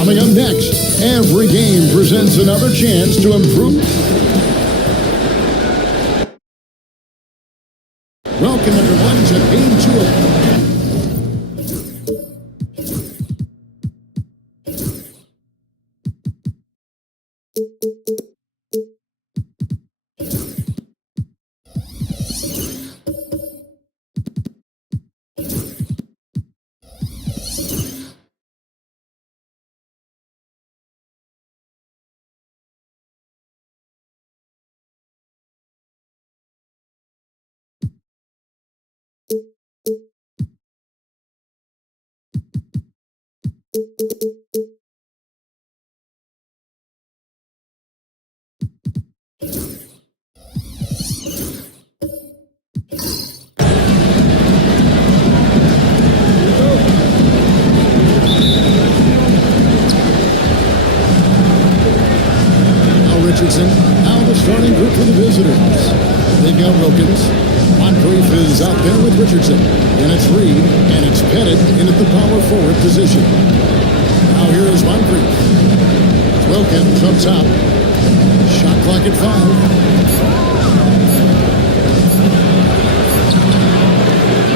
Coming up next, every game presents another chance to improve. Welcome everyone to Game 2 of Richardson, now the starting group for the visitors. They've got Wilkins. Moncrief is out there with Richardson. And it's Reed, and it's Pettit in at the power forward position. Now here is Moncrief. Wilkins up top. Shot clock at 5.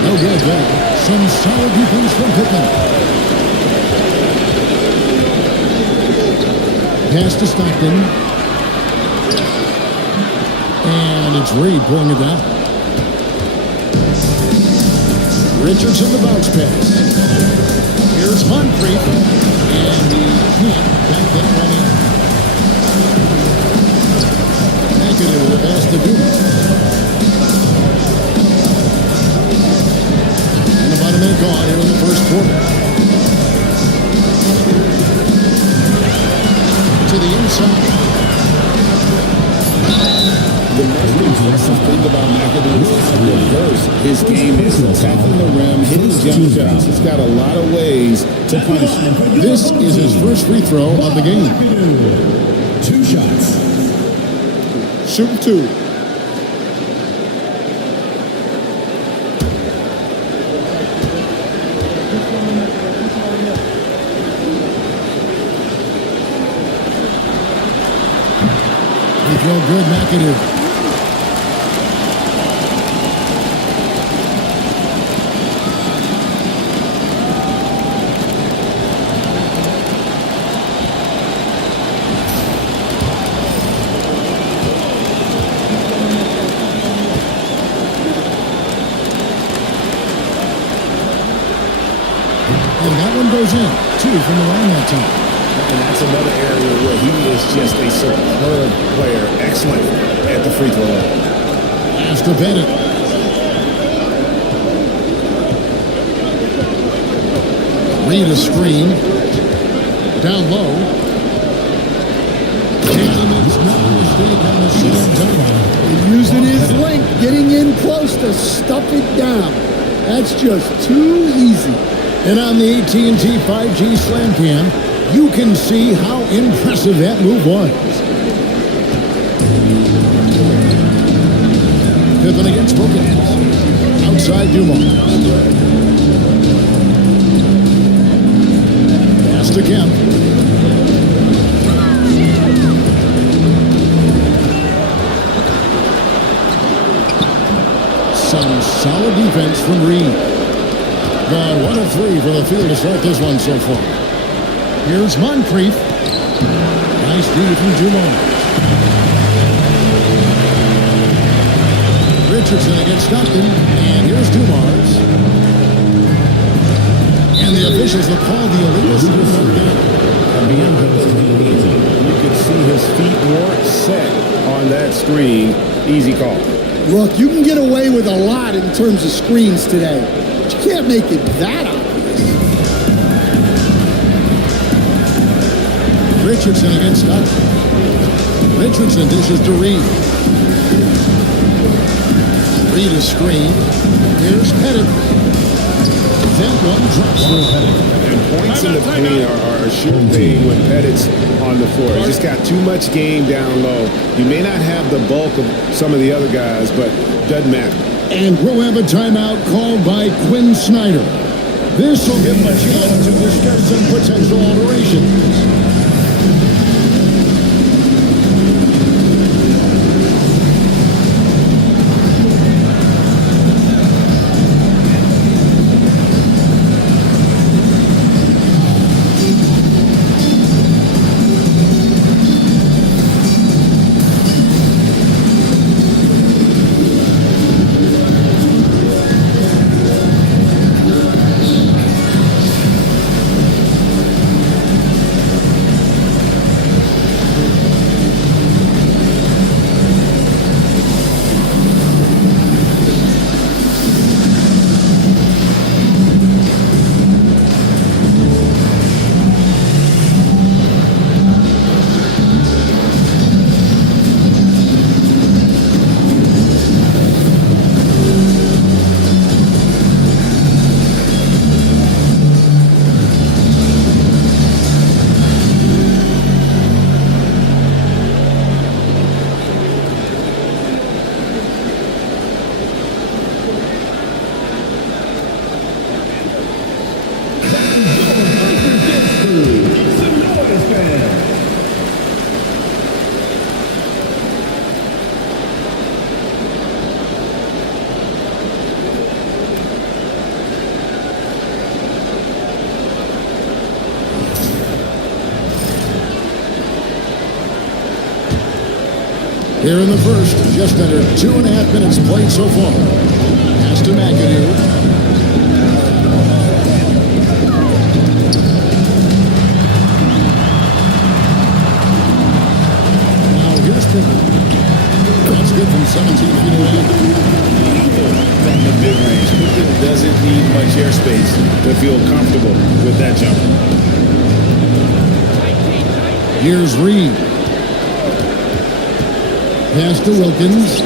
No good there. Some solid defense from Pippen. Pass to Stockton. And it's Reed pulling it down. Richardson the bounce pass. Here's Moncrief. And he can't back that one in. Negative with a pass to Dumas. And about a minute gone here in the first quarter. To the inside. The most impressive thing about McAdoo is how diverse his game is. Attacking the rim, hitting jump shots. He's got a lot of ways to punish him. This is his first free throw of the game. 2 shots. Shoot 2. Free throw good, McAdoo. And that one goes in. 2 from the line that time. And that's another area where he is just a superb player. Excellent at the free throw line. Pass to Bennett. Reed a screen. Down low. And he makes no mistake on the shot. Using his length, getting in close to stuff it down. That's just too easy. And on the AT&T 5G Slam Cam, you can see how impressive that move was. Pippen against Wilkins. Outside Dumont. Pass to Kemp. some solid defense from Reed. Gone 1 of 3 for the field to start this one so far. Here's Moncrief. Nice D from Dumars. Richardson against Stockton, and here's Dumars. And the officials have called the illegal. You could see his feet weren't set on that screen. Easy call. Look, you can get away with a lot in terms of screens today, but you can't make it that obvious. Richardson against Stockton. Richardson dishes to Reed. Reed is screened. Here's Pettit. That one drops for Pettit. And points in the paint are sure paid when Pettit's on the floor. He's just got too much game down low. You may not have the bulk of some of the other guys, but doesn't matter. And we'll have a timeout called by Quinn Snyder. This will give him a chance to discuss some potential alterations. Here in the first, just under 2.5 minutes played so far. Pass to McAdoo. Now here's Pippen. That's good from 17 feet away. From the mid-range, Pippen doesn't need much airspace to feel comfortable with that jumper. Here's Reed. Pass to Wilkins.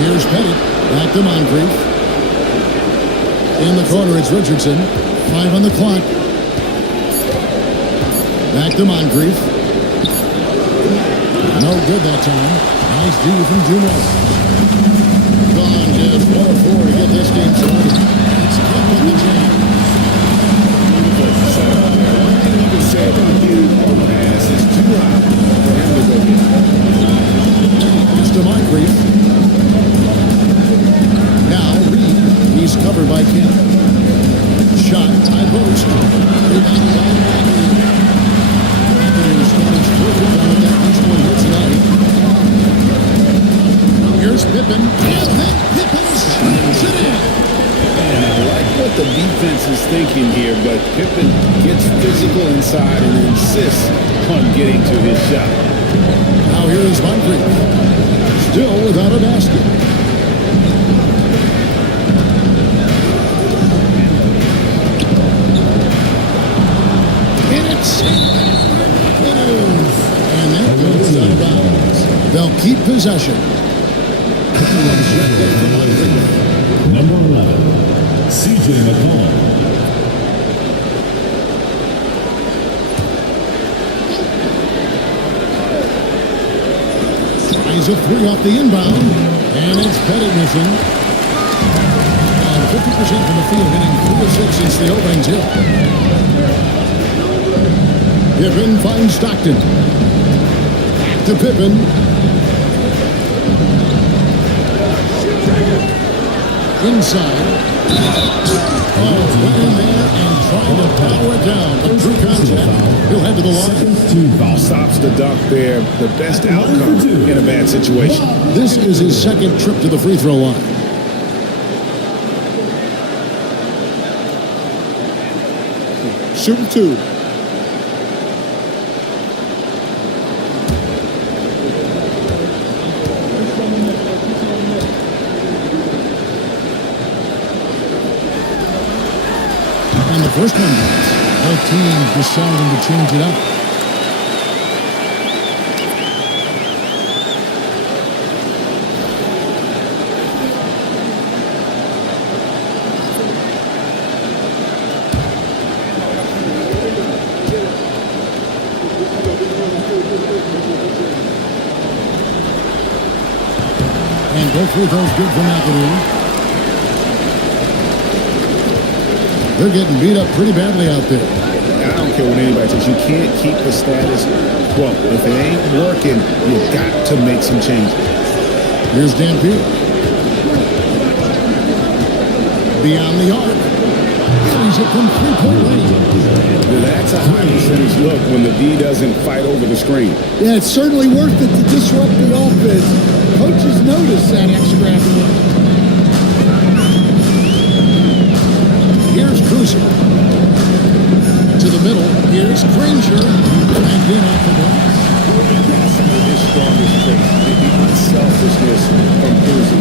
Here's Pettit. Back to Moncrief. In the corner, it's Richardson. 5 on the clock. Back to Moncrief. No good that time. Nice D from Dumars. Gone just 1-4 to get this game started. It's up with the jam. One thing you can say about the pass is too high for him to go get. Pass to Moncrief. Now Reed. He's covered by Kemp. Shot, high post. Rebound by McAdoo. McAdoo scores perfect on that first one hits tonight. Here's Pippen. And then Pippen slams it in. And I like what the defense is thinking here, but Pippen gets physical inside and insists on getting to his shot. Now here is Moncrief. Still without a basket. And it's and that goes out of bounds. They'll keep possession. Number 11, C.J. McCollum. Tries a 3 off the inbound, and it's Pettit missing. And 50% from the field, hitting 3 of 6 since the opening tip. Pippen finds Stockton. Back to Pippen. Inside. Oh, went in there and trying to power it down. But through contact, he'll head to the line. Stops the dunk there. The best outcome in a bad situation. This is his second trip to the free throw line. Shooting two. And the first one goes. Both teams deciding to change it up. And both free throws good for McAdoo. They're getting beat up pretty badly out there. I don't care what anybody says. You can't keep the status quo. If it ain't working, you've got to make some changes. Here's Dampier. Beyond the arc. He's it from three-point range. That's a high percentage look when the D doesn't fight over the screen. Yeah, it's certainly worth it to disrupt the offense. Coaches notice that extra effort. Here's Cruiser. To the middle. Here's Granger. And in off the glass. His strongest trait, the unselfishness from Cruiser.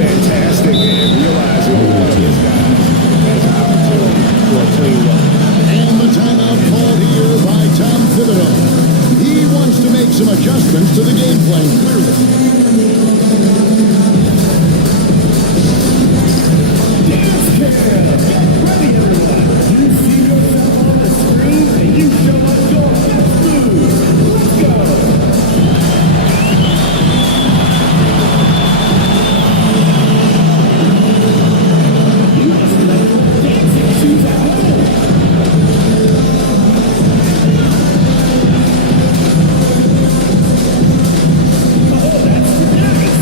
Fantastic, and realizing one of his guys has an opportunity for a clean look. And the timeout called here by Tom Thibodeau. He wants to make some adjustments to the game plan, clearly. Ready, everyone. You see yourself on the screen, and you show us your best move. Let's go. You must let your dancing shoes out. Oh, that's nice.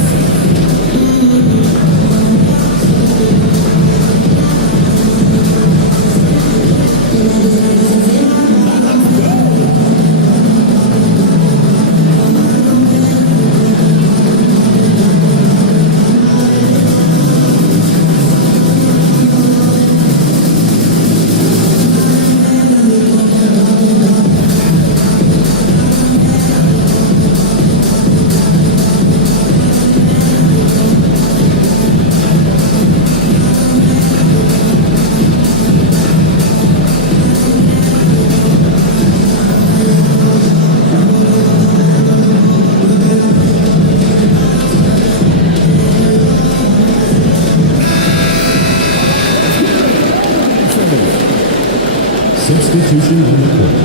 Substitution on the court.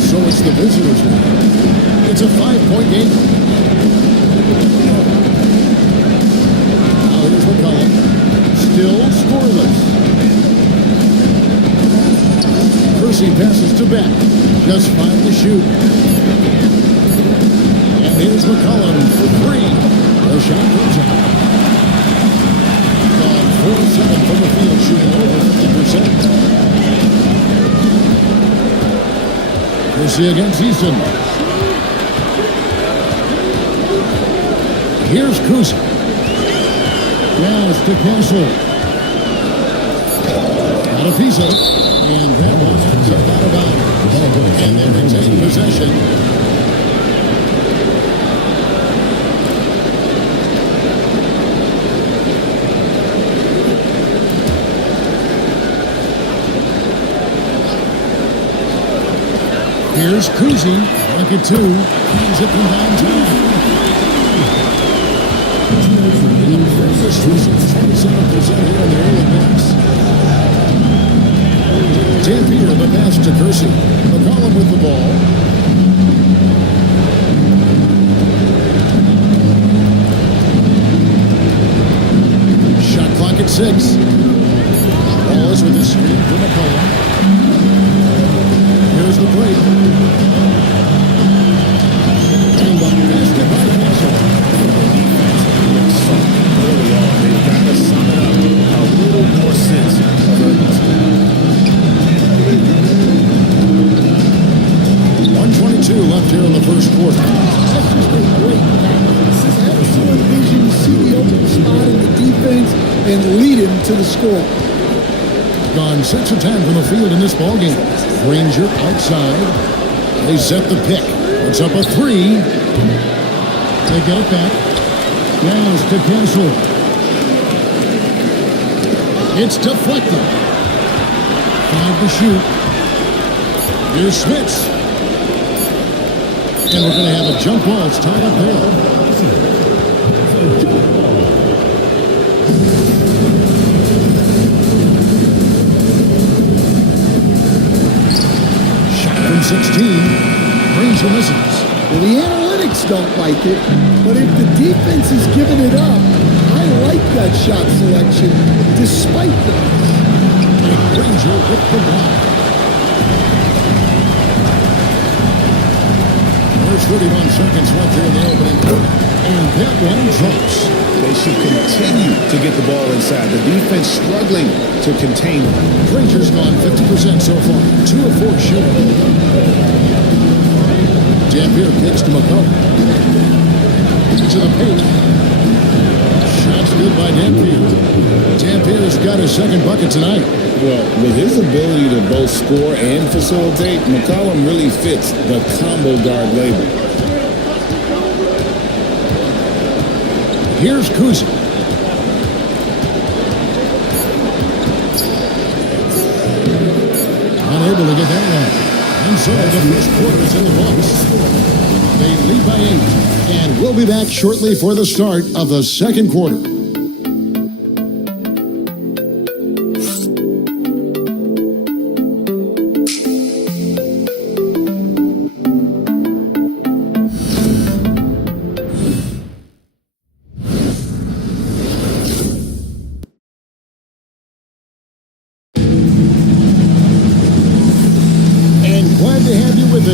So it's the visitors now. It's a 5-point game. Here's McCollum. Still scoreless. Percy passes to Beck. Just 5 to shoot. And here's McCollum for 3. The shot goes up. Gone 4-7 from the field, shooting over 50%. Percy against Easton. Here's Kuzma. Pass to Castle. Out of Pisa. And that one ends up out of bounds. And they retain possession. Here's Kuzi. Back at 2. Hands it from downtown. First 27% here in the early minutes. Dampier the pass to Kersey. McCollum with the ball. Shot clock at 6. Wallace with his screen for McCollum. Here's the break. And the basket by Castle. Early on, they've got to sum it up a little more sense of urgency. 1:22 left here in the first quarter. That's just a great pass. Excellent vision to see the open spot in the defense and lead him to the score. Gone 6 of 10 from the field in this ballgame. Ranger outside. They set the pick. It's up a 3. They get it back. Pass to Castle. It's deflected. 5 to shoot. Here's Smits. And we're going to have a jump ball. It's tied up there. Shot from 16. Ranger misses. Well, the analytics don't like it, but if the defense is giving it up, I like that shot selection despite the miss. Ranger with the block. There's 31 seconds left here in the opening quarter. And that one drops. They should continue to get the ball inside. The defense struggling to contain them. Rangers gone 50% so far. 2 of 4 shooting. Dampier kicks to McCollum. To the paint. Shots good by Dampier. Dampier's got his second bucket tonight. Well, with his ability to both score and facilitate, McCollum really fits the combo guard label. Here's Kuzi. Unable to get that one. And so the first quarter is in the books. They lead by 8. And we'll be back shortly for the start of the second quarter.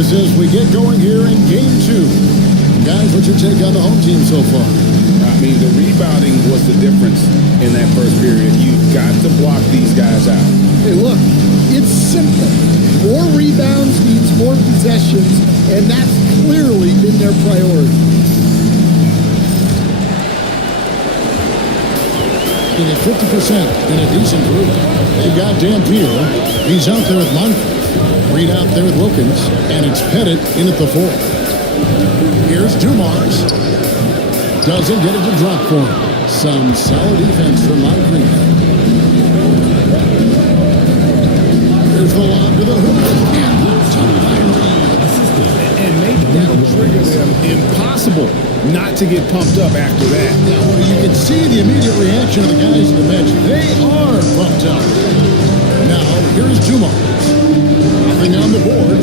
As we get going here in game 2. Guys, what's your take on the home team so far? I mean, the rebounding was the difference in that first period. You've got to block these guys out. Hey, look, it's simple. More rebounds means more possessions, and that's clearly been their priority. Getting 50% in a decent group. They've got Dampier. He's out there with Moncrief. Reed out there with Wilkins, and it's Pettit in at the 4. Here's Dumars. Doesn't get it to drop for him. Some solid defense from Moncrief. Here's the lob to the hoop. And maybe that'll trigger them. Impossible not to get pumped up after that. Now, you can see the immediate reaction of the guys on the bench. They are pumped up. Now, here's Dumars. Nothing on the board.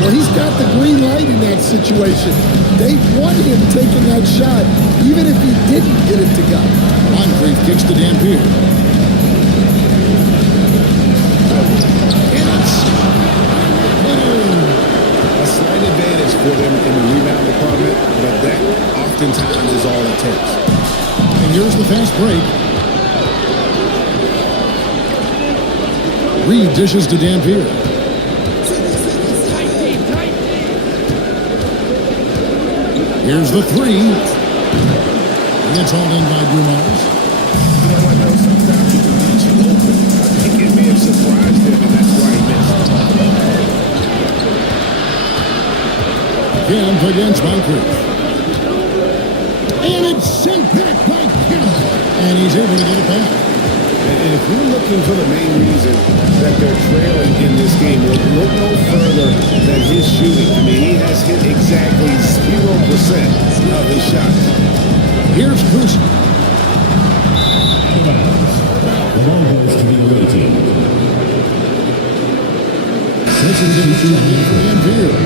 Well, he's got the green light in that situation. They want him taking that shot, even if he didn't get it to go. Moncrief kicks to Dampier. And it's A slight advantage for them in the rebound department, but that oftentimes is all it takes. And here's the fast break. Reed dishes to Dampier. Here's the 3. It's all in by Dumars. You know what, though? Sometimes you can reach open. I think it may have surprised him, and that's why he missed. Kemp against Moncrief. And it's sent back by Kemp. And he's able to get it back. And if you're looking for the main reason that they're trailing in this game, look no further than his shooting. I mean, he has hit exactly 0% of his shots. Here's Kuzi. Ball goes to the away team. Richardson is checked in for the infield.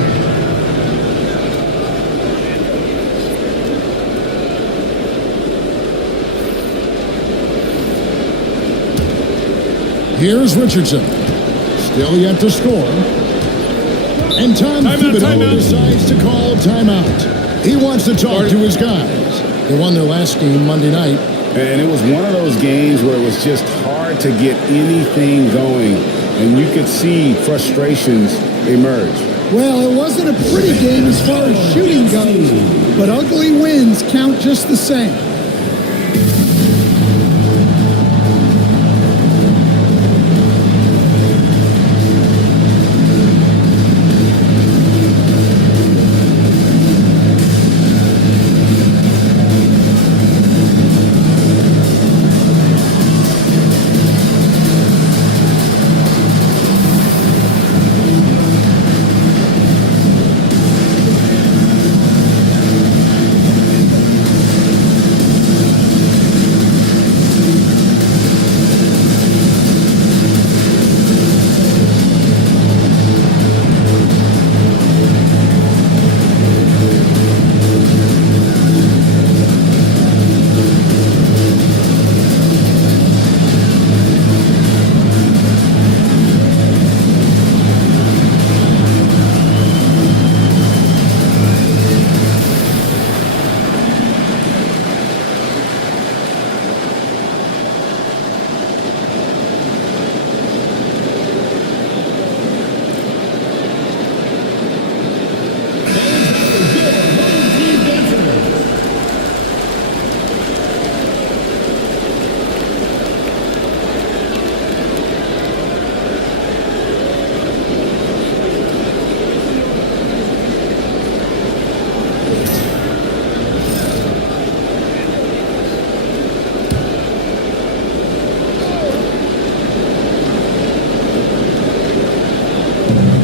Here's Richardson. Still yet to score. And Tom Thibodeau decides to call timeout. He wants to talk to his guys. They won their last game Monday night. And it was one of those games where it was just hard to get anything going. And you could see frustrations emerge. Well, it wasn't a pretty game as far as shooting goes, but ugly wins count just the same.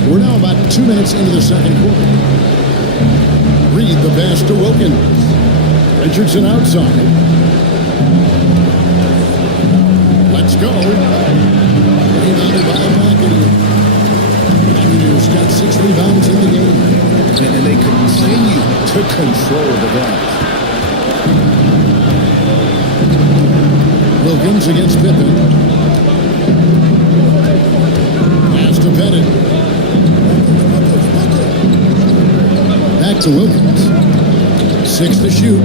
We're now about 2 minutes into the second quarter. Reed the pass to Wilkins. Richardson outside. Let's go. Rebounded by McAdoo. McAdoo's got 6 rebounds in the game. And they continue to control the glass. Wilkins against Pippen. Pass to Pettit. Back to Wilkins. 6 to shoot.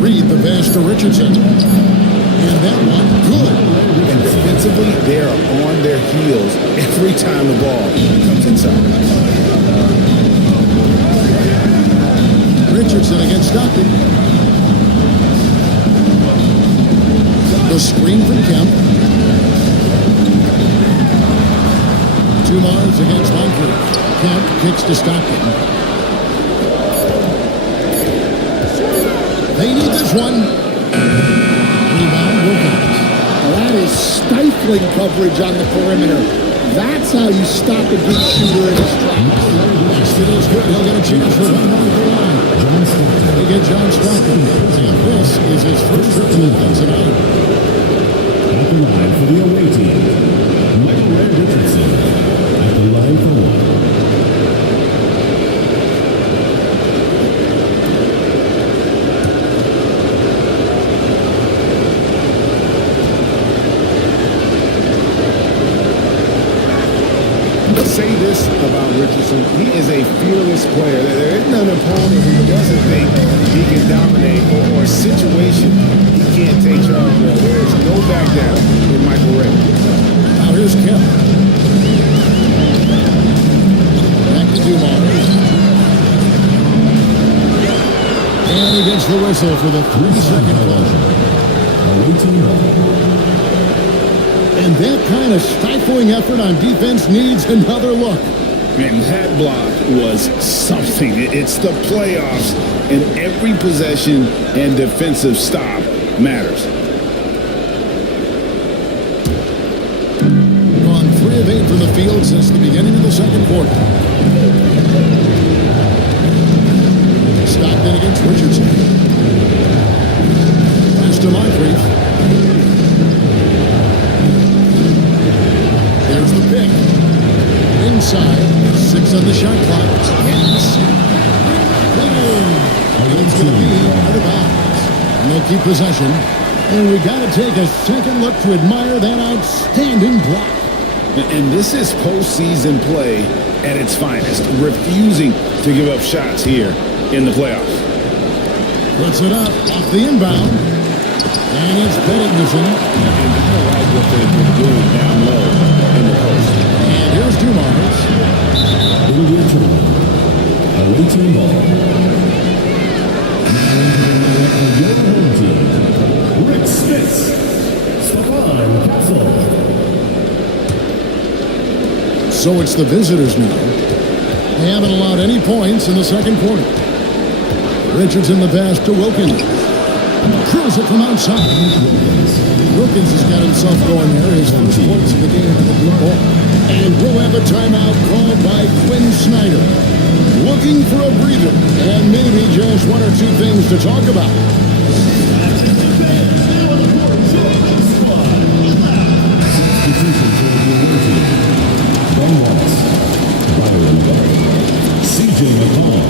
Reed the pass to Richardson. And that one good. And defensively, they're on their heels every time the ball comes inside. Richardson against Stockton. The screen from Kemp. Dumars against Moncrief. Kemp kicks to Stockton. They need this one. Rebound Wilkins. Well, that is stifling coverage on the perimeter. That's how you stop a good shooter in his tracks. Next it is good. He'll get a chance for one more at the line. They get John Stockton. And this is his first trip to the line tonight. At the line for the away team, Michael Red Richardson. At the line for one. Say this about Richardson, he is a fearless player. There isn't an opponent who doesn't think he can dominate or a situation he can't take charge of. There is no back down in Michael Ray. Now here's Kemp. Back to Dumars. And he gets the whistle for the 3-second closure. Away team. And that kind of stifling effort on defense needs another look. And that block was something. It's the playoffs, and every possession and defensive stop matters. Gone 3 of 8 from the field since the beginning of the second quarter. Stockton against Richardson. Pass to Moncrief. is going to be out of bounds. And they'll keep possession. And we got to take a second look to admire that outstanding block. And this is postseason play at its finest, refusing to give up shots here in the playoffs. Puts it up off the inbound. And it's Pennington. And I like what they've been doing down low in the post. And here's Dumars. In return, away team ball. Now into the net of your home team, Rick Smith, Stefan Castle. So it's the visitors now. They haven't allowed any points in the second quarter. Richardson the pass to Wilkins. Curls it from outside. Wilkins has got himself going there. His first points of the game on the blue ball. And we'll have a timeout called by Quinn Snyder. Looking for a breather and maybe just one or two things to talk about. Ben Wallace, Byron Buck, C.J. McCollum.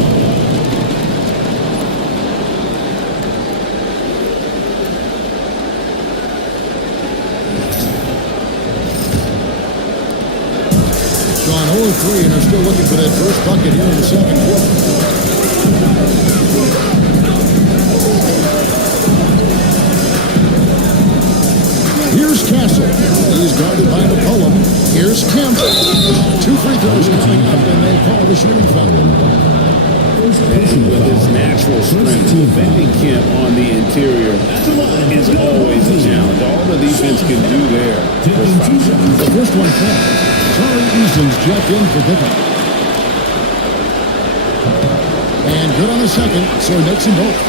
Gone 0-3 and are still looking for that first bucket here in the second quarter. Here's Castle. He's guarded by McCollum. Here's Kemp. 2 free throws coming up, and they call the shooting foul. And with his natural strength, defending Kemp on the interior is always a challenge. All the defense can do there was 5 shots. The first one called. Tari Easton's jacked in for pickup. And good on the second, so he makes them both.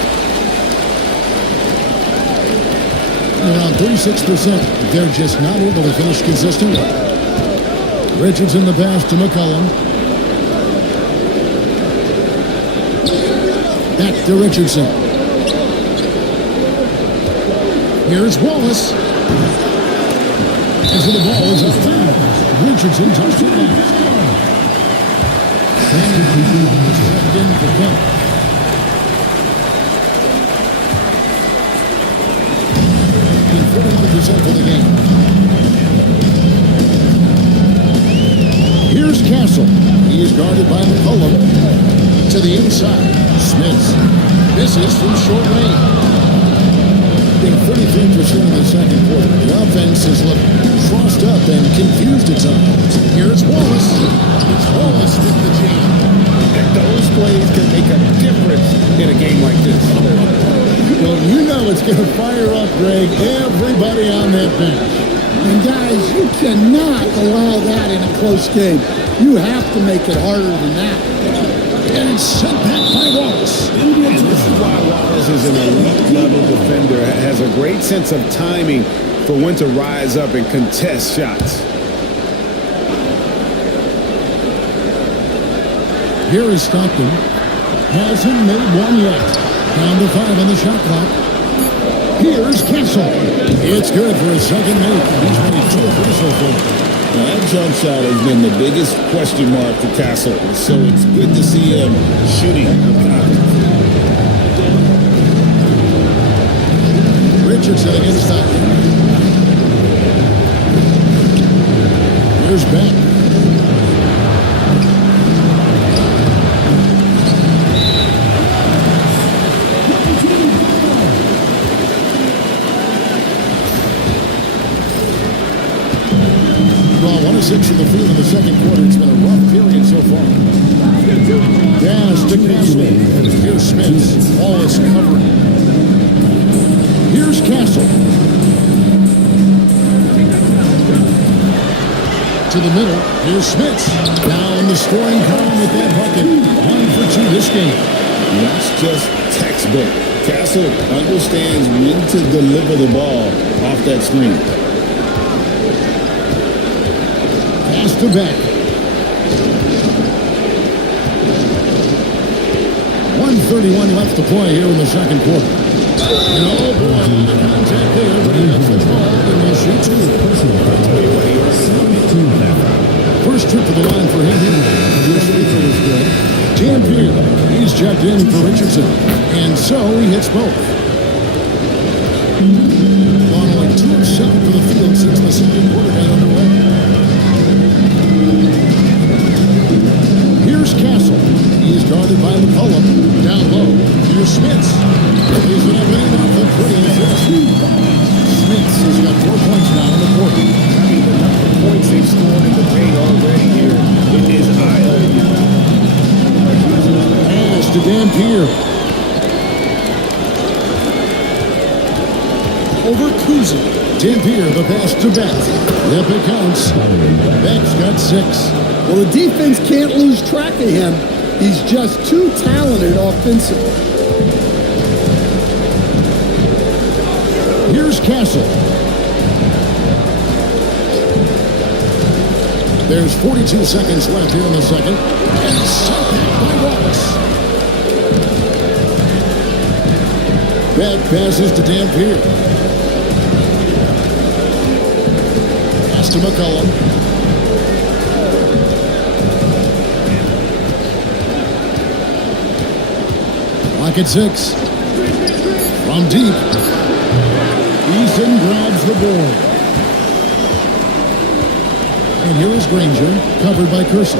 Around 36%. They're just not able to finish consistently. Richardson the pass to McCollum. Back to Richardson. Here's Wallace. And so the ball is a foul. Richardson touched it last. Checked in for Kemp. And 41% for the game. Here's Castle. He is guarded by McCollum. To the inside. Smith misses from short range. In 33% of the second quarter, the offense has looked crossed up and confused at times. Here's Wallace. It's Wallace with the jam. And those plays can make a difference in a game like this. Well, you know it's going to fire up, Greg, everybody on that bench. And guys, you cannot allow that in a close game. You have to make it harder than that. And it's sent back by Wallace. And this is why Wallace is an elite level defender, has a great sense of timing for when to rise up and contest shots. Here is Stockton. Hasn't made one yet. Down to 5 on the shot clock. Here's Castle. It's good for his second make. He's made 2 of them so far. Now, that jump shot has been the biggest question mark for Castle, so it's good to see him shooting with confidence. Richardson against Stockton. Here's Beck. Well, 1-6 in the field in the second quarter. It's been a rough period so far. Pass to Castle. Here's Smith. Wallace covering. Here's Castle. To the middle. Here's Smith. Down the scoring column with that bucket. 1 for 2 this game. That's just textbook. Castle understands when to deliver the ball off that screen. Pass to Beck. 1:31 left to play here in the second quarter. And oh boy, the contact there, but he gets the ball and they shoot 2. First trip to the line for him. His free throw is good. Dampier, he's checked in for Richardson. And so he hits both. Gone only 2 of 7 for the field since the second quarter got underway. Here's Castle. He's guarded by McCollum. Down low. Here's Smits. He's going to bring off the pretty assist. Smits has got 4 points now in the quarter. I mean, the number of points they've scored in the paint already here, it is eye-opening. Pass to Dampier. Over Kuzi. Dampier, the pass to Beck. Yep, it counts. Beck's got 6. Well, the defense can't lose track of him. He's just too talented offensively. Here's Castle. There's 42 seconds left here in the second. And it's shot back by Wallace. Beck passes to Dampier. Pass to McCollum. Clock at 6. From deep. Easton grabs the board. And here is Granger, covered by Kersey.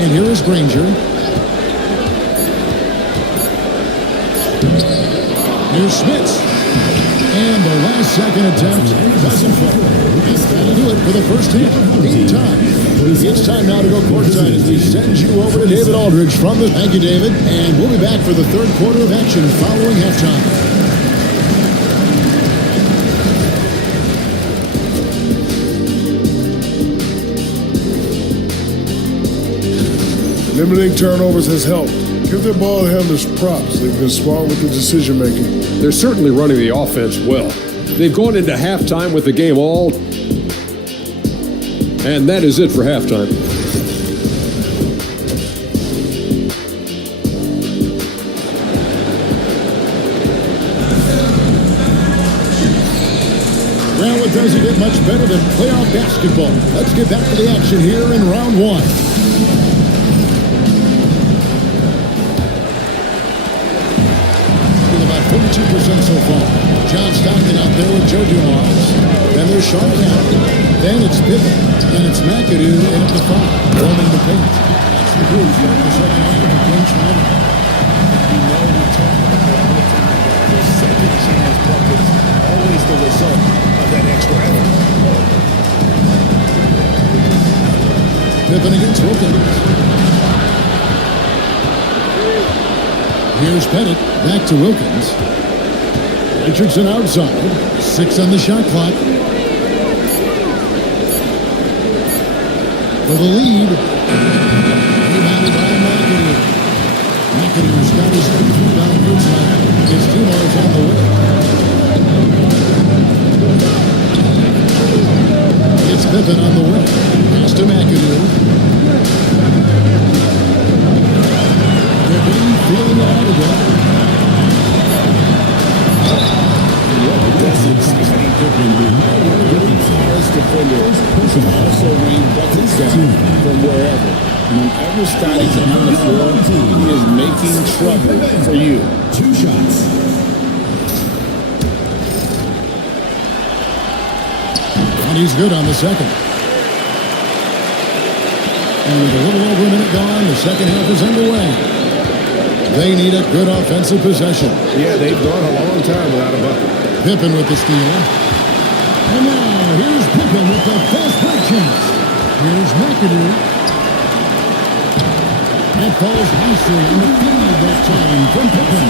And here is Granger. Here's Smits. And the last second attempt doesn't fall. That's that'll do it for the first half. Game time. It's time now to go courtside as we send you over to David Aldridge from the... Thank you, David. And we'll be back for the third quarter of action following halftime. Limiting turnovers has helped. Give their ball handlers props. They've been smart with the decision making. They're certainly running the offense well. They've gone into halftime with the game all. And that is it for halftime. Well, it doesn't get much better than playoff basketball. Let's get back to the action here in round 1. With about 42% so far. John Stockton out there with Joe Dumars. Then there's Sean Campbell. Then it's Pippen. And it's McAdoo in at the 5. Roaming the paint. That's the group for the second half of the bench running. You know we talk about it all the time. The second chance buckets always the result of that extra effort. Pippen against Wilkins. Here's Pettit. Back to Wilkins. Richardson outside. 6 on the shot clock. For the lead. Rebounded by McAdoo. McAdoo's got his feet down here tonight. It's Dumars on the way. It's Pippen on the way. Pass to McAdoo. Pippen feeling it out again. As defenders can also rain buckets down from wherever. Whenever Scotty's on the floor, he is making trouble for you. 2 shots. And he's good on the second. And with a little over a minute gone, the second half is underway. They need a good offensive possession. Yeah, they've gone a long time without a bucket. Pippen with the steal. And now, here's Pippen with the fast break chance. Here's McAdoo. That falls nicely in the feed that time from Pippen.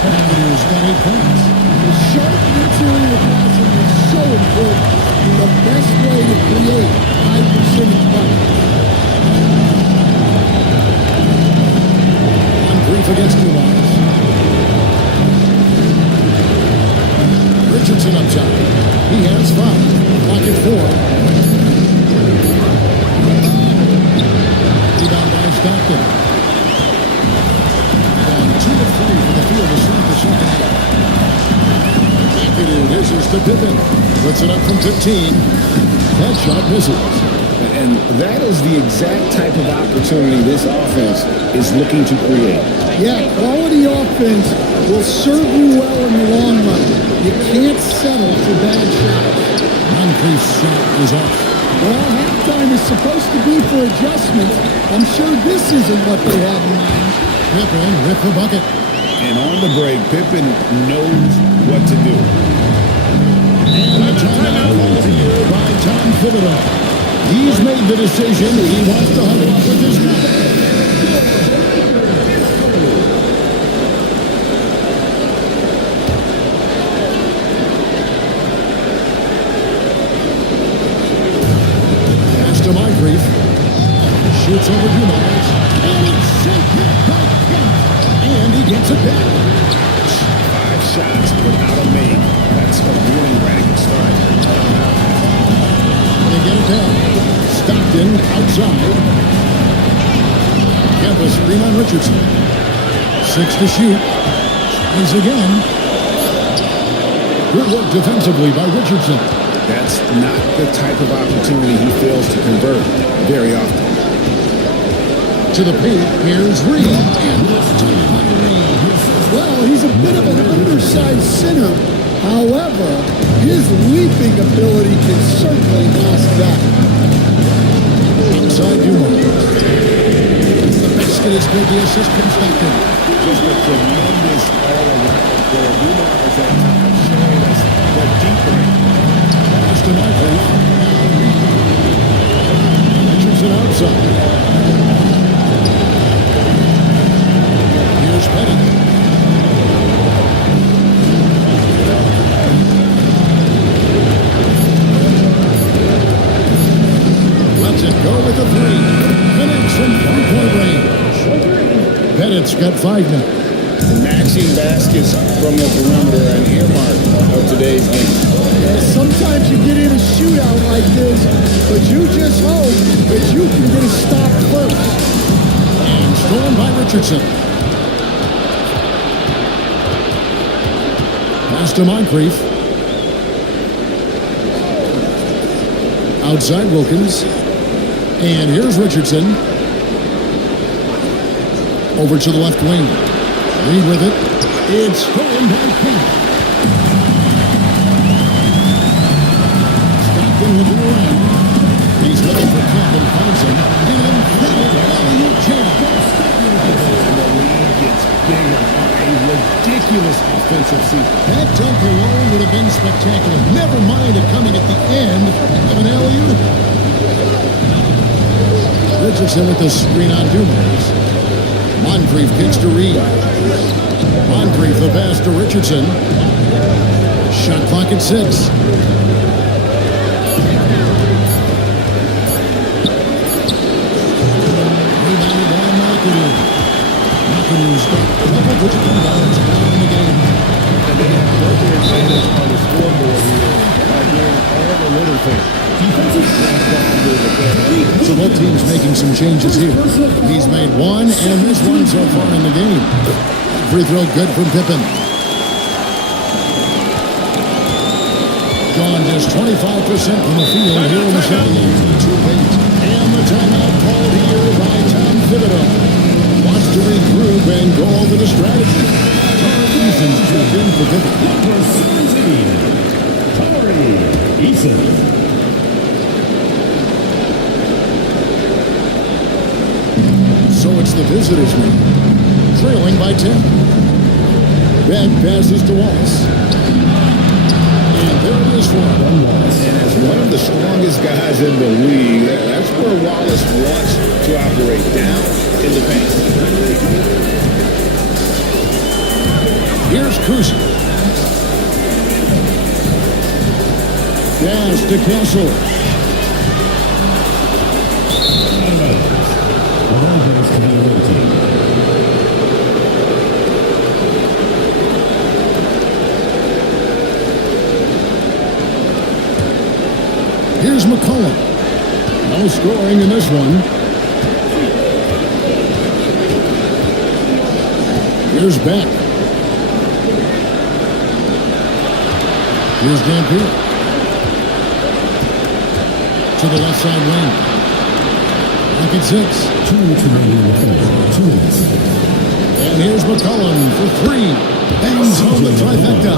McAdoo's got 8 points. The sharp interior passing is so important. The best way to create high percentage buckets. On brief against Dumars. Richardson up top. He has 5. Clock at 4. Rebound by Stockton. And 2 of 3 for the field to start the second half. McAdoo dishes to Pippen. Puts it up from 15. That shot misses. And And that is the exact type of opportunity this offense is looking to create. Yeah, quality offense will serve you well in the long run. You can't settle for bad shots. Moncrief's shot is off. Well, halftime is supposed to be for adjustments. I'm sure this isn't what they had in mind. Pippen with the bucket. And on the break, Pippen knows what to do. And a timeout called here by Tom Thibodeau. He's made the decision. He wants to huddle up with his guys. Pass to Moncrief. Shoots over Dumars. And it's sent back by Kemp. And he gets it back. 5 shots without a make. That's a really rank start. They get it back. Stockton outside. Kemp a screen on Richardson. 6 to shoot. He's again. Good work defensively by Richardson. That's not the type of opportunity he fails to convert very often. To the paint, here's Reed. And it's tied by Reed. Well, he's a bit of an undersized center. However, his leaping ability can certainly mask that. Inside Dumars. The basket is good. The assist from Stockton. Just a tremendous all-around there. Dumars at times showing us the deep range. Pass to Moncrief. Richardson outside. Here's Pettit. Lets it go with a 3. Connects from 3-point range. Pettit's got 5 now. Matching baskets from the perimeter, an earmark of today's game. Sometimes you get in a shootout like this, but you just hope that you can get a stop first. And stolen by Richardson. Pass to Moncrief. Outside Wilkins. And here's Richardson. Over to the left wing. Reed with it. It's stolen by Kemp. Stockton looking around. He's looking for Kemp and finds him. And incredible alley-oop jam. The lead gets bigger by a ridiculous offensive season. That dunk alone would have been spectacular. Never mind it coming at the end of an alley-oop. Richardson with the screen on Dumars. Moncrief kicks to Reed. Moncrief the pass to Richardson. Shot clock at 6. Rebounded by McAdoo. McAdoo's got double-digit rebounds now in the game. And they have no advantage on the scoreboard here by doing all the little things. Defensive So both teams making some changes here. He's made 1 and missed 1 so far in the game. Free throw good from Pippen. Gone just 25% from the field here in the second half. And the timeout called here by Tom Thibodeau. Wants to regroup and go over the strategy. Tari Eason's checked in for Pippen. Tari Eason. So it's the visitors' man, trailing by 10. Beck passes to Wallace. And there it is for him. And as one of the strongest guys in the league, that's where Wallace wants to operate, down in the paint. Here's Kuzma. Pass to Kessel. Here's McCollum. No scoring in this one. Here's Beck. Here's Dampier. To the left side wing. Back at 6. 2 minutes remaining in the third. 2 minutes. And here's McCollum for 3. Bangs home the trifecta.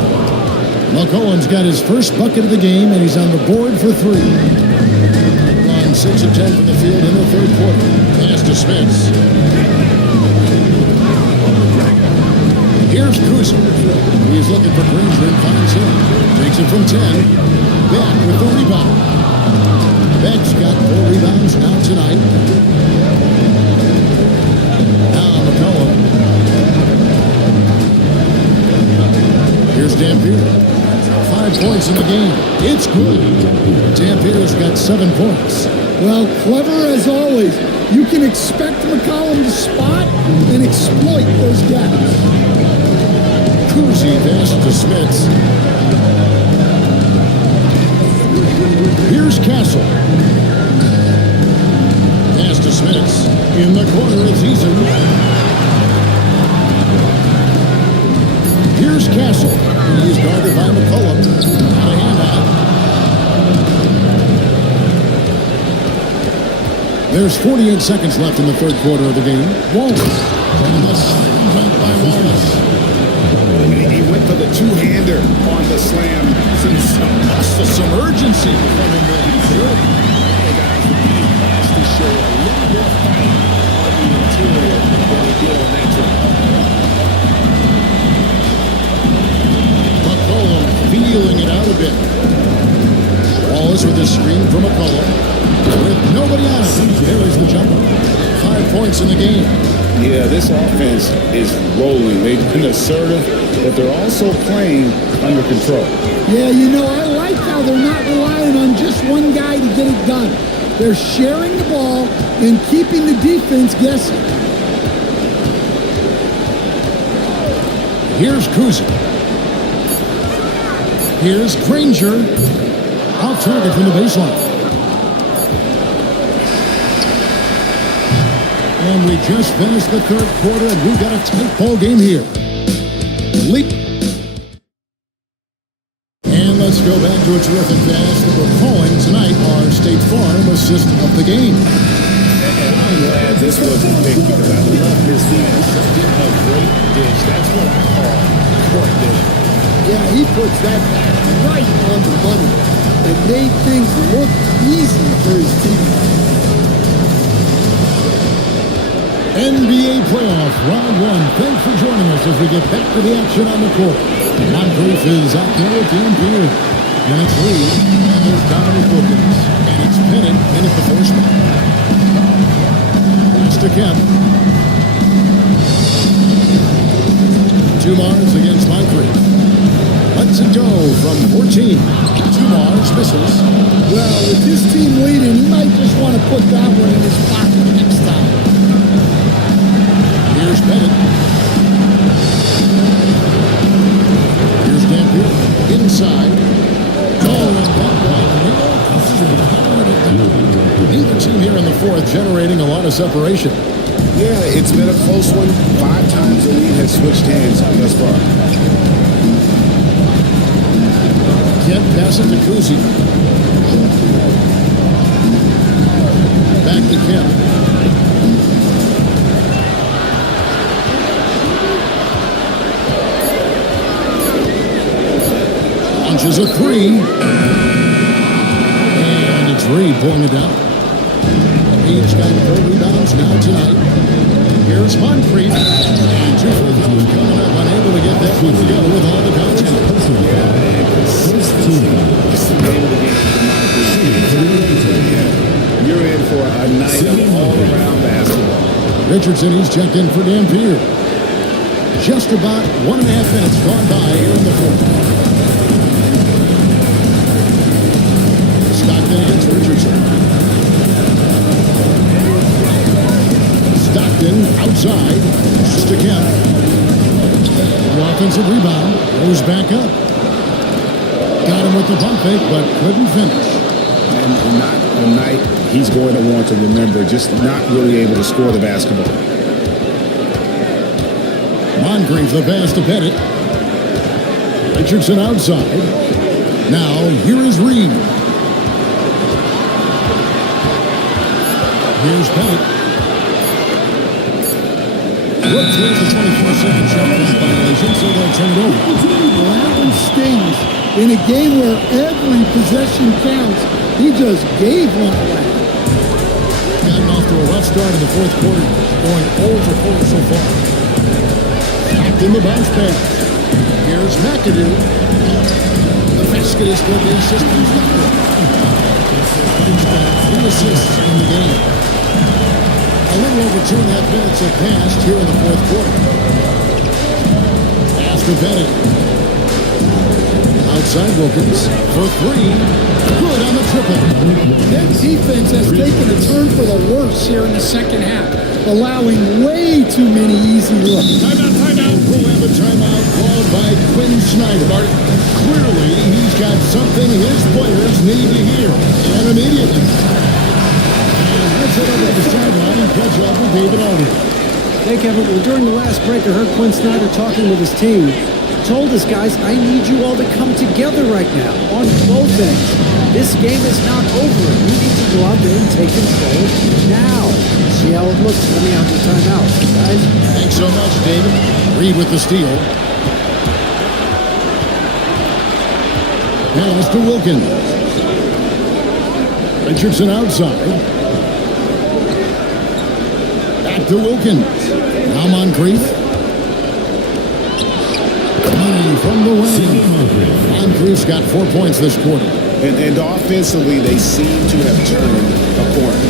McCollum's got his first bucket of the game, and he's on the board for 3. On 6 of 10 from the field in the third quarter. Pass to Smith. Here's Kuzma. He's looking for Granger and finds him. Takes it from 10. Beck with the rebound. Beck's got 4 rebounds now tonight. Now McCollum. Here's Dampier. 5 points in the game. It's good. Dampier's got 7 points. Well, clever as always. You can expect McCollum to spot and exploit those gaps. Kuzi pass to Smith. Here's Castle. Pass to Smith. In the corner, it's Eason. Here's Castle. He's guarded by McCollum. Got a handout. There's 48 seconds left in the third quarter of the game. Wallace. And the slam by Wallace. He went for the two-hander on the slam. Some urgency coming in. Sure. Has to show a little more fight on the interior than he did on that drive. McCollum feeling it out a bit. Wallace with his screen for McCollum. With nobody on him. There is the jumper. 5 points in the game. Yeah, this offense is rolling. They've been assertive, but they're also playing under control. Yeah, you know, I like how they're not relying on just one guy to get it done. They're sharing the ball and keeping the defense guessing. Here's Kuzi. Here's Granger. Off target from the baseline. And we just finished the third quarter, and we've got a tight ball game here. Leap. And let's go back to a terrific pass that we're calling tonight our State Farm assist of the game. And I'm glad this wasn't picked because I love this fast. A great dish. That's what I call court dish. Yeah, he puts that back right on the money and made things look easy for his team. NBA playoff round 1. Thanks for joining us as we get back to the action on the court. Moncrief is out there with Dampier. And it's Reed. And there's Dominic Wilkins. And it's Pettit in at the 4 spot. Pass to Kemp. 2 Mars against Moncrief. Lets it go from 14. 2 Mars misses. Well, with his team leading, he might just want to put that one in his pocket next time. Here's Pettit. Here's Dampier. Inside. Oh, and that one. Neither team here in the fourth generating a lot of separation. Yeah, it's been a close one. 5 times the lead has switched hands thus far. Kemp passes to Kuzi. Back to Kemp. Launches a 3. And it's Reed pulling it down. Reed's got 4 rebounds now tonight. Here's Moncrief. And 2 free throws coming up. Unable to get that one to go with all the contact. You're in for a night of all-around basketball. Richardson, he's checked in for Dampier. Just about 1.5 minutes gone by here in the fourth. Stockton against Richardson. Stockton outside. To Kemp. The offensive rebound. Goes back up. Got him with the pump fake, but couldn't finish. And not a night he's going to want to remember, just not really able to score the basketball. Moncrief the pass to Pettit. Richardson outside. Now, here is Reed. Here's Bennett. Look through the 24-second shot clock violation, so they'll turn it over. Well, that one stings. In a game where every possession counts, he just gave one away. Gotten off to a rough start in the fourth quarter, going 0 for 4 so far. Knocked in the bounce pass. Here's McAdoo. The basket is good. The assist is not good. He's got 3 assists in the game. A little over 2.5 minutes have passed here in the fourth quarter. Pass to Bennett. Outside Wilkins for 3. Good on the triple. That defense has taken a turn for the worse here in the second half, allowing way too many easy looks. Timeout. We'll have a timeout called by Quinn Snyder. Clearly, he's got something his players need to hear, and immediately. And let's head over to the sideline and catch up with David Alden. Hey, Kevin. Well, during the last break, I heard Quinn Snyder talking with his team. Told his guys, I need you all to come together right now on both ends. This game is not over. You need to go out there and take control now. See how it looks coming out the timeout, guys. Thanks so much, David. Reed with the steal. Pass to Wilkins. Richardson outside. Back to Wilkins. Now Moncrief. Money from the wing. Moncrief's got 4 points this quarter. And offensively, they seem to have turned a corner.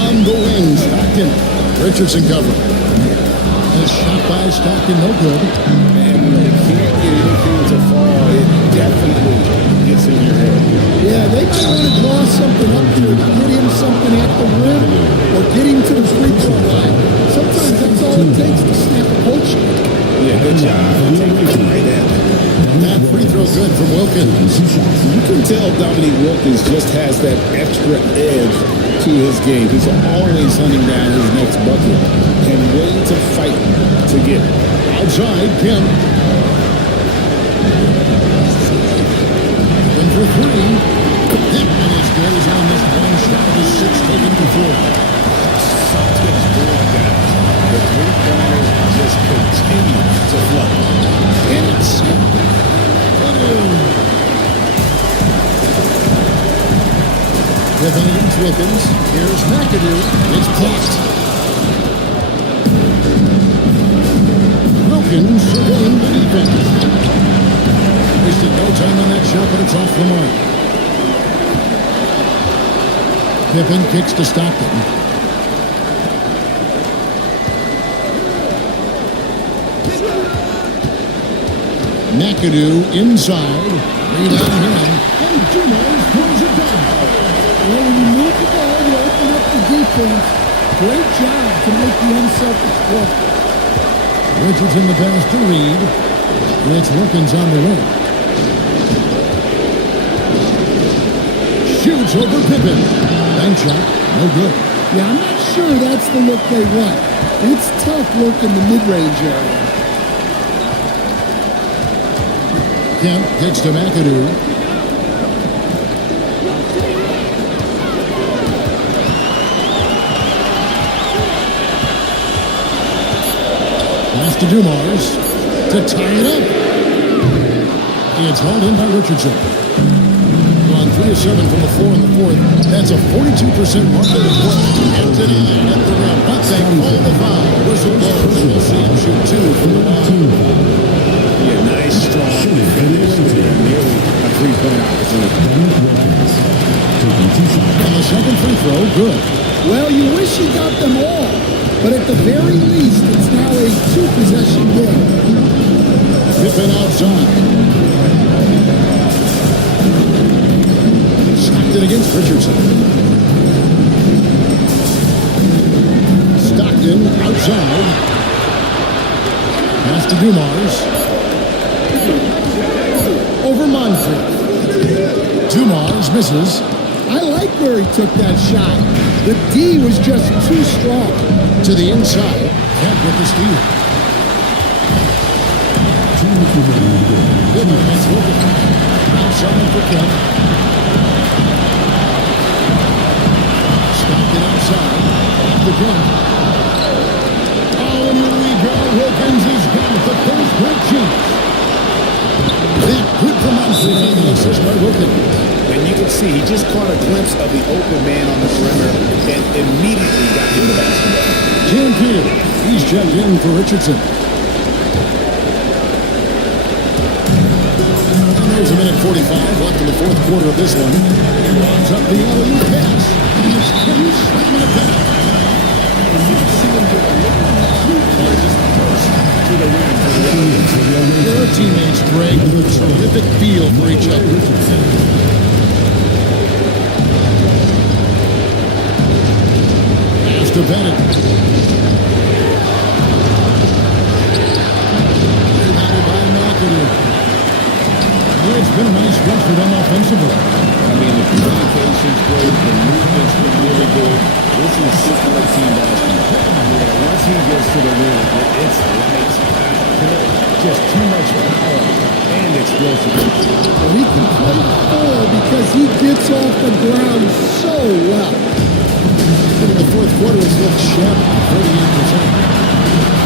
On the wing, Stockton. Richardson cover. His shot by Stockton, no good. And when they can't get anything to fall, it definitely gets in your head. Yeah, they might want to draw something up here to get him something at the rim or get him to the free throw line. Sometimes that's all it takes to snap a coach. Yeah, good job. Take it right at it. That free throw good from Wilkins. You can tell Dominique Wilkins just has that extra edge to his game. He's always hunting down his next bucket and willing to fight to get it. Outside, Kemp. In for 3. That one is good. He's on this one shot of his 6 taken before. Celtics doing that. The three-pointers just continue to flow. And it's Pippen against Wilkins. Here's McAdoo. It's blocked. Wilkins surveying the defense. Wasted no time on that shot, but it's off the mark. Pippen kicks to Stockton. McAdoo inside. Rebound him. And Dumars pulls it down. Well, when you move the ball, you open up the defense. Great job to make the unselfish play. Richardson the pass to Reed. It's Wilkins on the wing. Shoots over Pippen. Bank shot, no good. Yeah, I'm not sure that's the look they want. It's tough work in the mid-range area. Kemp kicks to McAdoo. Pass to Dumars to tie it up. It's hauled in by Richardson. On 3 of 7 from the floor in the fourth. That's a 42% mark in the fourth. And denied at the rim. But they call the foul. Whistle blows. We'll see him shoot 2 from the line. Yeah, nice, strong finish. Nearly a three-point opportunity. And the second free throw, good. Well, you wish you got them all, but at the very least, it's now a 2-possession game. Pippen outside. Stockton against Richardson. Stockton outside. Pass to Dumars. Over Moncrief. Dumars misses. I like where he took that shot. The D was just too strong. To the inside. Kemp with the steal. Pippen against Wilkins. Outside for Kemp. the count. Oh, and here we go. Wilkins has got the first break chance. That good for Munson on the assist by Wilkins. And you can see he just caught a glimpse of the open man on the perimeter and immediately got him the basketball. Jim Field, he's checked in for Richardson. And there's a minute 45 left in the fourth quarter of this one. He runs up the alley pass. He's slamming it down. And you can see him get a little just burst to the rim for the audience. Their teammates, Greg, with a terrific feel for each other. To Bennett. Rebounded by McAdoo. Well, it's been a nice stretch for them offensively. I mean, the communication's great, the movement's been really good. This is super team basketball. Once he gets to the rim, it's lights out. Just too much power and explosiveness. Well, he can play four because he gets off the ground so well. In the fourth quarter, it's looked sharp, 48%.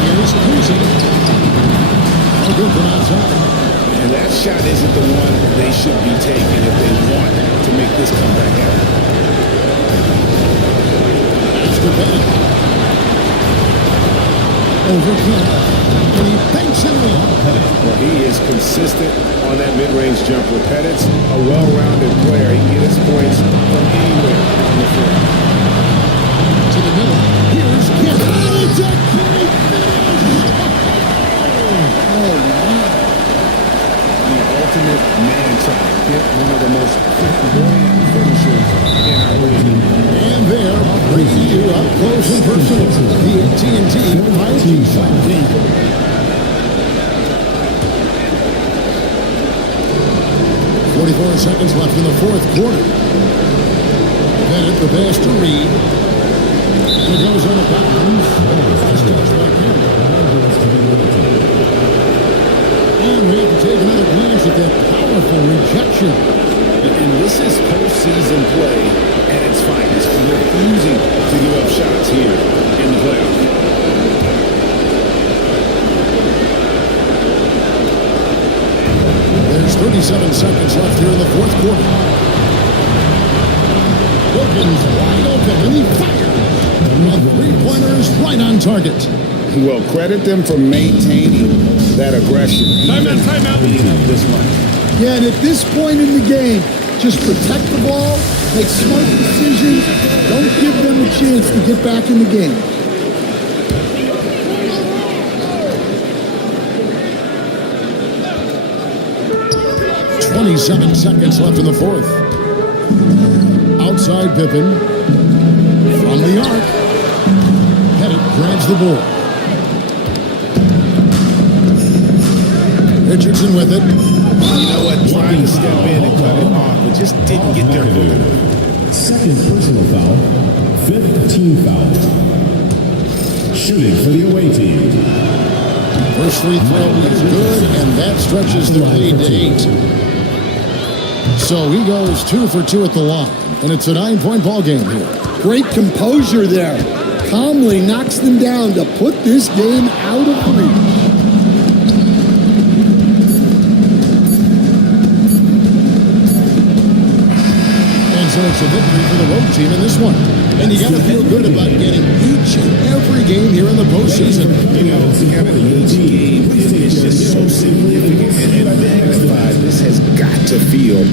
Here's Kuzi. No good from outside. And that shot isn't the one they should be taking if they want to make this comeback happen. It's to Bennett. Overkill. And he banks it in. Well, he is consistent on that mid-range jumper. Pettit's a well-rounded player. He can get his points from anywhere on the floor. To the middle. Here's Kent. Oh, it's a great finish! Oh, wow. The ultimate man child. Get one of the most flamboyant finishers in our league. And there, bringing you up close and personal, the AT&T 5G Site Team. 44 seconds left in the fourth quarter. Bennett, the pass to Reed. And it goes on the bounds. Last touch by Kent. And we have to take another glance at that powerful rejection. And this is postseason play at its finest. Refusing to give up shots here in the playoffs. There's 37 seconds left here in the fourth quarter. Wilkins wide open, and he fires. A three-pointer is right on target. Well, credit them for maintaining that aggression. Timeout. Being up this much. Yeah, and at this point in the game, just protect the ball, make smart decisions, don't give them a chance to get back in the game. .27 seconds left in the fourth. Outside Pippen. From the arc. Pettit grabs the ball. Richardson with it. You know what? Trying to step in and cut it off, but just didn't get there quick enough. Second personal foul. Fifth team foul. Shooting for the away team. First free throw is good, and that stretches their lead to 8. So he goes 2 for 2 at the line, and it's a 9-point ball game here. Great composure there. Calmly knocks them down to put this game out of reach. So it's a victory for the road team in this one. And you got to feel good about getting each and every game here in the postseason. You know, Kevin, each game is just so significant and magnified. This has got to feel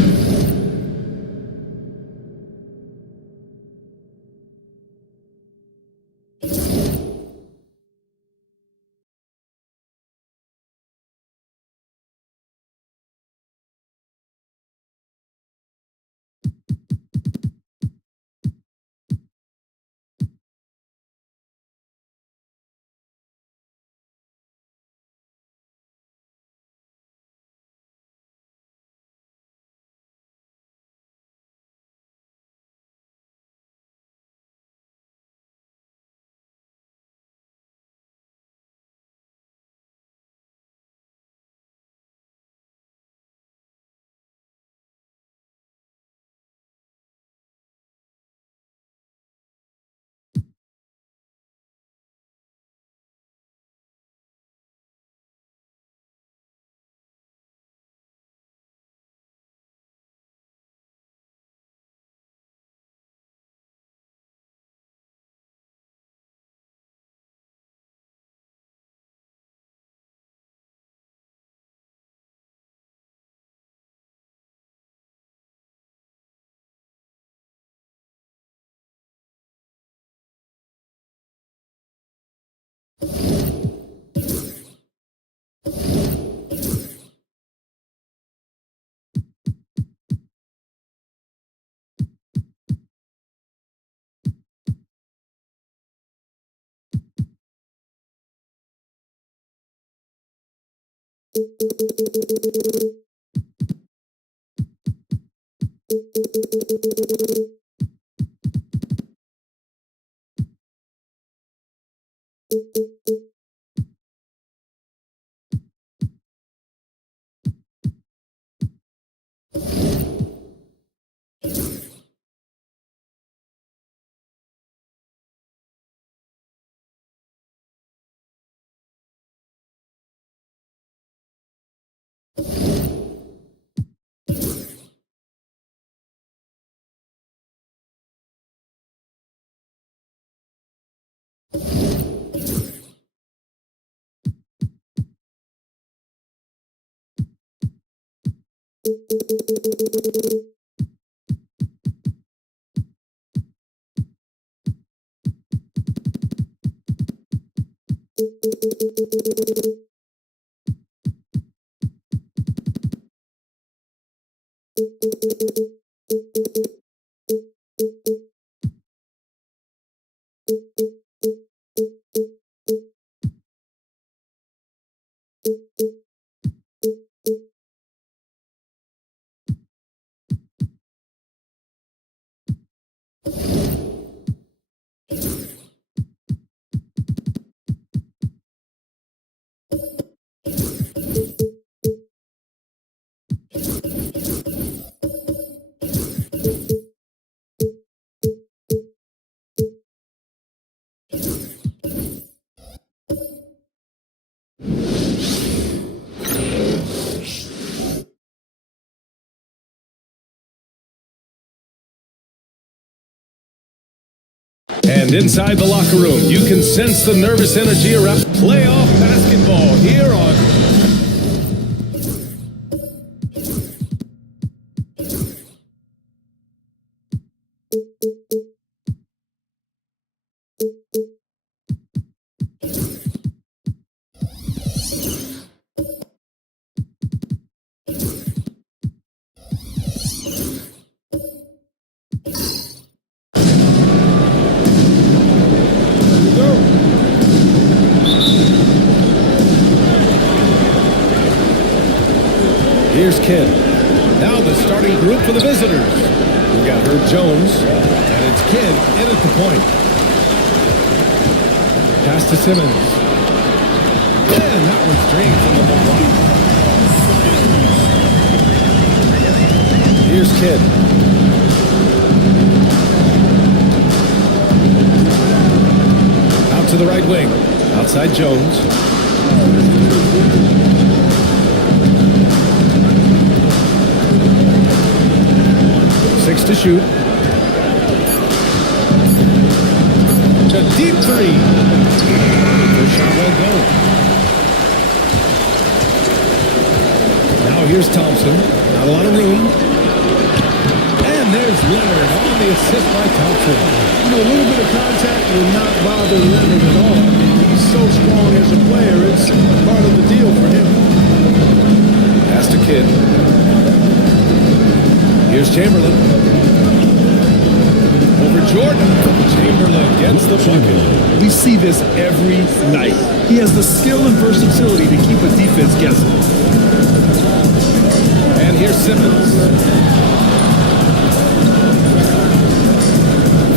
And inside the locker room, you can sense the nervous energy around playoff basketball here on Here's Kidd. Now the starting group for the visitors. We've got Herb Jones, and it's Kidd in at the point. Pass to Simmons. And that one's drained from the whole block. Here's Kidd. Out to the right wing. Outside Jones. 6 to shoot. To deep three. First shot won't go. Now here's Thompson. Not a lot of room. And there's Leonard on the assist by Thompson. You know, a little bit of contact will not bother Leonard at all. I mean, he's so strong as a player. It's part of the deal for him. Pass to Kidd. Here's Chamberlain. Over Jordan. Chamberlain gets the bucket. We see this every night. He has the skill and versatility to keep a defense guessing. And here's Simmons.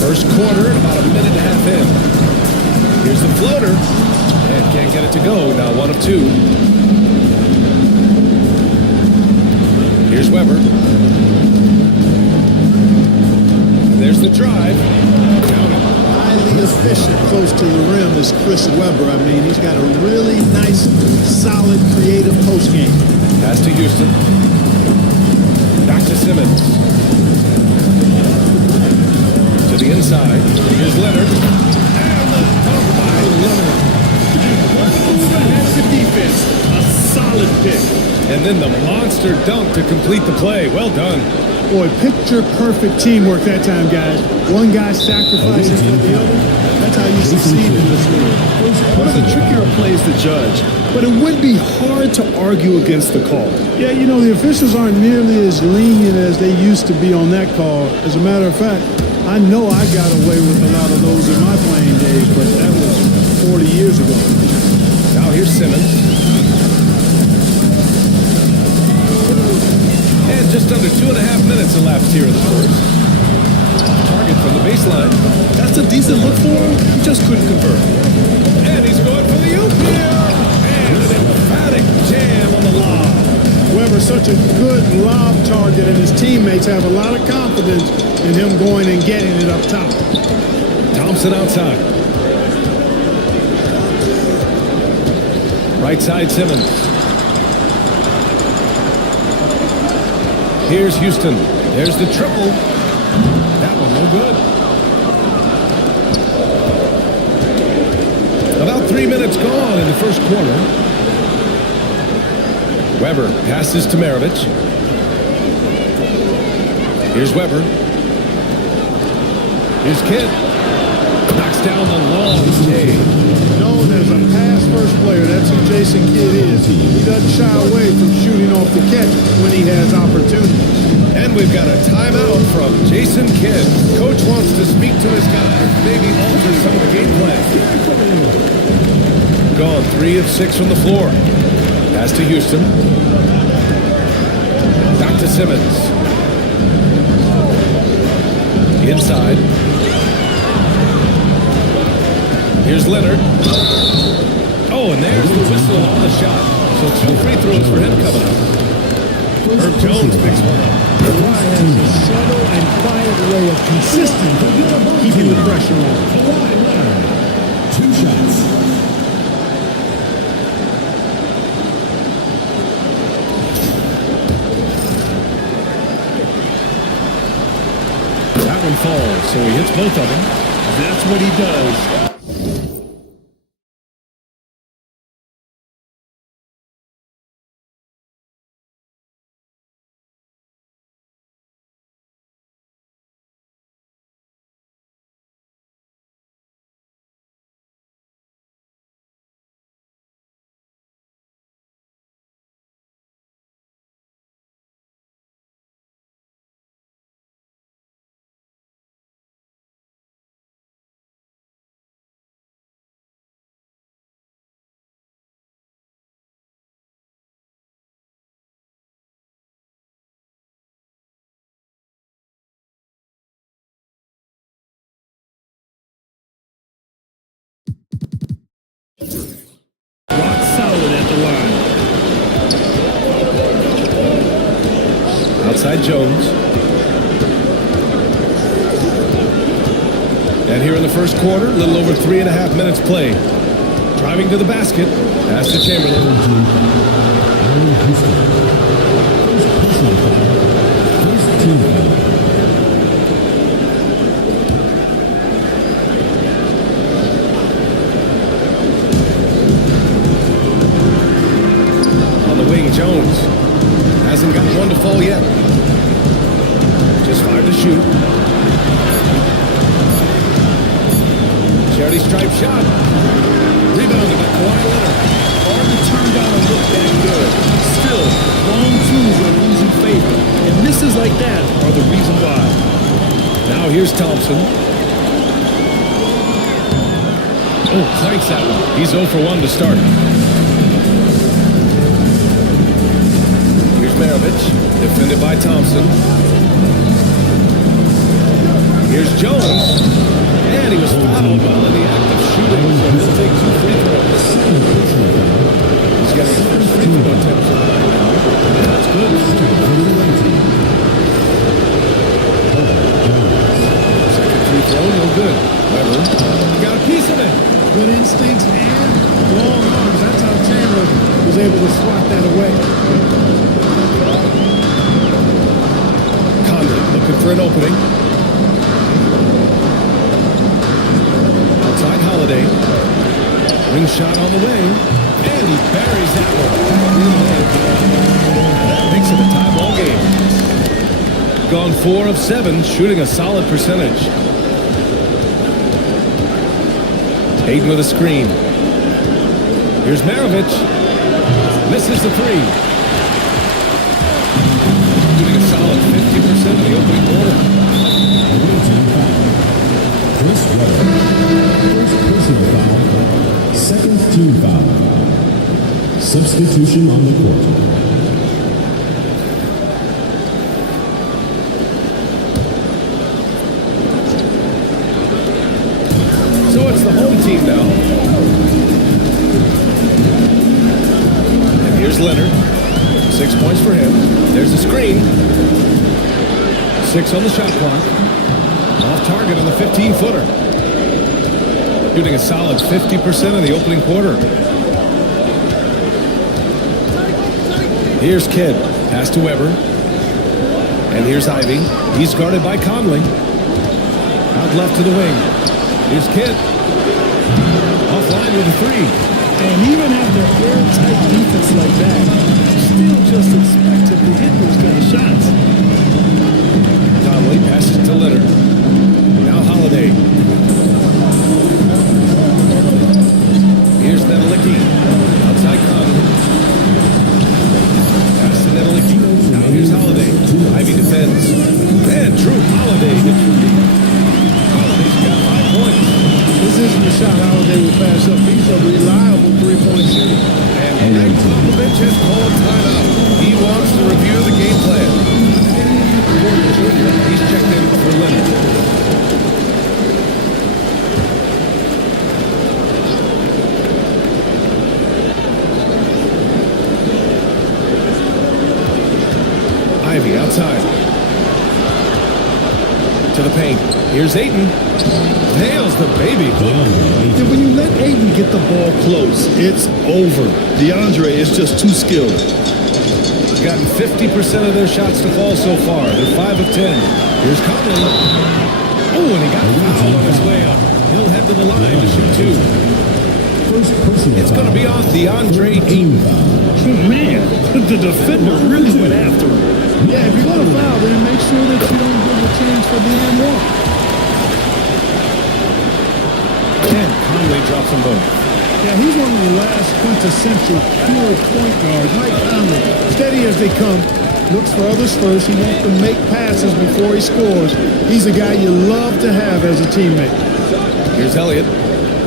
First quarter, about a minute and a half in. Here's the floater. And can't get it to go. Now 1 of 2. Here's Weber. There's the drive. Highly efficient close to the rim is Chris Webber. I mean, he's got a really nice, solid, creative post game. Pass to Houston. Back to Simmons. To the inside. Here's Leonard. And the dunk by Leonard. One move ahead of the defense. A solid pick. And then the monster dunk to complete the play. Well done. Boy, picture-perfect teamwork that time, guys. One guy sacrificing for the other. That's how you succeed in this league. One of the trickier plays to judge, but it would be hard to argue against the call. Yeah, you know, the officials aren't nearly as lenient as they used to be on that call. As a matter of fact, I know I got away with a lot of those in my playing days, but that was 40 years ago. Now here's Simmons. He just couldn't convert. And he's going for the oop here. And an emphatic jam on the lob. Weber's such a good lob target, and his teammates have a lot of confidence in him going and getting it up top. Thompson outside. Right side Simmons. Here's Houston. There's the triple. That one no good. About 3 minutes gone in the first quarter. Weber passes to Maravich. Here's Weber. Here's Kidd. Knocks down the long J. Known as a pass-first player, that's who Jason Kidd is. He doesn't shy away from shooting off the catch when he has opportunities. And we've got a timeout from Jason Kidd. Coach wants to speak to his guys, maybe alter some of the game plan. Gone 3 of 6 from the floor. Pass to Houston. Back to Simmons. Inside. Here's Leonard. Oh, and there's the whistle on the shot. So 2 free throws for him coming up. Herb Jones picks one up. Kawhi has a subtle and quiet way of consistently keeping the pressure on. Kawhi Leonard, 2 shots. That one falls, so he hits both of them. That's what he does. Rock solid at the line. Outside Jones. And here in the first quarter, a little over 3.5 minutes play. Driving to the basket. Pass to Chamberlain. On the wing, Jones. Hasn't got one to fall yet. Just 5 to shoot. Charity stripe shot. Rebounded by Kawhi Leonard. Hard to turn down and look that good. Still, long twos are losing favor. And misses like that are the reason why. Now here's Thompson. Oh, cranks that one. He's 0 for 1 to start. Here's Maravich, defended by Thompson. Here's Jones. And he was fouled while in the act of shooting. So he'll take 2 free throws. He's got his first free throw attempt for the night now. That's good. Second free throw, no good. Weber got a piece of it. Good instincts and long arms. That's how Chandler was able to swat that away. Conley looking for an opening. Outside Holiday. Ring shot on the way. And he buries that one. Makes it a tie ball game. Gone 4 of 7, shooting a solid percentage. Hayden with a screen. Here's Maravich. Misses the 3. Shooting a solid 50% of the opening quarter. Chris Weber, first personal foul, second team foul. Substitution on the court. So So it's the home team now. And here's Leonard. 6 points for him. There's the screen. 6 on the shot clock. Off target on the 15-footer. Shooting a solid 50% in the opening quarter. Here's Kidd. Pass to Weber. And here's Ivy. He's guarded by Conley. Out left to the wing. Here's Kidd. Offline with a 3. And even after airtight defense like that, still just expect him to hit those kind of shots. Conley passes to Leonard. Now Holiday. Here's Nedelicki. Outside Conley. Pass to Nedelicki. Now here's Holiday. Ivy defends. And Drew Holiday. Holiday's got 5 points. This isn't a shot Holiday will pass up. He's a reliable three-point shooter. And Greg Popovich has called timeout. He wants to review the game plan. Porter Jr., he's checked in for Leonard. Ivy outside. To the paint. Here's Ayton. Nails the baby hook. And when you let Ayton get the ball close, it's over. DeAndre is just too skilled. He's gotten 50% of their shots to fall so far. They're 5 of 10. Here's Conley. Oh, and he got fouled on his way up. He'll head to the line to shoot 2. It's going to be on DeAndre Ayton. Man, the defender really went after him. Yeah, if you're going to foul, then make sure that you don't give a chance for the and-one. And Conley drops them both. Yeah, he's one of the last quintessential pure point guards. Mike Conley, steady as they come, looks for others first. He wants to make passes before he scores. He's a guy you love to have as a teammate. Here's Elliott.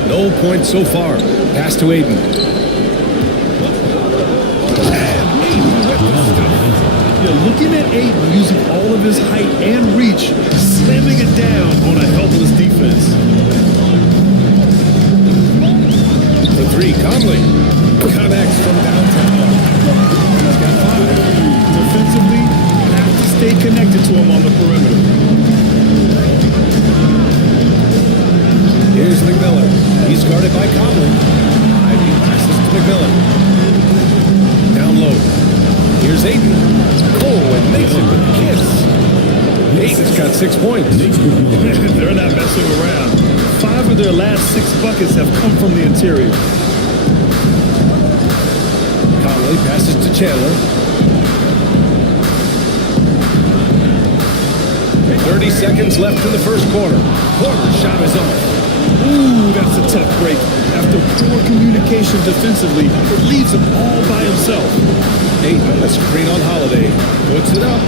No points so far. Pass to Ayton. Yeah, looking at Ayton using all of his height and reach, slamming it down on a helpless defense. The 3, Conley. Connects from downtown. He's got 5. Defensively, you have to stay connected to him on the perimeter. Here's McMillan. He's guarded by Conley. Ivy passes to McMillan. Down low. Here's Ayton. Oh, and makes it with a kiss. Ayton's got 6 points. They're not messing around. 5 of their last 6 buckets have come from the interior. Conley passes to Chandler. 30 seconds left in the first quarter. Porter's shot is off. Ooh, that's a tough break. After poor communication defensively, it leaves him all by himself. Ayton, a screen on Holiday. Puts it up.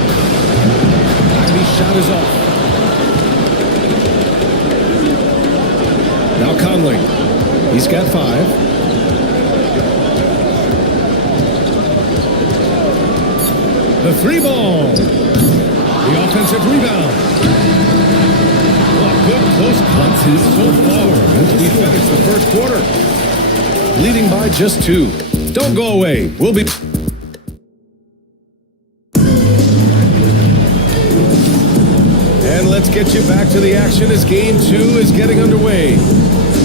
Ivy's shot is off. Now Conley. He's got 5. The 3 ball. The offensive rebound. Oh, good close contact so far as we finish the first quarter. Leading by just 2. Don't go away. We'll be... And let's get you back to the action as game 2 is getting underway.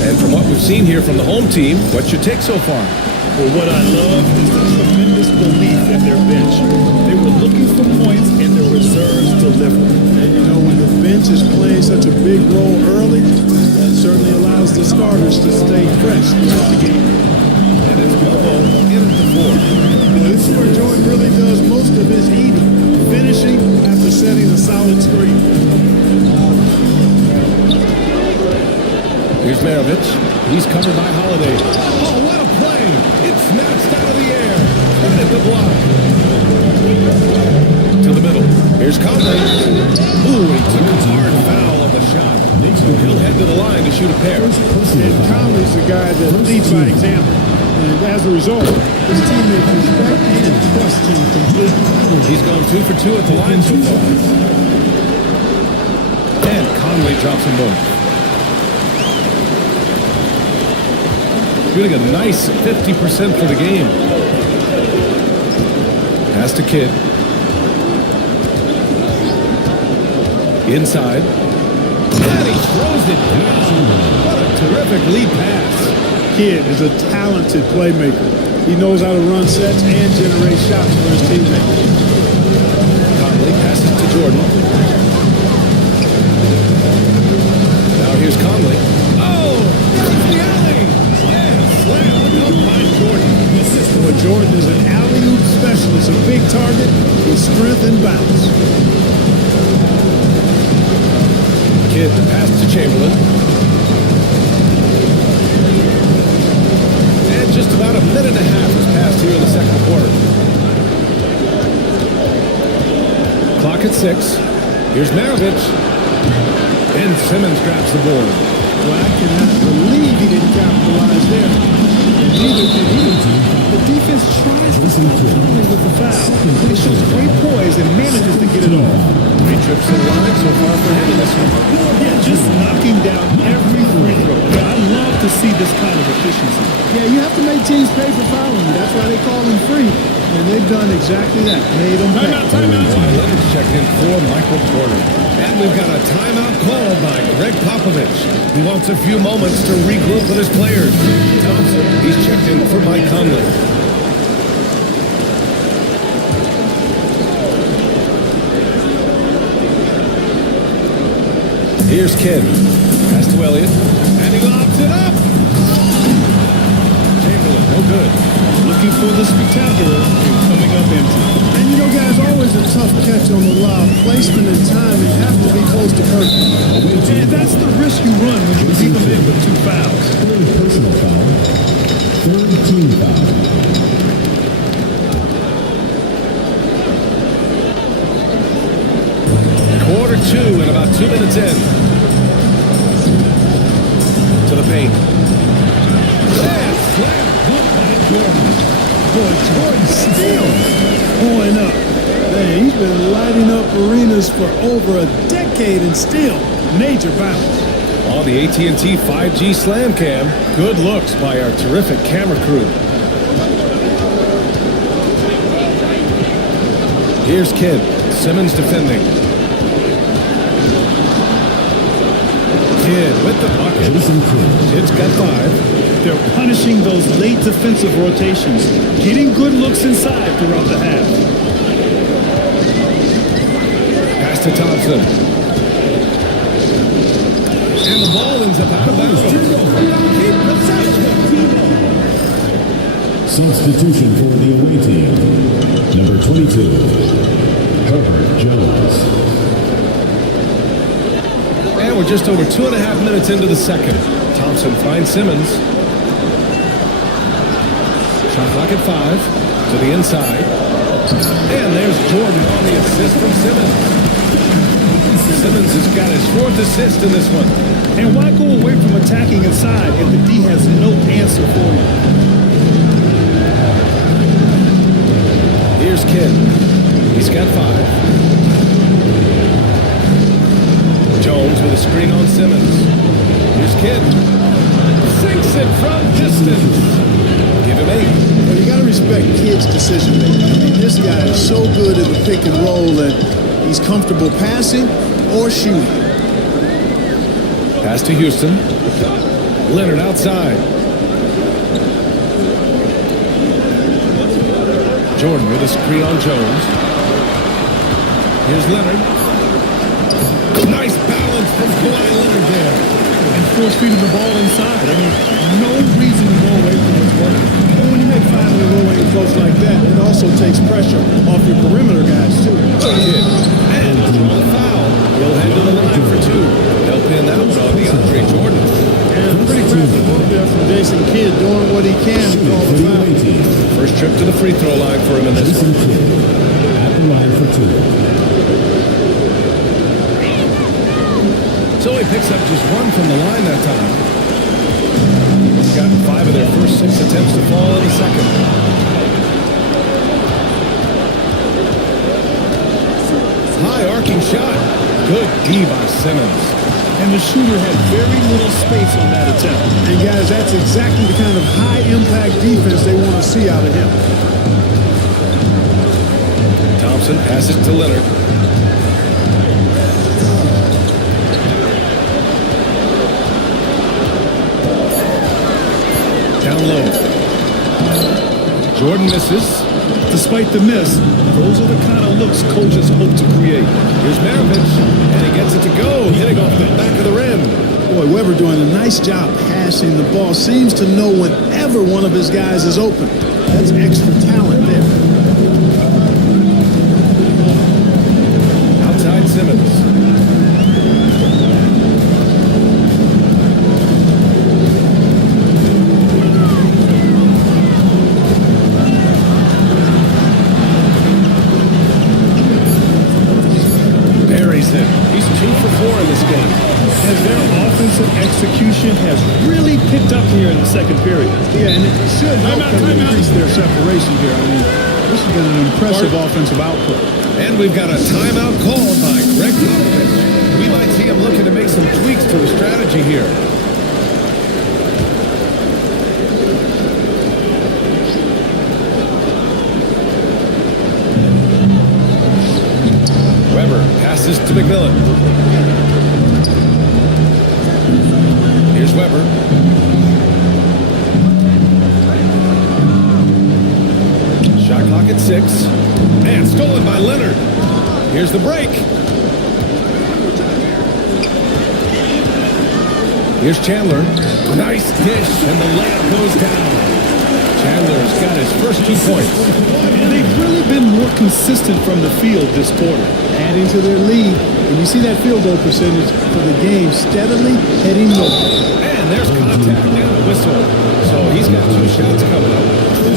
And from what we've seen here from the home team, what's your take so far? Well, what I love is the tremendous belief in their bench. They were looking for points and their reserves delivered. And you know, when the bench is playing such a big role early, that certainly allows the starters to stay fresh throughout the game. And it's Bobo in at the 4. Well, this is where Jordan really does most of his eating, finishing after setting a solid screen. Here's Maravich. He's covered by Holiday. Oh, what a play! It's snatched out of the air. And at the block. To the middle. Here's Conley. Ooh, he took a hard foul on the shot. He'll head to the line to shoot a pair. And Conley's the guy that leads by example. And as a result, his teammates respect and trust him completely. He's gone 2 for 2 at the line so far. And Conley drops them both. shooting a nice 50% for the game. Pass to Kidd. Inside. And he throws it down. What a terrific lead pass. Kidd is a talented playmaker. He knows how to run sets and generate shots for his teammates. Conley passes to Jordan. Now here's Conley. Oh! The alley! Yeah, slam up by Jordan. Boy, Jordan is an alley-oop specialist, a big target with strength and bounce. Kidd pass to Chamberlain. And just about a minute and a half has passed here in the second quarter. Clock at 6. Here's Maravich. And Simmons grabs the board. Well, I cannot believe he didn't capitalize there. And neither did he. The defense tries to stop Conley with the foul. He shows great poise and manages to get it off. 3 trips to the line so far for him in this one. Yeah, just knocking down every free throw. Yeah, I love to see this kind of efficiency. Yeah, you have to make teams pay for fouling you. That's why they call them free. And they've done exactly that. Made them pay. Timeout. Leonard's checked in for Michael Porter. And we've got a timeout called by Greg Popovich. He wants a few moments to regroup with his players. Thompson, he's checked in for Mike Conley. Here's Kidd. Pass to Elliott. And he lobs it up. Chamberlain, no good. Looking for the spectacular and coming up empty. And you know, guys, always a tough catch on the lob. Placement and timing have to be close to perfect. And that's the risk you run when you leave them in with 2 fouls. Third personal foul. Third team foul. Quarter 2 and about 2 minutes in. To the paint. Slam. Good by Jordan. Boy, Jordan still pulling up. Man, he's been lighting up arenas for over a decade and still major bounce. On the AT&T 5G Slam Cam. Good looks by our terrific camera crew. Here's Kidd. Simmons defending. Kidd with the bucket. Kidd's got 5. They're punishing those late defensive rotations, getting good looks inside throughout the half. Pass to Thompson. And the ball ends up out of bounds. Keep possession. Substitution for the away team. Number 22, Herbert Jones. And we're just over 2.5 minutes into the second. Thompson finds Simmons. Shot clock at 5. To the inside. And there's Jordan on the assist from Simmons. Simmons has got his 4th assist in this one. And why go away from attacking inside if the D has no answer for you? Here's Kidd. He's got 5. Jones with a screen on Simmons. Here's Kidd. Sinks it from distance. Give him 8. But you got to respect Kidd's decision making. I mean, this guy is so good at the pick and roll that he's comfortable passing or shooting. Pass to Houston. Leonard outside. Jordan with a screen on Jones. Here's Leonard. Nice balance from Kawhi Leonard there. And force feeding the ball inside. I mean, no reason to go away from what's working. And when you make 5 in a row and close like that, it also takes pressure off your perimeter guys, too. And on the foul. He'll head to the line for 2. They'll pin that one on DeAndre Jordan. And pretty crafty work there from Jason Kidd doing what he can to call the foul. First trip to the free throw line for him in this one. At the line for 2. So he picks up just 1 from the line that time. He's gotten 5 of their first 6 attempts to fall in the second. High arcing shot. Good D by Simmons. And the shooter had very little space on that attempt. And guys, that's That's exactly the kind of high-impact defense they want to see out of him. Thompson passes to Leonard. Down low. Jordan misses. Despite the miss, those are the kind of looks coaches hope to create. Here's Maravich, and he gets it to go, hitting off the back of the rim. Boy, Weber doing a nice job passing the ball. Seems to know whenever one of his guys is open. That's extra talent there. Outside Simmons. Buries it. He's 2 for 4 in this game. And their offensive execution has really picked up here in the second period. Yeah, and it should help them increase their separation here. I mean, this has been an impressive offensive output. And we've got a timeout called by Greg Popovich. We might see him looking to make some tweaks to his strategy here. Weber passes to McMillan. Here's Weber. Shot clock at 6. And stolen by Leonard. Here's the break. Here's Chandler. Nice dish, and the layup goes down. Chandler's got his first 2 points. And they've really been more consistent from the field this quarter, adding to their lead. And you see that field goal percentage for the game steadily heading north. And there's contact and a whistle. So he's got 2 shots coming up.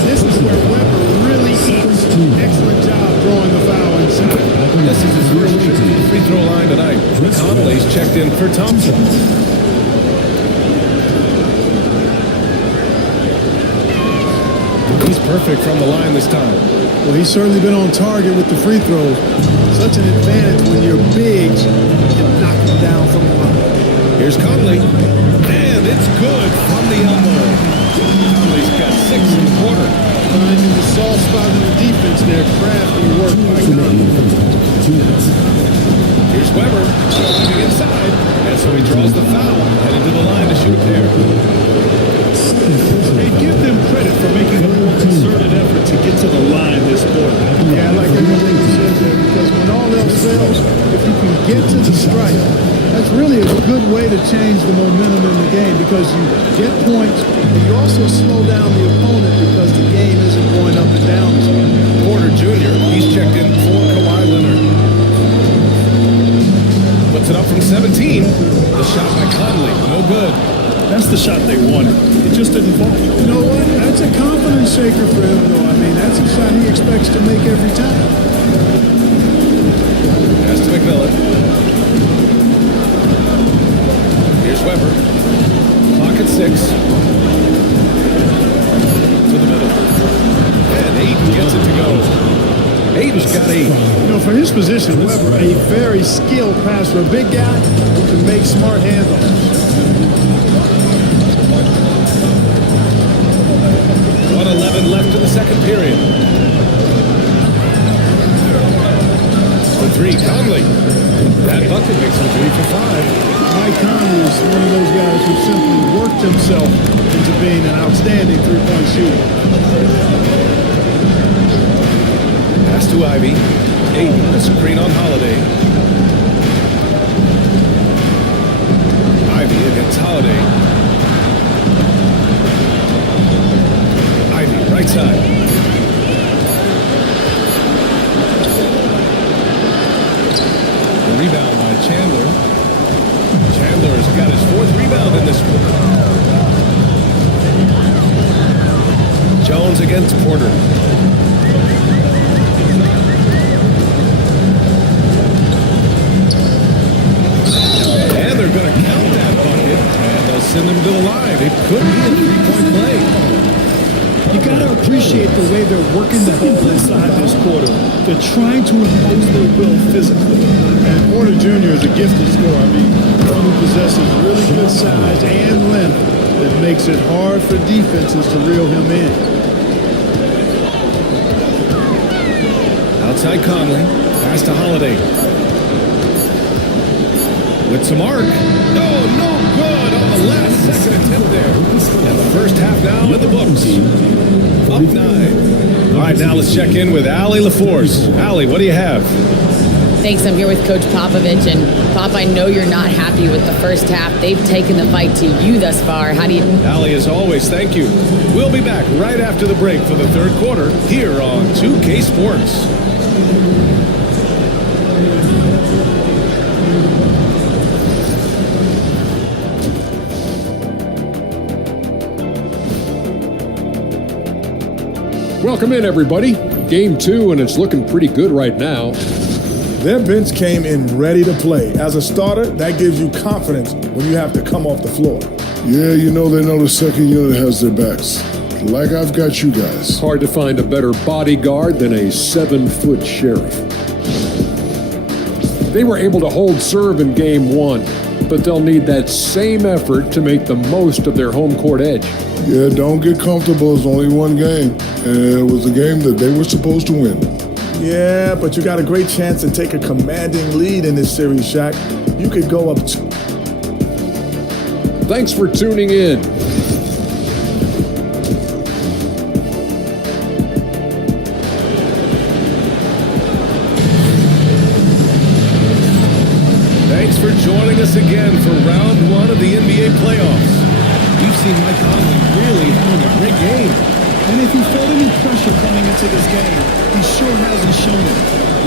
This is where Weber really eats. Excellent job drawing the foul inside. This is his first trip to the free throw line tonight. Conley's checked in for Thompson. He's perfect from the line this time. Well, he's certainly been on target with the free throws. Such an advantage when you're big, you can knock them down from the line. Here's Conley. And it's good from the elbow. Conley's got 6 in the quarter. Finding the soft spot in the defense there. Crafty work by Conley. Here's Weber. Moving inside. And so he draws the foul. Heading to the line to shoot there. Hey, give them credit for making a more concerted effort to get to the line this quarter. Yeah, I like everything you said there, because when all else fails, if you can get to the stripe, that's really a good way to change the momentum in the game, because you get points, and you also slow down the opponent because the game isn't going up and down. Porter Jr., he's checked in for Kawhi Leonard. Puts it up from 17. The shot by Conley, no good. That's the shot they wanted. It just didn't fall. You know what? That's a confidence shaker for him, though. I mean, that's a shot he expects to make every time. Pass to McMillan. Here's Weber. Clock at 6. To the middle. And Ayton gets it to go. Ayton's got 8. You know, for his position, Weber, a very skilled passer, a big guy who can make smart handoffs. 1:11 left in the second period. For 3, Conley. That bucket makes him 3 for 5. Mike Conley is one of those guys who simply worked himself into being an outstanding three-point shooter. Pass to Ivy. Ayton, a screen on Holiday. Ivy against Holiday. Ivy, right side. The rebound by Chandler. Chandler has got his 4th rebound in this one. Jones against Porter. And they're going to count that bucket, and they'll send them to the line. It could be a 3-point play. You got to appreciate the way they're working the hoop inside this quarter. They're trying to impose their will physically. And Porter Jr. is a gifted scorer. I mean, one who possesses really good size and length. that makes it hard for defenses to reel him in. Outside Conley. Pass to Holiday. With some arc. No good on the last second attempt there. And the first half now in the books. Up 9. All right, now let's check in with Allie LaForce. Allie, what do you have? Thanks. I'm here with Coach Popovich. And Pop, I know you're not happy with the first half. They've taken the fight to you thus far. How do you... Allie, as always, thank you. We'll be back right after the break for the third quarter here on 2K Sports. Welcome in, everybody. Game 2, and it's looking pretty good right now. Their bench came in ready to play. As a starter, that gives you confidence when you have to come off the floor. Yeah, they know the second unit has their backs. Like I've got you guys. Hard to find a better bodyguard than a 7-foot sheriff. They were able to hold serve in Game 1, but they'll need that same effort to make the most of their home court edge. Yeah, don't get comfortable. It's only one game. And it was a game that they were supposed to win. Yeah, but you got a great chance to take a commanding lead in this series, Shaq. You could go up to... Thanks for tuning in. Thanks for joining us again for round 1 of the NBA playoffs. We've seen Mike Conley really having a great game. And if he felt any pressure coming into this game, he sure hasn't shown it.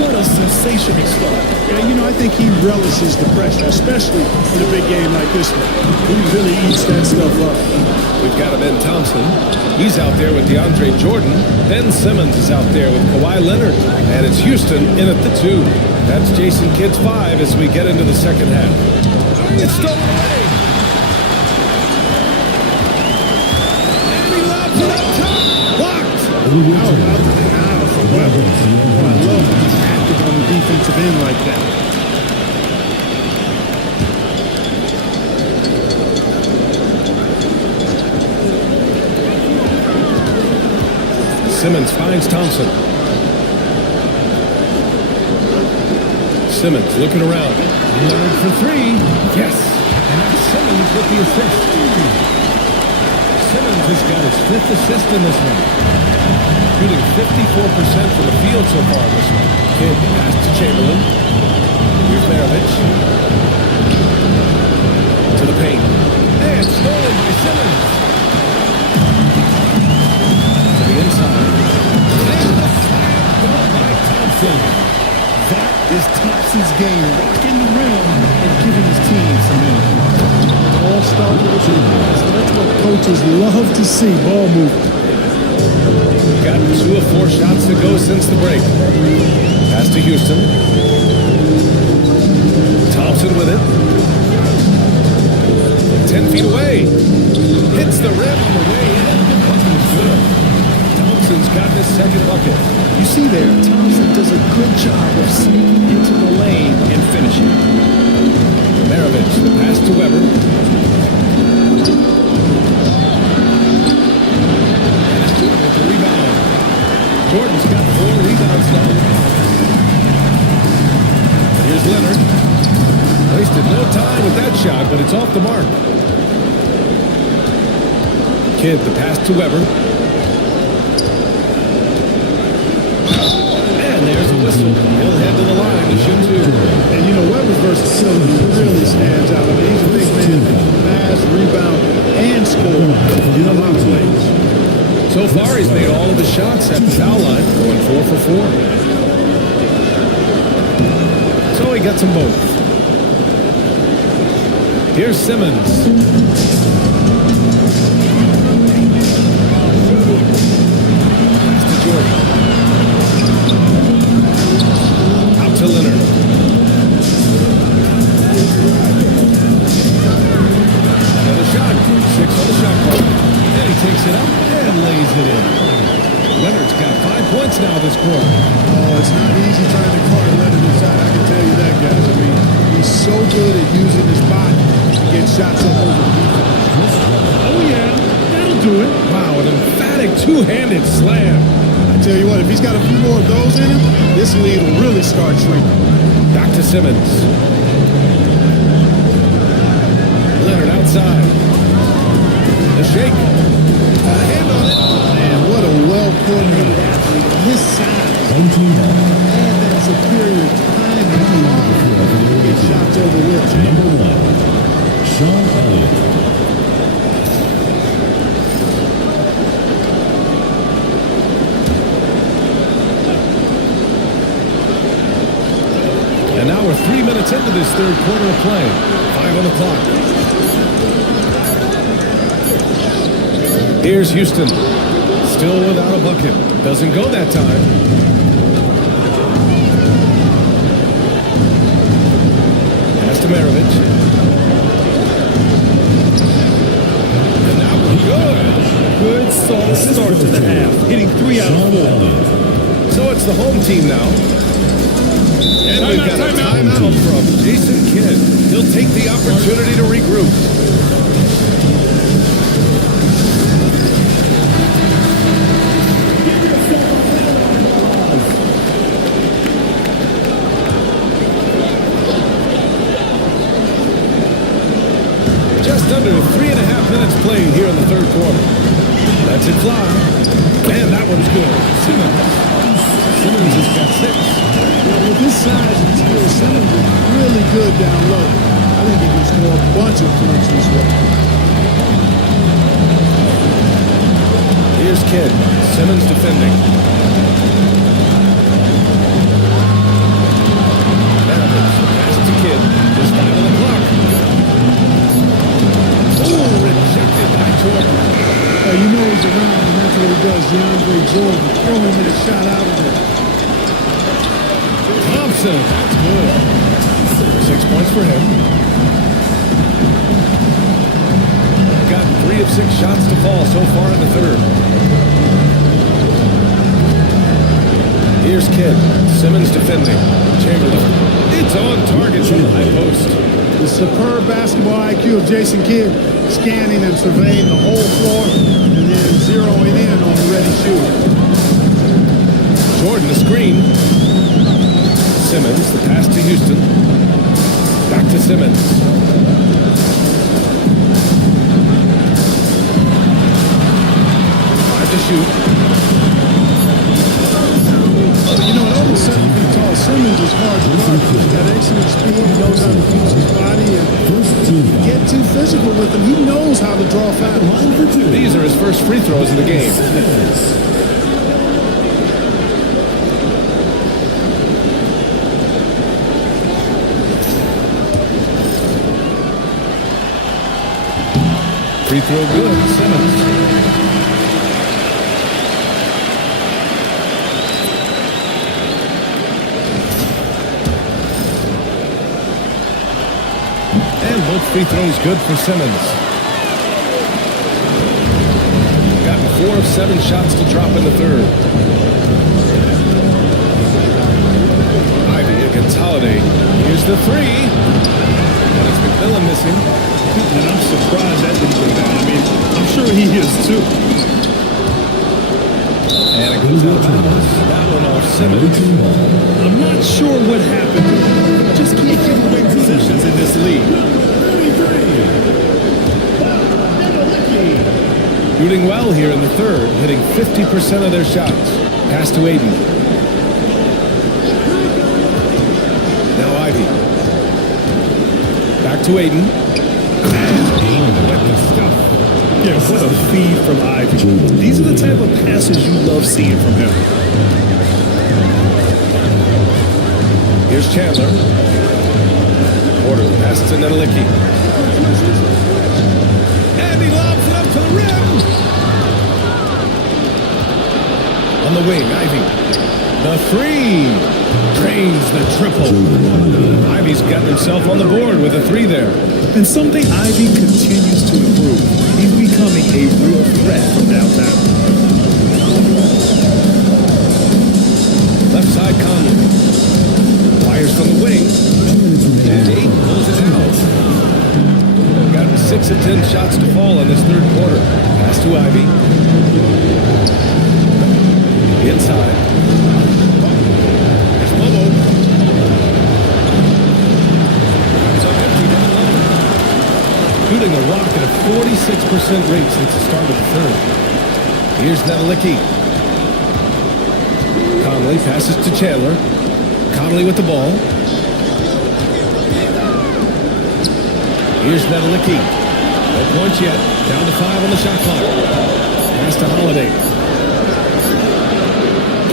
What a sensational start. Yeah, I think he relishes the pressure, especially in a big game like this one. He really eats that stuff up. We've got a Ben Thompson. He's out there with DeAndre Jordan. Ben Simmons is out there with Kawhi Leonard. And it's Houston in at the 2. That's Jason Kidd's 5 as we get into the second half. It's stolen away. And he lobs it up top. Blocked. How about the denial from Weber? Oh, I love when he's active on the defensive end like that. Simmons finds Thompson. Simmons looking around. Leonard for 3. Yes. And that's Simmons with the assist. Simmons has got his 5th assist in this one. Shooting 54% from the field so far in this one. Kidd pass to Chamberlain. Here's Maravich. To the paint. And stolen by Simmons. To the inside. And the slam dunk by Thompson. That is Thompson's game, rocking the rim and giving his team some energy. It all starts with a pass. That's what coaches love to see, ball movement. We've got 2 of 4 shots to go since the break. Pass to Houston. Thompson with it. 10 feet away. Hits the rim on the way in. The bucket is good. Thompson's got his second bucket. You see there, Thompson does a good job of sneaking into the lane and finishing. Maravich, the pass to Weber. With the rebound. Jordan's got 4 rebounds now. Here's Leonard. Wasted no time with that shot, but it's off the mark. Kidd, the pass to Weber. There's a whistle. He'll head to the line to shoot 2. And Weber's versatility really stands out. I mean, he's a big man, pass, rebound, and score in a lot of ways. So far, he's made all of his shots at the foul line, going 4 for 4. So he gets them both. Here's Simmons. To Leonard. Another shot. 6 on the shot clock. And he takes it up and lays it in. Leonard's got 5 points now this quarter. Oh, it's not easy trying to guard Leonard inside. I can tell you that, guys. I mean, he's so good at using his body to get shots up over the defense. Oh, yeah. do it. Wow, an emphatic two-handed slam. I tell you what, if he's got a few more of those in him, this lead will really start shrinking. Back to Simmons. Leonard outside. The shake. A hand on it. Man, what a well-coordinated athlete on his side. Home team ball. And that superior time and arm to get shots over with. Number 1, Sean Elliott. And now we're 3 minutes into this third quarter of play. 5 on the clock. Here's Houston. Still without a bucket. Doesn't go that time. Pass to Maravich. And that one good. Good, solid start to the half. Hitting 3 out of 4. So it's the home team now. And we've got a timeout from Jason Kidd. He'll take the opportunity to regroup. Just under 3.5 minutes played here in the third quarter. That's it fly. Man, that one's good. Simmons has got 6. With his size and skill, Simmons is really good down low. I think he can score a bunch of points this way. Here's Kidd. Simmons defending. Maravich pass to Kidd. Just 5 on the clock. Oh, rejected by Jordan. You know he's around, and that's what he does. DeAndre Jordan throwing that shot out of there. Thompson, that's good. 6 points for him. Got 3 of 6 shots to fall so far in the third. Here's Kidd. Simmons defending. Chamberlain. It's on target from the high post. The superb basketball IQ of Jason Kidd, scanning and surveying the whole floor, and then zeroing in on the ready shooter. Jordan, the screen. Simmons, the pass to Houston. Back to Simmons. 5 to shoot. You know, at over 7 feet tall, Simmons is hard to guard. He's got excellent speed. He knows how to use his body. And get too physical with him. He knows how to draw fouls. These are his first free throws in the game. Free throw good, Simmons. And both free throws good for Simmons. Gotten 4 of 7 shots to drop in the third. Ivy against Holiday. Here's the 3. And it's McMillan missing. And I'm surprised that didn't go down. I mean, I'm sure he is too. And it goes out of bounds. That one off Simmons. I'm not sure what happened. Just can't give away possessions in this league. Shooting well here in the third, hitting 50% of their shots. Pass to Aiden. Now Ivy. Back to Aiden. Yeah, what a feed from Ivy. These are the type of passes you love seeing from him. Here's Chandler. Porter passes to Nedelicki. And he lobs it up to the rim. On the wing, Ivy. The 3. Drains the triple. Ivy's gotten himself on the board with a 3 there. And something Ivy continues to improve. He's becoming a real threat from downtown. Left side Conley. Fires from the wing. And 8 closes out. Got 6 of 10 shots to fall in this third quarter. Pass to to Ivy. Inside. There's Bobo. Comes up empty down low. Shooting a rocket at a 46% rate since the start of the third. Here's Nedelicki. Conley passes to Chandler. Conley with the ball. Here's Nedelicki. No points yet. Down to 5 on the shot clock. Pass to Holiday.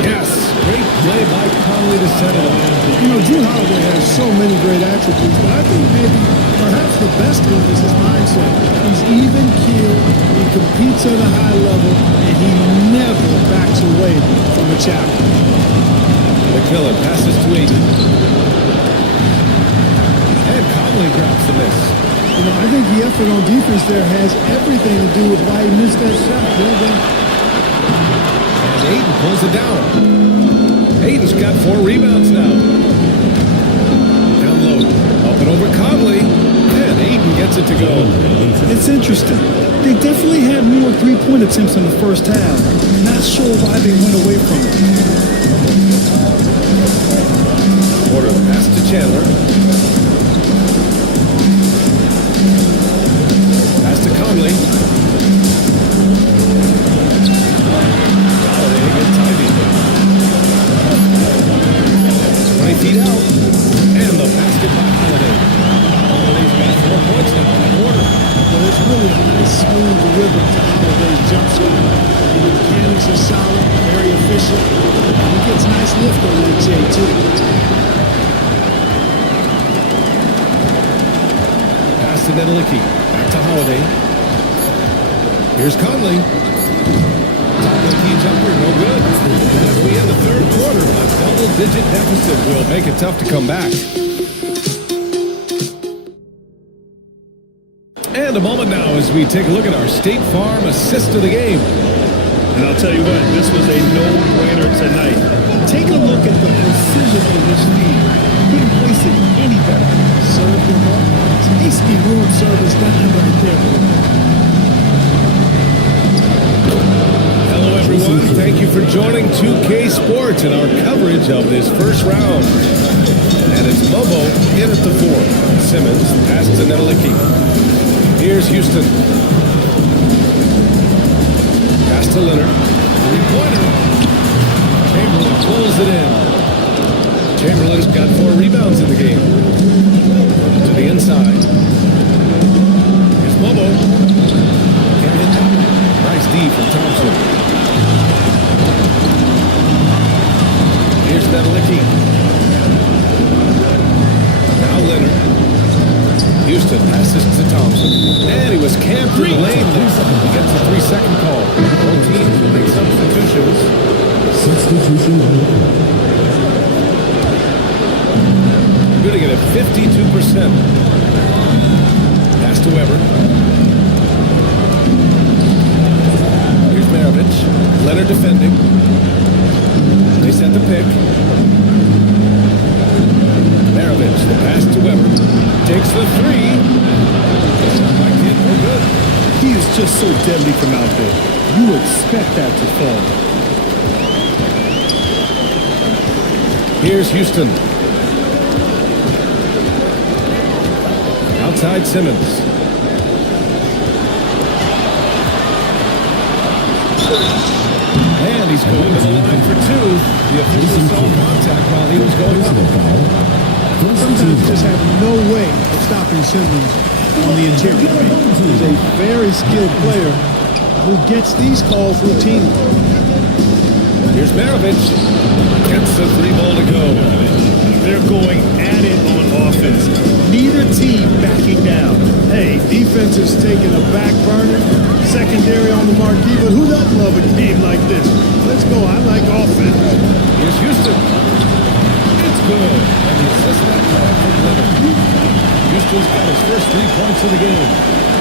Yes. Great play by Conley to set it up. You know, Drew Holiday has so many great attributes, but I think maybe perhaps the best one is his mindset. He's even keeled, he competes at a high level, and he never backs away from a challenge. McMillan passes to Aiton. And Conley drops the miss. You know, I think the effort on defense there has everything to do with why he missed that shot. Well done. And Aiton pulls it down. Aiton's got 4 rebounds now. Down low. Up and over Conley. And Aiton gets it to go. It's interesting. They definitely had more three-point attempts in the first half. Not sure why they went away from it. Porter pass to Chandler. Pass to Conley. Holiday against Ivy. 20 feet out. And the basket by Holiday. Holiday's got 4 points now on the quarter. But it's really a nice, smooth rhythm to Holiday's jump shot. The mechanics are solid, very efficient. He gets nice lift on that J, too. Pass to Nedelicki. Back to Holiday. Here's Conley. Top-of-the-key jumper, no good. As we end the third quarter, a double-digit deficit will make it tough to come back. And a moment now as we take a look at our State Farm assist of the game. And I'll tell you what, this was a no-brainer tonight. Take a look at the precision of this feed. Couldn't place it any better. Served him up. Tasty room service done right there. Hello, everyone. Thank you for joining 2K Sports and our coverage of this first round. And it's Bobo in at the 4. Simmons pass to Nedelicki. Here's Houston. Pass to Leonard. Three-pointer. Chamberlain pulls it in. Chamberlain's got 4 rebounds in the game. To the inside. Here's Bobo. Can't hit that. Nice D from Thompson. Here's Nedelicki. Now Leonard. Houston passes to Thompson. And he was camped in the lane there. He gets a 3-second call. Both teams will make substitutions. Substitution on the clock. Going to get a 52%. Pass to Weber. Here's Maravich. Leonard defending. They set the pick. Maravich, the pass to Weber. Takes the 3. My kid, no good. He is just so deadly from out there. You expect that to fall. Here's Houston. Outside Simmons. And he's going to the line for 2. The official saw contact while he was going up. Sometimes you just have no way of stopping Simmons on the interior. He's a very skilled player who gets these calls routinely. Here's Maravich. Gets the 3 ball to go. They're going at it on offense. Neither team backing down. Hey, defense is taking a back burner, secondary on the marquee, but who doesn't love a game like this? Let's go. I like offense. Here's Houston. It's good. And the assist that time from Leonard. Houston's got his first 3 points of the game.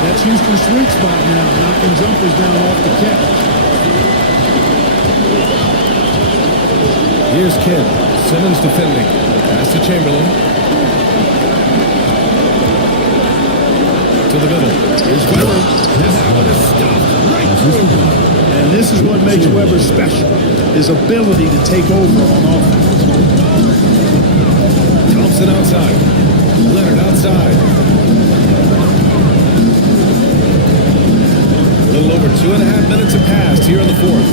That's Houston's sweet spot now, knocking jumpers down off the catch. Here's Kidd. Simmons defending. Pass to Chamberlain. To the middle. Here's Weber. This one is stopped right And this is what makes Weber special, his ability to take over on offense. Thompson outside. Leonard outside. A little over 2.5 minutes have passed here in the fourth.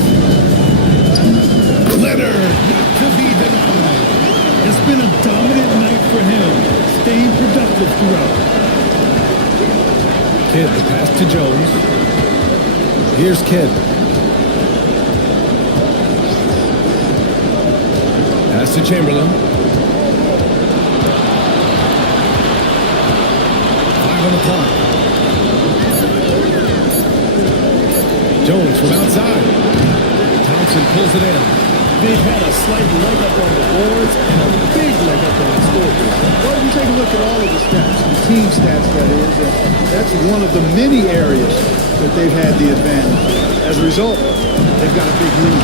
Leonard, not to be denied. It's been a dominant night for him, staying productive throughout. Kidd, the pass to Jones. Here's Kidd. Pass to Chamberlain. 5 on the clock. Jones from outside. Thompson pulls it in. They've had a slight leg up on the boards and a big leg up on the scoreboard. Well, you take a look at all of the stats, the team stats that is, and that's one of the many areas that they've had the advantage. As a result, they've got a big lead.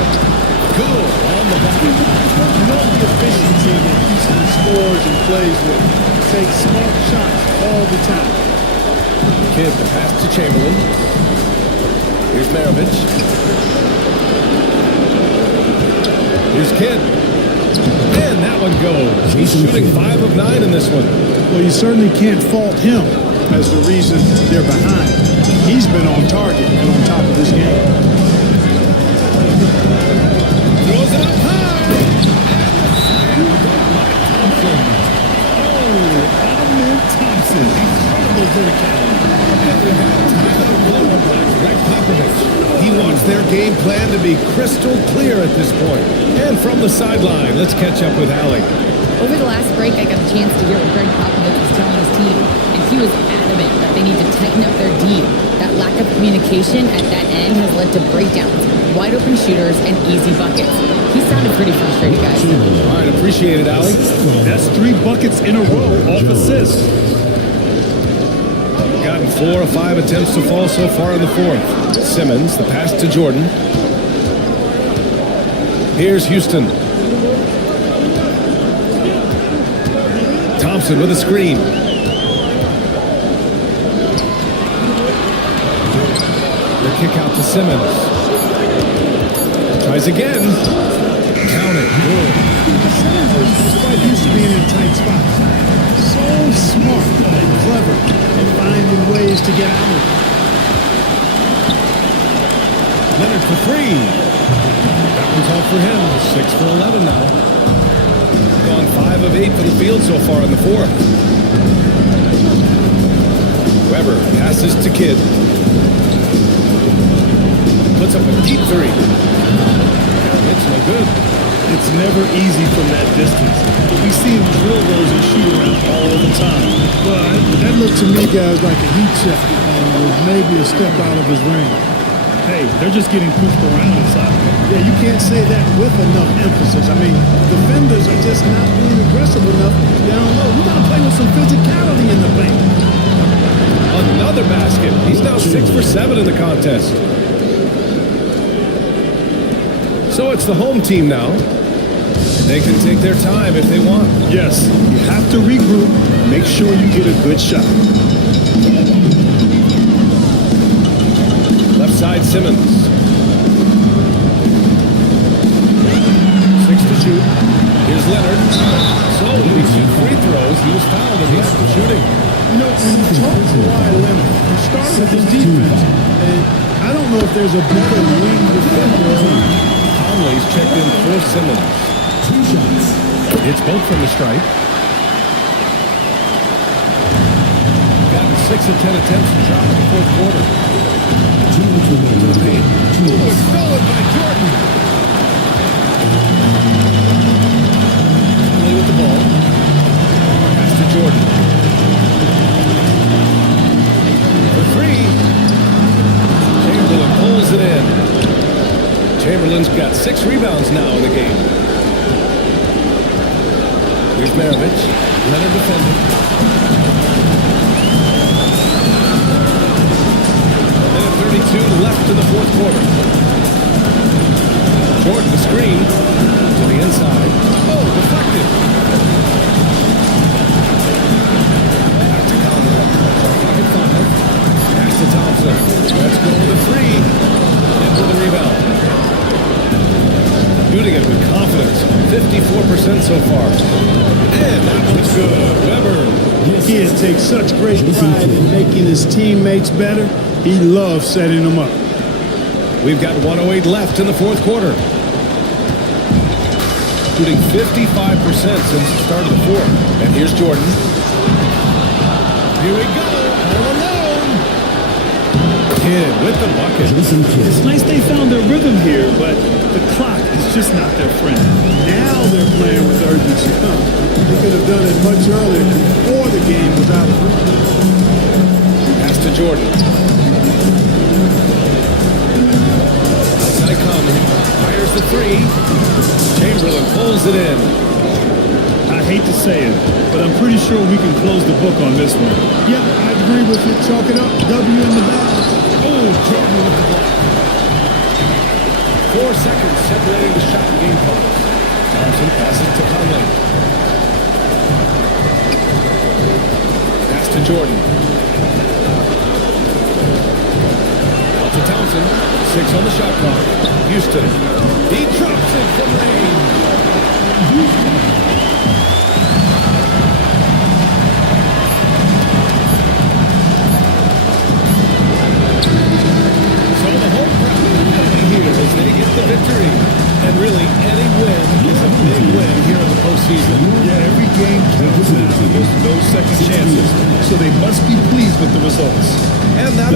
Good on the bucket. You know the efficiency that Houston scores and plays with. Take smart shots all the time. Kidd, the pass to Chamberlain. Here's Maravich. Here's Kidd. And that one goes. He's shooting 5 of 9 in this one. Well, you certainly can't fault him as the reason they're behind. He's been on target and on top of this game. Throws it up high. Ahmed Thompson. Incredible verticality. Greg Popovich. He wants their game plan to be crystal clear at this point. And from the sideline, let's catch up with Allie. Over the last break, I got a chance to hear what Greg Popovich was telling his team, and he was adamant that they need to tighten up their D. That lack of communication at that end has led to breakdowns, wide open shooters, and easy buckets. He sounded pretty frustrated, guys. All right, appreciate it, Allie. That's 3 buckets in a row off assists. Gotten 4 of 5 attempts to fall so far in the fourth. Simmons, the pass to Jordan. Here's Houston. Thompson with a screen. The kick out to Simmons. Tries again. Count it. Good. Simmons is quite used to being in tight spots. So smart and clever at finding ways to get out of it. Leonard for 3. That one's off for him. 6 for 11 now. Gone 5 of 8 from the field so far in the fourth. Weber passes to Kidd. Puts up a deep 3. It's no good. It's never easy from that distance. We see him drill those and shoot around all the time. But that looked to me, guys, like a heat check. Was maybe a step out of his range. Hey, they're just getting pushed around inside. Yeah, you can't say that with enough emphasis. I mean, defenders are just not being aggressive enough down low. You got to play with some physicality in the paint. Another basket. He's now 6 for 7 in the contest. So it's the home team now. They can take their time if they want. Yes, you have to regroup. Make sure you get a good shot. Left side, Simmons. 6 to shoot. Here's Leonard. So he shoot free throws. He was fouled in the act of shooting. You know, when you talk to Kawhi Leonard, you start with his defense. And I don't know if there's a better wing defender. Conley's checked in for Simmons. It's both from the stripe. Gotten 6 of 10 attempts to shot in the fourth quarter. To the paint. Oh, it's stolen by Jordan. Conley with the ball. Pass to Jordan. For 3. Chamberlain pulls it in. Chamberlain's got 6 rebounds now in the game. Here's Maravich. Leonard defending. A minute 32 left in the fourth quarter. Jordan, the screen to the inside. Oh, deflected. Back to Conley. Pocket 5. Pass to Thompson. Let's go with a 3. shooting it with confidence. 54% so far. And that one's good. Weber. He takes such great pride in making his teammates better. He loves setting them up. We've got 1:08 left in the fourth quarter. Shooting 55% since the start of the fourth. And here's Jordan. Here we go. All alone. Kidd with the bucket. It's nice they found their rhythm here, but the clock is just not their friend. Now they're playing with urgency. They could have done it much earlier before the game was out of reach. Pass to Jordan. Outside Conley. Fires the three. Chamberlain pulls it in. I hate to say it, but I'm pretty sure we can close the book on this one. Yep, I agree with you. Chalk it up. W in the bag. Oh, Jordan with the block. 4 seconds separating the shot and game clock. Thompson passes to Conley. Pass to Jordan. Out to Thompson. 6 on the shot clock. Houston. He drops it from range. As they get the victory. And really, any win is a big win here in the postseason. Yeah, every game counts now. There's no second chances. So they must be pleased with the results. And that...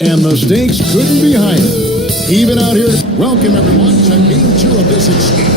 And the stakes couldn't be higher. Even out here, welcome everyone to Game 2 of this exciting.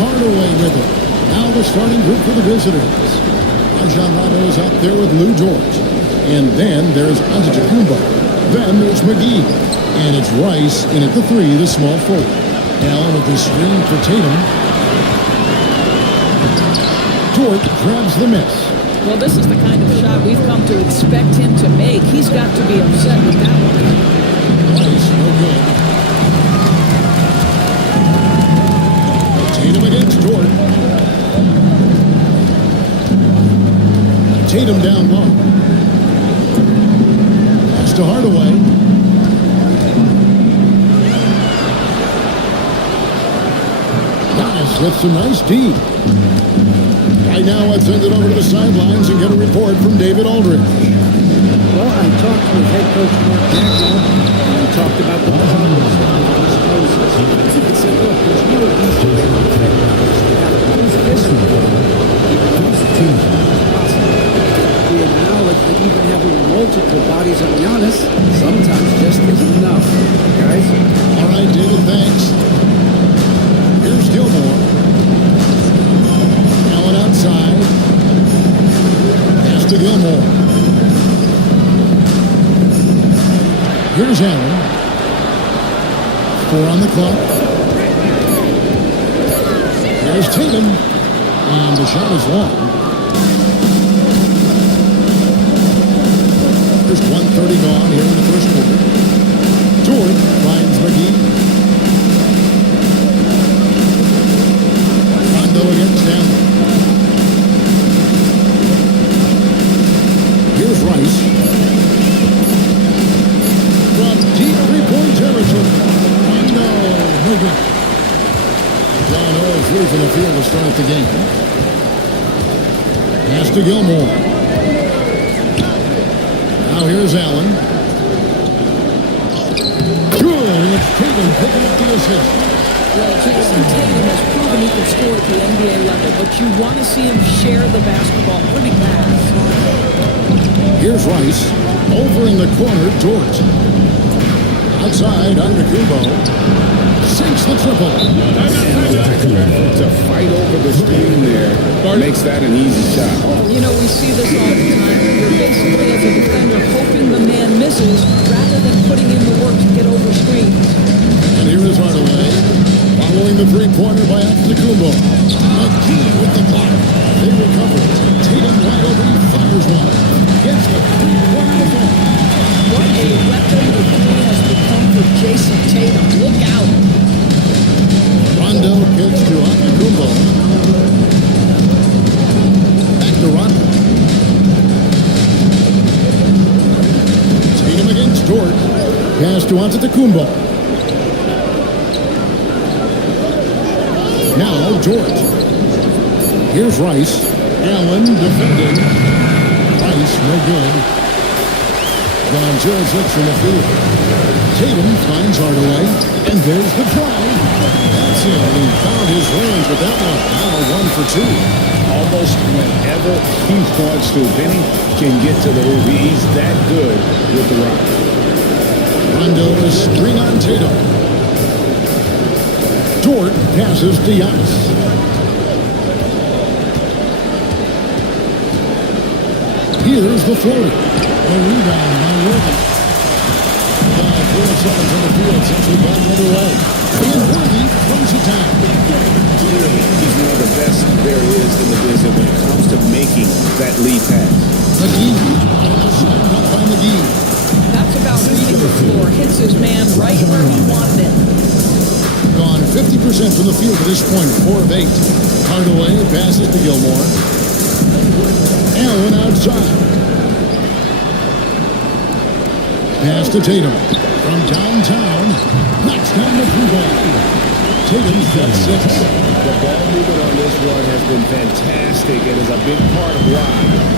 Hardaway with it. Now the starting group for the visitors. Rajon Rondo is out there with Lou George. And then there's Antetokounmpo. Then there's McGee. And it's Rice in at the 3, the small forward. Allen with the screen for Tatum. Dort grabs the miss. Well, this is the kind of shot we've come to expect him to make. He's got to be upset with that one. Rice, no good. Tatum against Dort. Tatum down low. Pass to Hardaway. Giannis with some nice D. Right now, let's send it over to the sidelines and get a report from David Aldridge. Well, I talked with head coach Mark Dagnall, and we talked about the problems that Giannis poses. He said, look, there's no easy way to play. You have to lose this one. We acknowledge that even having multiple bodies on Giannis sometimes just isn't enough. Guys? All right, David, thanks. Here's Gilmore. Allen outside. Pass to Gilmore. Here's Allen. 4 on the clock. There's Tatum. And the shot is long. There's 1:30 gone here in the first quarter. Dort finds McGee. Rondo against Allen. Here's Rice. From deep three-point territory. Rondo, no good. John 0-3 from the field to start the game. Pass to Gilmore. Now here's Allen. Good, and it's Tatum picking up the assist. Well, Jason Tatum has proven he can score at the NBA level, but you want to see him share the basketball. What a pass. Here's Rice. Over in the corner, Dort. Outside, Antetokounmpo. Sinks the triple. To fight over the screen there makes that an easy shot. You know, we see this all the time. You're basically, as a defender, hoping the man misses rather than putting in the work to get over screens. And here is Hardaway. Following the three-pointer by Antetokounmpo. McGee with the block. They recover. Tatum wide open. He fires one. Gets the three-pointer to fall. What a weapon the three has become for Jason Tatum. Look out. Rondo gets to Antetokounmpo. Back to Rondo. Tatum against Dort. Pass to Antetokounmpo. Now Dort. Here's Rice. Allen defending. Rice, no good. Gone 0-6 from the field. Tatum finds Hardaway. And there's the try. That's it. He found his range with that one. Now 1 for 2. Almost whenever he wants to. Benny can get to the hoop. He's that good with the rock. Rondo is string on Tatum. Dort passes to Giannis. Here's the floater. A rebound by Worthy. 4 seconds on the field since we got underway. And Worthy throws it down. He's one of the best there is in the business when it comes to making that lead pass. McGee. Slammed up by McGee. That's about reading the floor. Hits his man right where he wanted it. Gone 50% from the field at this point. 4 of 8. Hardaway passes to Gilmore. Allen outside. Pass to Tatum. From downtown. Knocks down the blue ball. Tatum's got 6. The ball movement on this run has been fantastic and is a big part of why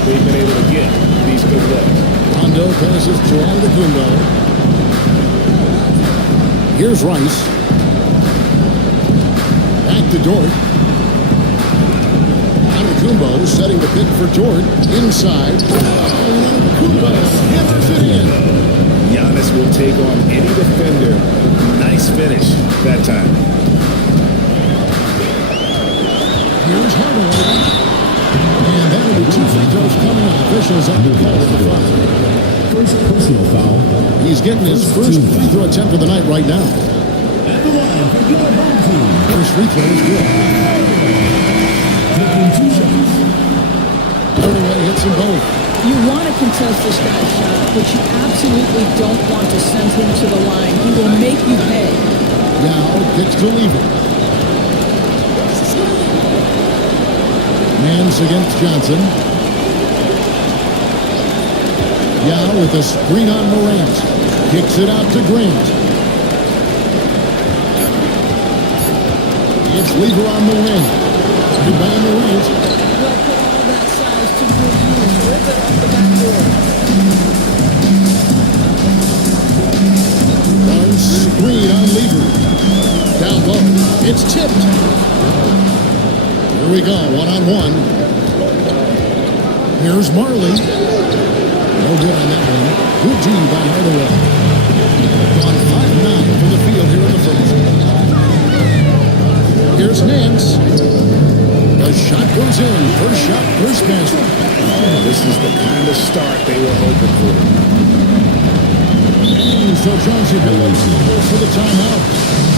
they've been able to get these good looks. Rondo passes to Antetokounmpo. Here's Rice. Back to Dort. Antetokounmpo setting the pick for Dort. Inside. Antetokounmpo hammers it in. Giannis will take on any defender. Nice finish that time. Here's Hardaway. And that'll be 2 free throws coming up. Officials on the call at the front. First personal foul. He's getting his first free throw attempt of the night right now. At the line for your home team. First free throw is good. Taking 2 shots. Hardaway hits them both. You want to contest this guy's shot, but you absolutely don't want to send him to the line. He will make you pay. Now gets to leave it. Mans against Johnson. Yao with a screen on Morant. Kicks it out to Grant. It's Lever on the wing. Rebound Morant. They'll put all that size to good use. Rip it off the backboard. One screen on Lever. Down low. It's tipped. Here we go. 1-on-1. Here's Marley. No good on that one. Good D by Hardaway. Gone 5-9 from the field here in the first. Here's Nance. The shot goes in. First shot, first basket. Oh, this is the kind of start they were hoping for. And so Chauncey Billups goes for the timeout.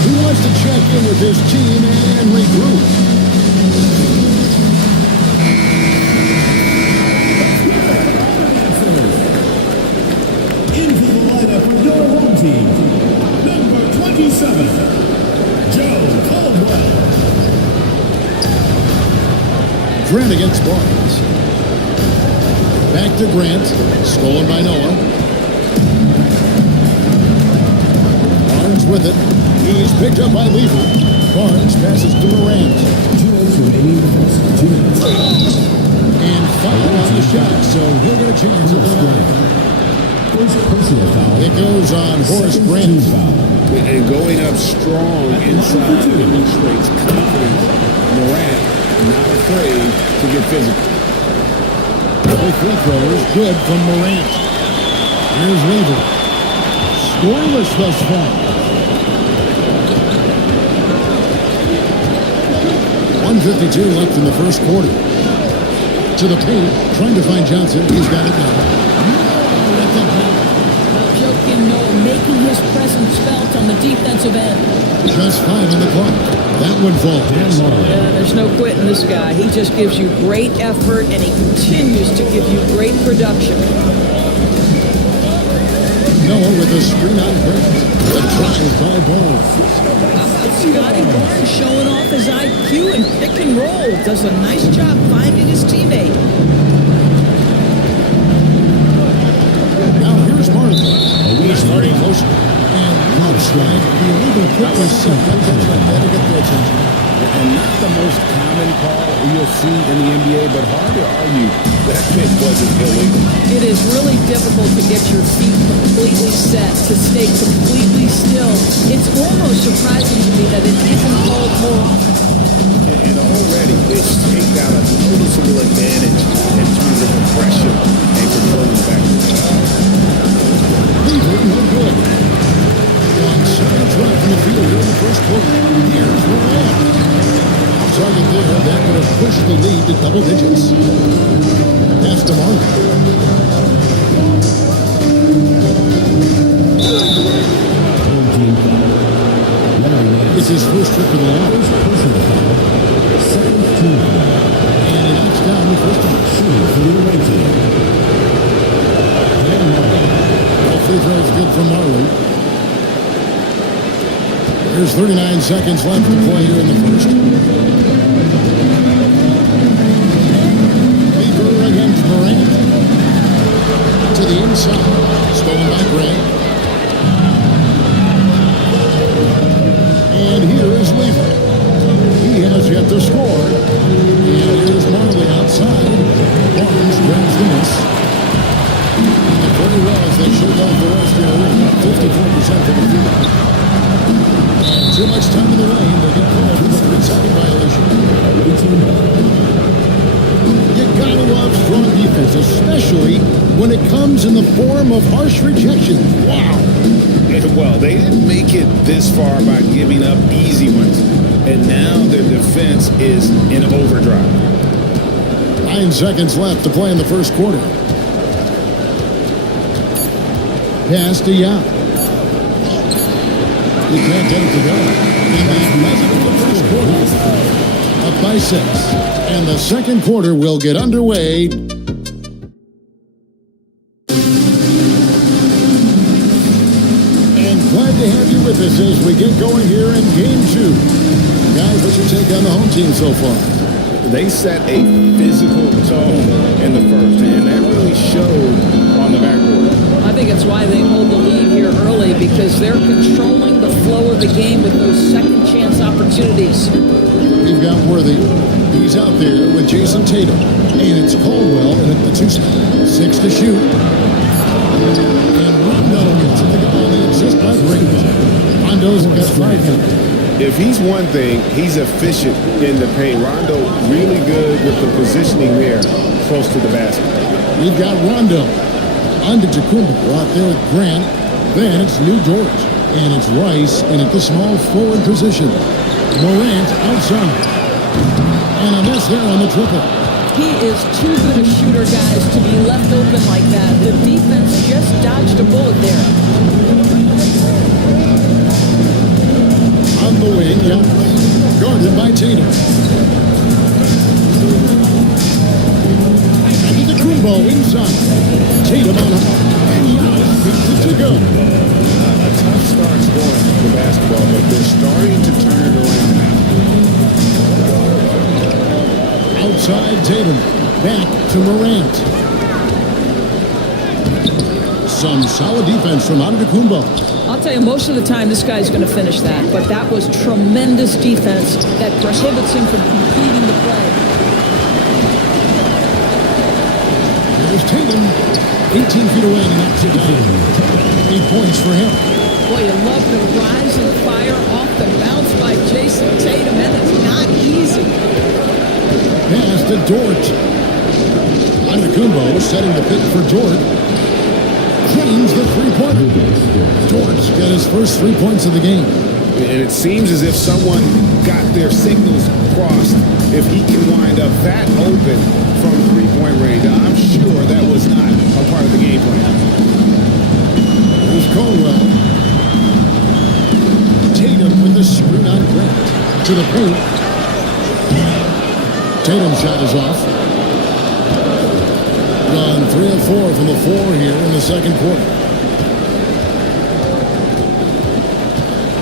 He wants to check in with his team and regroup. Into the lineup for your home team. Number 27, Joe Caldwell. Grant against Barnes. Back to Grant. Stolen by Noah. Barnes with it. He's picked up by Lever. Barnes passes to Morant. 2 minutes remaining in the first 2 minutes. And foul on the shot, so he'll get a chance at the line. First personal foul. It goes on Horace Grant. And going up strong inside demonstrates confidence. Morant not afraid to get physical. Double free throws, good from Morant. Here's Lever. Scoreless thus far. 1:52 left in the first quarter. To the paint, trying to find Johnson. He's got it now. Joakim Noah making his presence felt on the defensive end. Just 5 on the clock. That one falls. There's no quitting this guy. He just gives you great effort, and he continues to give you great production. Noah with a screen on Grant. The drive by Barnes. How about Scotty Barnes showing off his IQ and pick and roll? Does a nice job finding his teammate. Now here's Marley. He's starting closer. And looks like the illegal put was set. That'll get their attention. And not the most common call you'll see in the NBA, but hard to argue that it wasn't illegal. It is really difficult to get your feet completely set, to stay completely still. It's almost surprising to me that it isn't called more often. And already it's taken out a noticeable advantage in terms of aggression and controlling back the shot. Lever, no good. On second drive from the field here in the first quarter. Here's Morant. Target there, that would have pushed the lead to double digits. Pass to Marley. It's his first trip to the line. And he knocks down the first one. All free throws good from Marley. There's 39 seconds left to play here in the first. Lever against Morant. To the inside. Stolen by Grant. And here is Lever. He has yet to score. And here's Marley outside. Barnes grabs the miss. And pretty well as they shake off the rest here. 54% of the field. Too much time in the lane. They get called for the 3-second violation. You gotta love strong defense, especially when it comes in the form of harsh rejection. Wow. Well, they didn't make it this far by giving up easy ones. and now their defense is in overdrive. 9 seconds left to play in the first quarter. Pass to Yao. He can't get it to go. And that does it for the first quarter. Up by 6. And the second quarter will get underway. And glad to have you with us as we get going here in Game 2. Guys, what's your take on the home team so far? They set a physical tone in the first, and that really showed on the backboard. I think it's why they hold the lead here early, because they're controlling the flow of the game with those second chance opportunities. We've got Worthy. He's out there with Jason Tatum. And it's Caldwell and at the 2-6 to shoot. And Rondo gets it to go on the assist by Green. Rondo's got 5 now. If he's one thing, he's efficient in the paint. Rondo really good with the positioning there close to the basket. We've got Rondo. Under Antetokounmpo out there with Grant. Then it's New George. And it's Rice in at the small forward position. Morant outside. And a miss there on the triple. He is too good a shooter, guys, to be left open like that. The defense just dodged a bullet there. On the wing, Giannis. Guarded by Tatum. Antetokounmpo inside. Tatum on high. And Giannis gets it to go. A tough start scoring the basketball, but they're starting to turn it around now. Outside Tatum. Back to Morant. Some solid defense from Antetokounmpo. I'll tell you, most of the time this guy's going to finish that, but that was tremendous defense that prohibits him from completing the play. There's Tatum. 18 feet away and he knocks it down. 8 points for him. Boy, you love the rise and fire off the bounce by Jason Tatum, and it's not easy. Pass to Dort. Antetokounmpo setting the pick for Dort. Drains the three-pointer. Dort's got his first 3 points of the game. And it seems as if someone got their signals crossed. If he can wind up that open from three-point range, I'm sure that was not a part of the game plan. Here's Caldwell. Tatum with the screen on Grant. To the paint. Tatum's shot is off. Gone 3 of 4 from the floor here in the second quarter.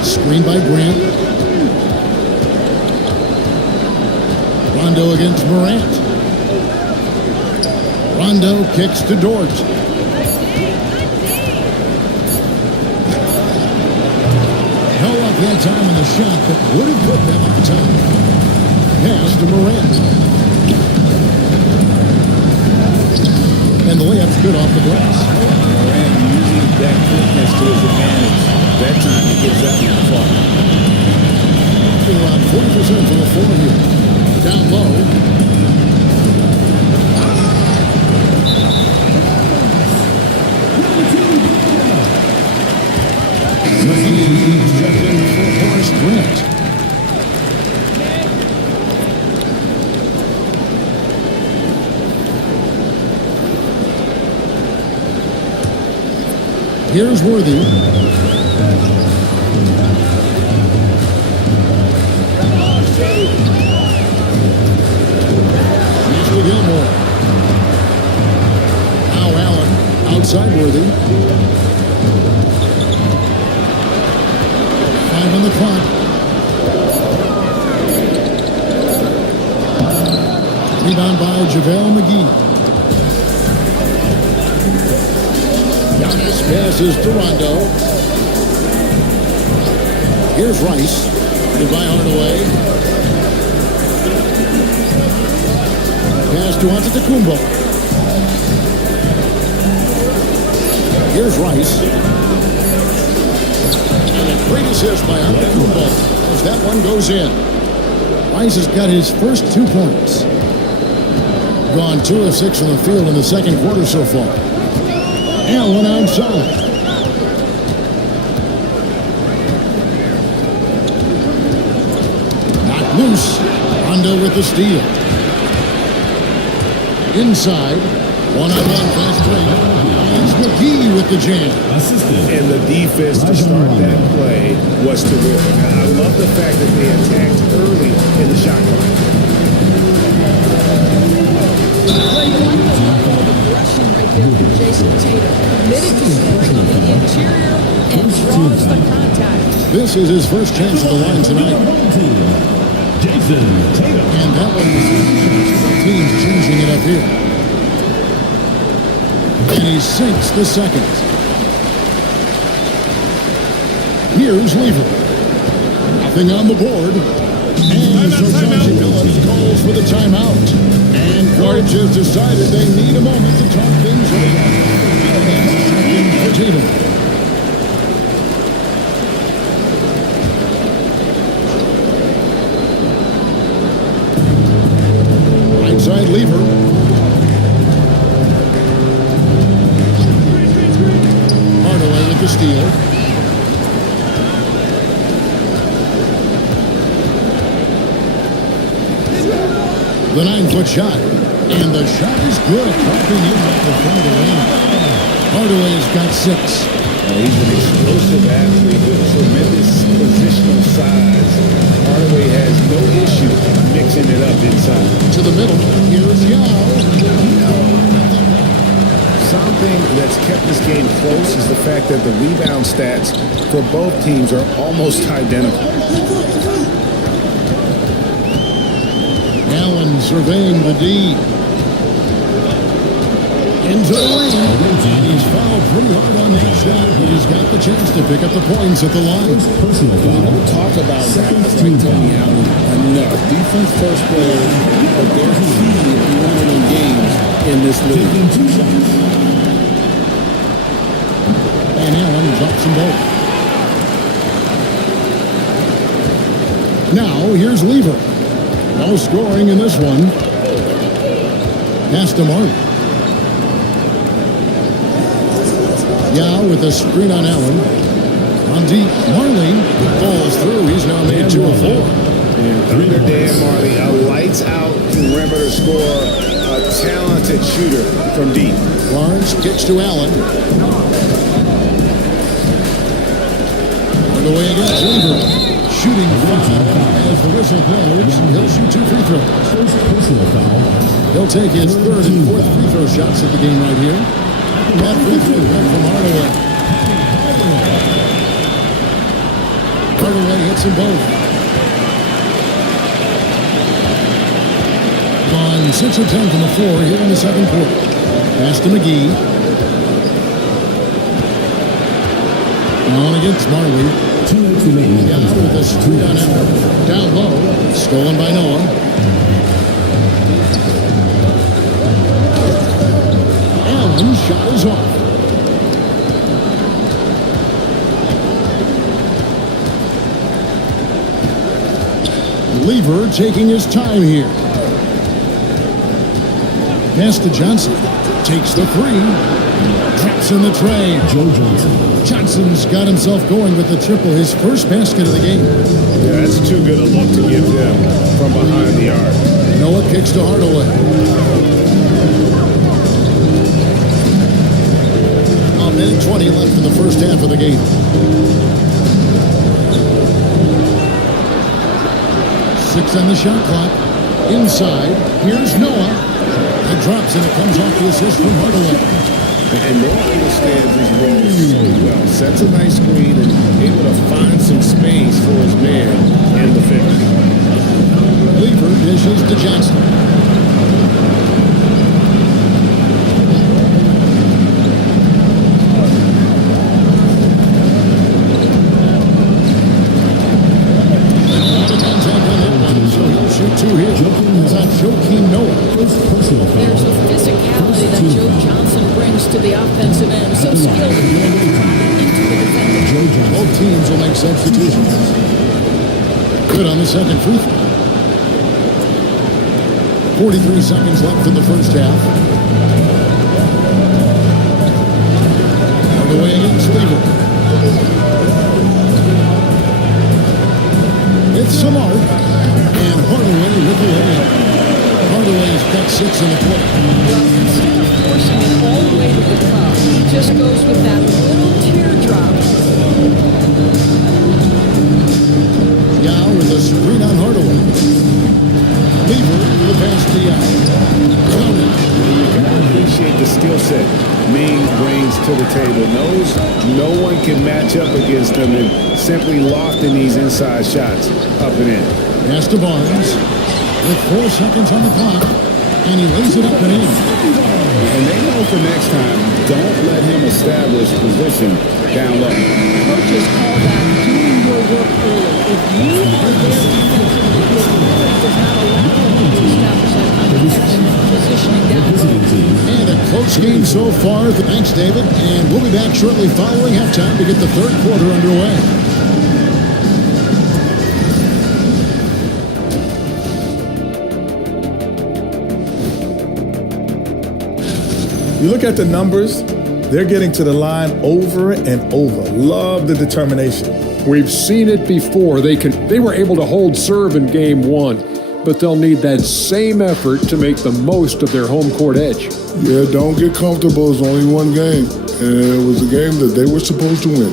Screen by Grant. Rondo against Morant. Rondo kicks to Dort. Held up that time in the shot that would have put them on top. Pass to Morant. And the layup's good off the glass. Morant using that quickness to his advantage. That time he gets that one far. Around 40% from the floor here. Down low. Jumping for Horace Grant. Here's Worthy. Here's Gilmore. Now Allen outside Worthy. 5 on the clock. Rebound by JaVale McGee. Giannis passes to Rondo. Here's Rice. Goodbye Hardaway. Pass to Antetokounmpo. Here's Rice. And a great assist by Antetokounmpo as that one goes in. Rice has got his first 2 points. Gone 2 of 6 from the field in the second quarter so far. Allen outside. Loose. Rondo with the steal. Inside. One-on-one fast break. It's McGee with the jam. And the defense to start that play was terrific. I love the fact that they attacked early in the shot clock. Ray, you like the level of aggression right there from Jason Tatum. Committed to scoring on the interior and draws the contact. This is his first chance at the line tonight. Jason Tatum. And that one was the team's changing it up here. And he sinks the second. Here's Lever. Nothing on the board. And Sergeant Phillips calls for the timeout. And coach has decided they need a moment to talk things over. For Tatum. Right side Lever. The steal. The 9-foot shot. And the shot is good. Dropping in at the front of the ring. Hardaway's got 6. He's an explosive athlete with tremendous positional size. Hardaway has no issue mixing it up inside. To the middle. Here's Yao. Something that's kept this game close is the fact that the rebound stats for both teams are almost identical. Allen surveying the D. Into the lane. He's fouled pretty hard on that shot, but he's got the chance to pick up the points at the line. We don't talk about guys like Tony Allen enough. Defense first players, but they're key if you want to win games in this league. And Allen drops them both. Now, here's Lever. No scoring in this one. Pass to Marley. Yao with a screen on Allen. On deep, Marley falls through. He's now made 2 of 4. And under Dan Marley, a lights-out perimeter scorer, a talented shooter from deep. Barnes kicks to Allen. Away against Lever. Shooting foul as the whistle blows. He'll shoot 2 free throws. He'll take his 3rd and 4th free throw shots at the game right here. That free throw good from Hardaway. Hardaway hits them both. On 6 of 10 from the floor here in the 2nd quarter. Pass to McGee. On against Marley. 2 minutes remaining. Down with a screen on Allen. Down low. Stolen by Noah. Allen's shot is off. Lever taking his time here. Pass to Johnson. Takes the 3. Drops in the tray. Joe Johnson. Johnson's got himself going with the triple, his first basket of the game. Yeah, that's too good a look to give him from behind the arc. Noah kicks to Hardaway. A minute 20 left in the first half of the game. 6 on the shot clock. Inside, here's Noah. It drops and it comes off the assist from Hardaway. And Noah understands his role so well. Sets a nice screen and able to find some space for his man and the finish. Lever dishes to Johnson. So he'll shoot 2 here. It's on Joakim Noah. There's a physicality that Joe Johnson brings to the offensive end. So skilled into the defender. Both teams will make substitutions. Good on the second free throw. 43 seconds left in the first half. Hardaway against Lever. It's Samart. And Hardaway with the layup. Hardaway's got 6 in the quarter. Instead of forcing it all the way to the cup, he just goes with that little teardrop. Yao with a screen on Hardaway. Lever with the pass to Yao. Counted. You can appreciate the skill set Maine brings to the table. Knows no one can match up against them and simply lofting these inside shots up and in. Pass to Barnes with 4 seconds on the clock, and he lays it up and in. And they know for next time, don't let him establish position down low. Coaches call that doing your work early. If you are there defensively, your opponent does not allow you to establish that kind of excellent positioning down low. And a close game so far. Thanks, David. And we'll be back shortly following halftime to get the third quarter underway. You look at the numbers, they're getting to the line over and over. Love the determination. We've seen it before. They were able to hold serve in game 1, but they'll need that same effort to make the most of their home court edge. Yeah, don't get comfortable. It's only one game. And it was a game that they were supposed to win.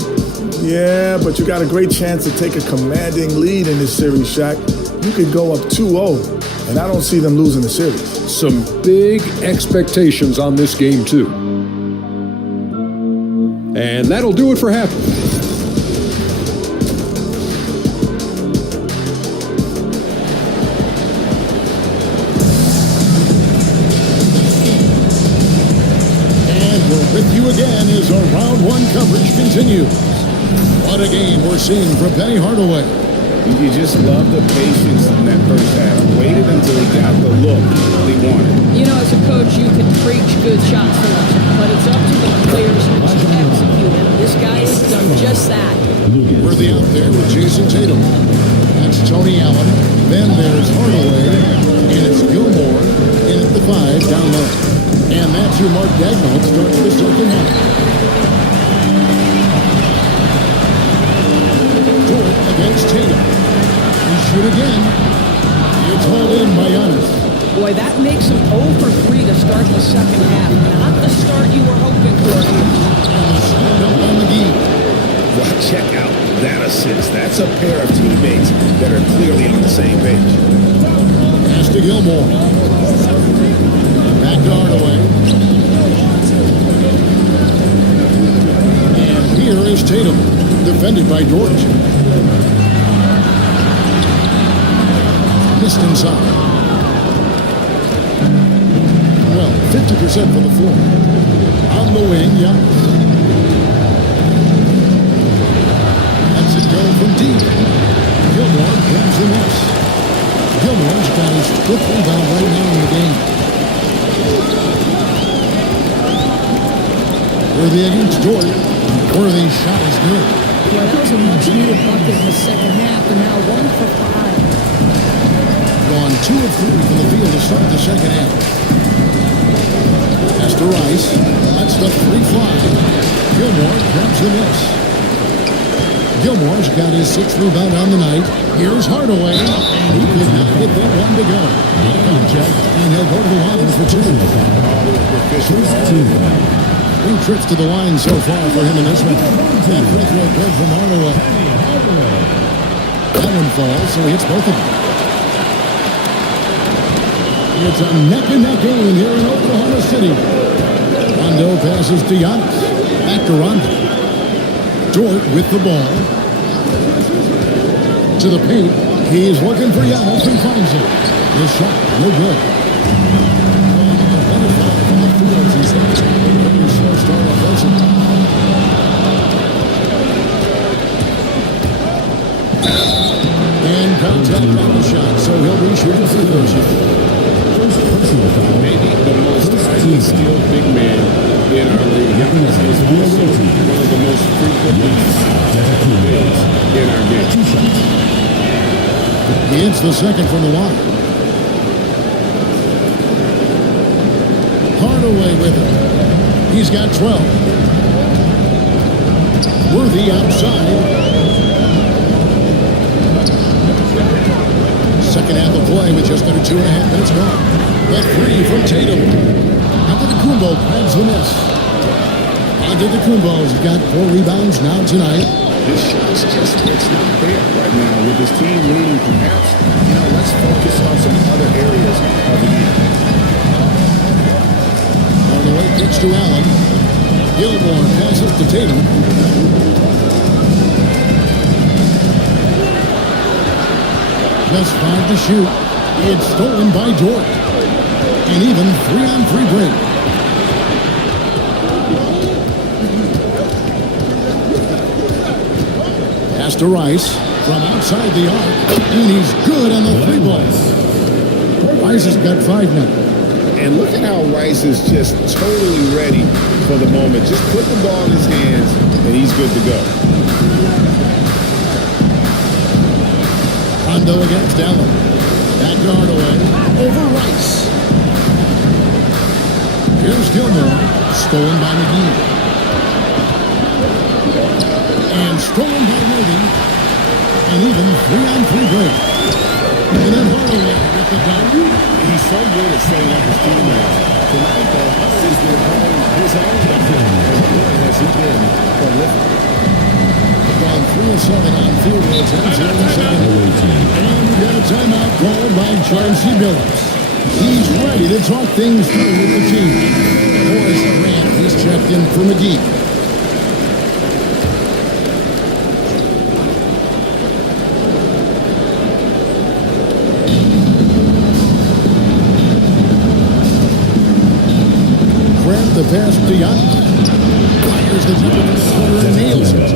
Yeah, but you got a great chance to take a commanding lead in this series, Shaq. You could go up 2-0, and I don't see them losing the series. Some big expectations on this game, too. And that'll do it for half. With you again as our round 1 coverage continues. What a game we're seeing from Penny Hardaway. You just love the patience in that first half. Waited until he got the look he wanted. You know, as a coach, you can preach good shot selection, but it's up to the players to execute it. This guy has done just that. Worthy out there with Jason Tatum. That's Tony Allen. Then there's Hardaway. And it's Gilmore in at the 5 down low. And that's who Mark Dagnall starts the second half. Dort against Tatum. He shoot again. It's hauled in by Giannis. Boy, that makes him 0 for 3 to start the second half. Not the start you were hoping for. And the stand up on McGee. Well, check out that assist. That's a pair of teammates that are clearly on the same page. Pass to Gilmore. Back to Hardaway. And here is Tatum, defended by Dort. Missed inside. Well, 50% for the floor. On the wing, Giannis. Lets it go from deep. Gilmore grabs the miss. Gilmore's got his 5th rebound right now in the game. Worthy against Dort. Worthy's shot is good. Well, that was a much-needed bucket in the second half, and now 1 for 5. Gone 2 of 3 from the field to start the second half. Pass to Rice. That's the 3 fly. Gilmore grabs the miss. Gilmore's got his 6th rebound on the night. Here's Hardaway, and he could not get that one to go. Out of contact, and he'll go to the line for 2. 3 trips to the line so far for him in this one. That free throw good from Hardaway. That one falls, so he hits both of them. It's a neck-and-neck game here in Oklahoma City. Rondo passes to Giannis. Back to Rondo. Dort with the ball. To the paint. He's looking for Giannis and finds it. His shot, no good. And contact on the shot, so he'll be shooting free throws here. Maybe the most highly skilled big man in our league. Giannis is also one of the most frequent bigs in our game. He hits the second from the line. Hardaway with it. He's got 12. Worthy outside. Second half of play with just under 2.5 minutes gone. The three from Tatum. Antetokounmpo grabs the miss. Antetokounmpo's got 4 rebounds now tonight. This shot's just, it's not there right now. With this team leading, perhaps, let's focus on some other areas of the game. On the way pitch to Allen. Gilmore passes to Tatum. Just 5 to shoot. It's stolen by Dort. And even 3-on-3 break. Pass to Rice from outside the arc. And he's good on the 3-ball. Rice has got 5 now. And look at how Rice is just totally ready for the moment. Just put the ball in his hands, and he's good to go. Rondo against Allen. That guard away. Over Rice. Here's Gilmore. Stolen by McGee. And stolen by Worthy. And even 3-on-3 break. And then Hardaway with the dunk. He's so good at setting up his teammates. Tonight, though, he's been playing his own game. As good as he's been prolific. Gone 3 of 7 on field goals and 0 of 7. And we got a timeout called by Chauncey Billups. He's ready to talk things through with the team. Horace Grant is checked in for McGee. The pass to Giannis. Fires the top of the corner and nails it.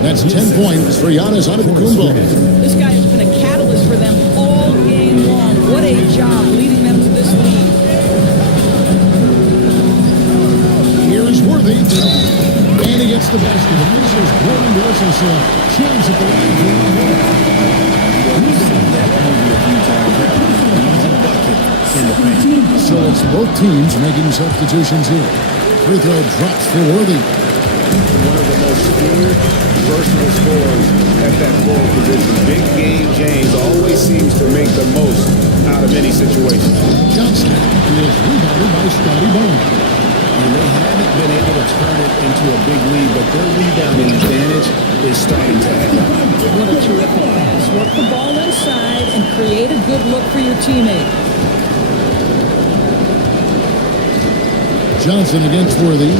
That's 10 points for Giannis Antetokounmpo. This guy has been a catalyst for them all game long. What a job leading them to this lead. Here's Worthy. And he gets the basket. The Pacers blown into us and so chance at the line for 1 more. We've seen that movie a few times. Easy bucket in the paint. So it's both teams making substitutions here. Free throw drops for Worthy. One of the most feared versatile scorers at that forward position. Big game James always seems to make the most out of any situation. Johnson is rebounded by Scotty Barnes. And they haven't been able to turn it into a big lead, but their rebounding advantage is starting to add up. What a terrific pass. Work the ball inside and create a good look for your teammate. Johnson against Worthy.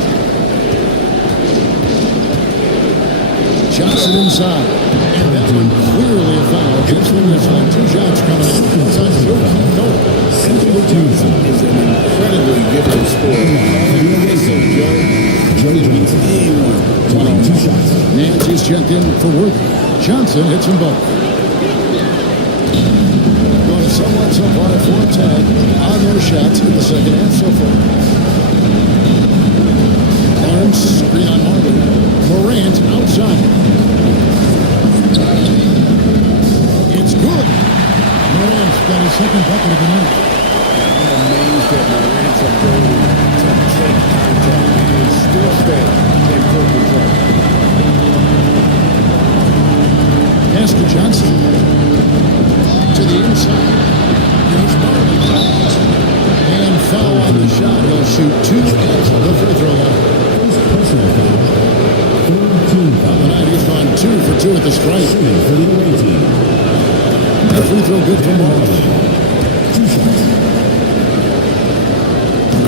Johnson inside. And that one clearly a foul against the Wizards. 2 shots coming up. It's on Joakim Noah. Angelo Johnson is an incredibly gifted scorer. Joe Johnson. 2 shots. Nancy's checked in for Worthy. Johnson hits them both. Going somewhat so far at 4-10 on their shots in the second half so far. Screen on Marley. Morant outside. It's good. Morant's got his second bucket of the night. I'm amazed at Morant's ability to take contact and still stay in full control. Pass to Johnson. To the inside. Here's Marley. And foul on the shot. He'll shoot 2 at the free throw line. Tonight he's gone 2 for 2 at the strike. The free throw good for Marley.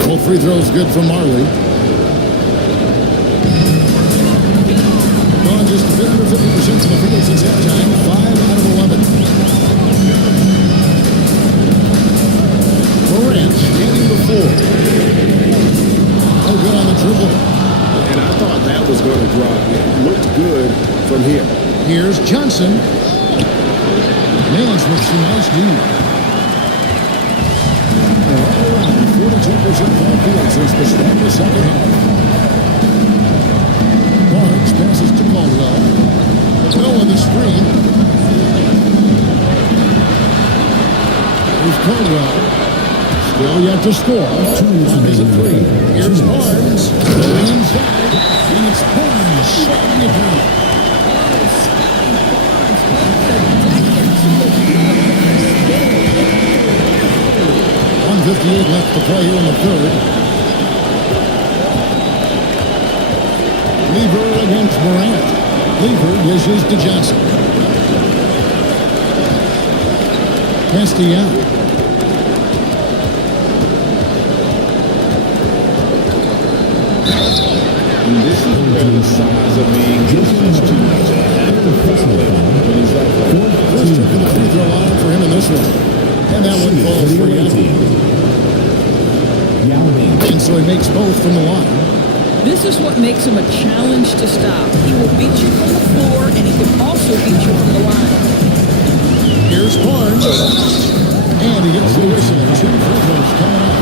Both free throws good for Marley. Gone just a bit under 50% from the field since halftime. 5 out of 11. Morant standing before. Oh, good on the dribble. And I thought that was going to drop. It looked good from here. Here's Johnson. Nails with some nice lead. They're all around 42% from the field since the start of the second half. Barnes passes to Caldwell. Noah the screen. Here's Caldwell. Still yet to score. 2 is a 3. Here's Barnes. Going inside. And it's Barnes. Shutting it down. 1:58 left to play here in the third. Lever against Morant. Lever dishes to Johnson. Castellano. And this is where the size of being just too much. First trip to the free throw line for him in this one. And that one falls for Yao. And so he makes both from the line. This is what makes him a challenge to stop. He will beat you from the floor, and he can also beat you from the line. Here's Barnes. And he gets the whistle. 2 free throws coming up.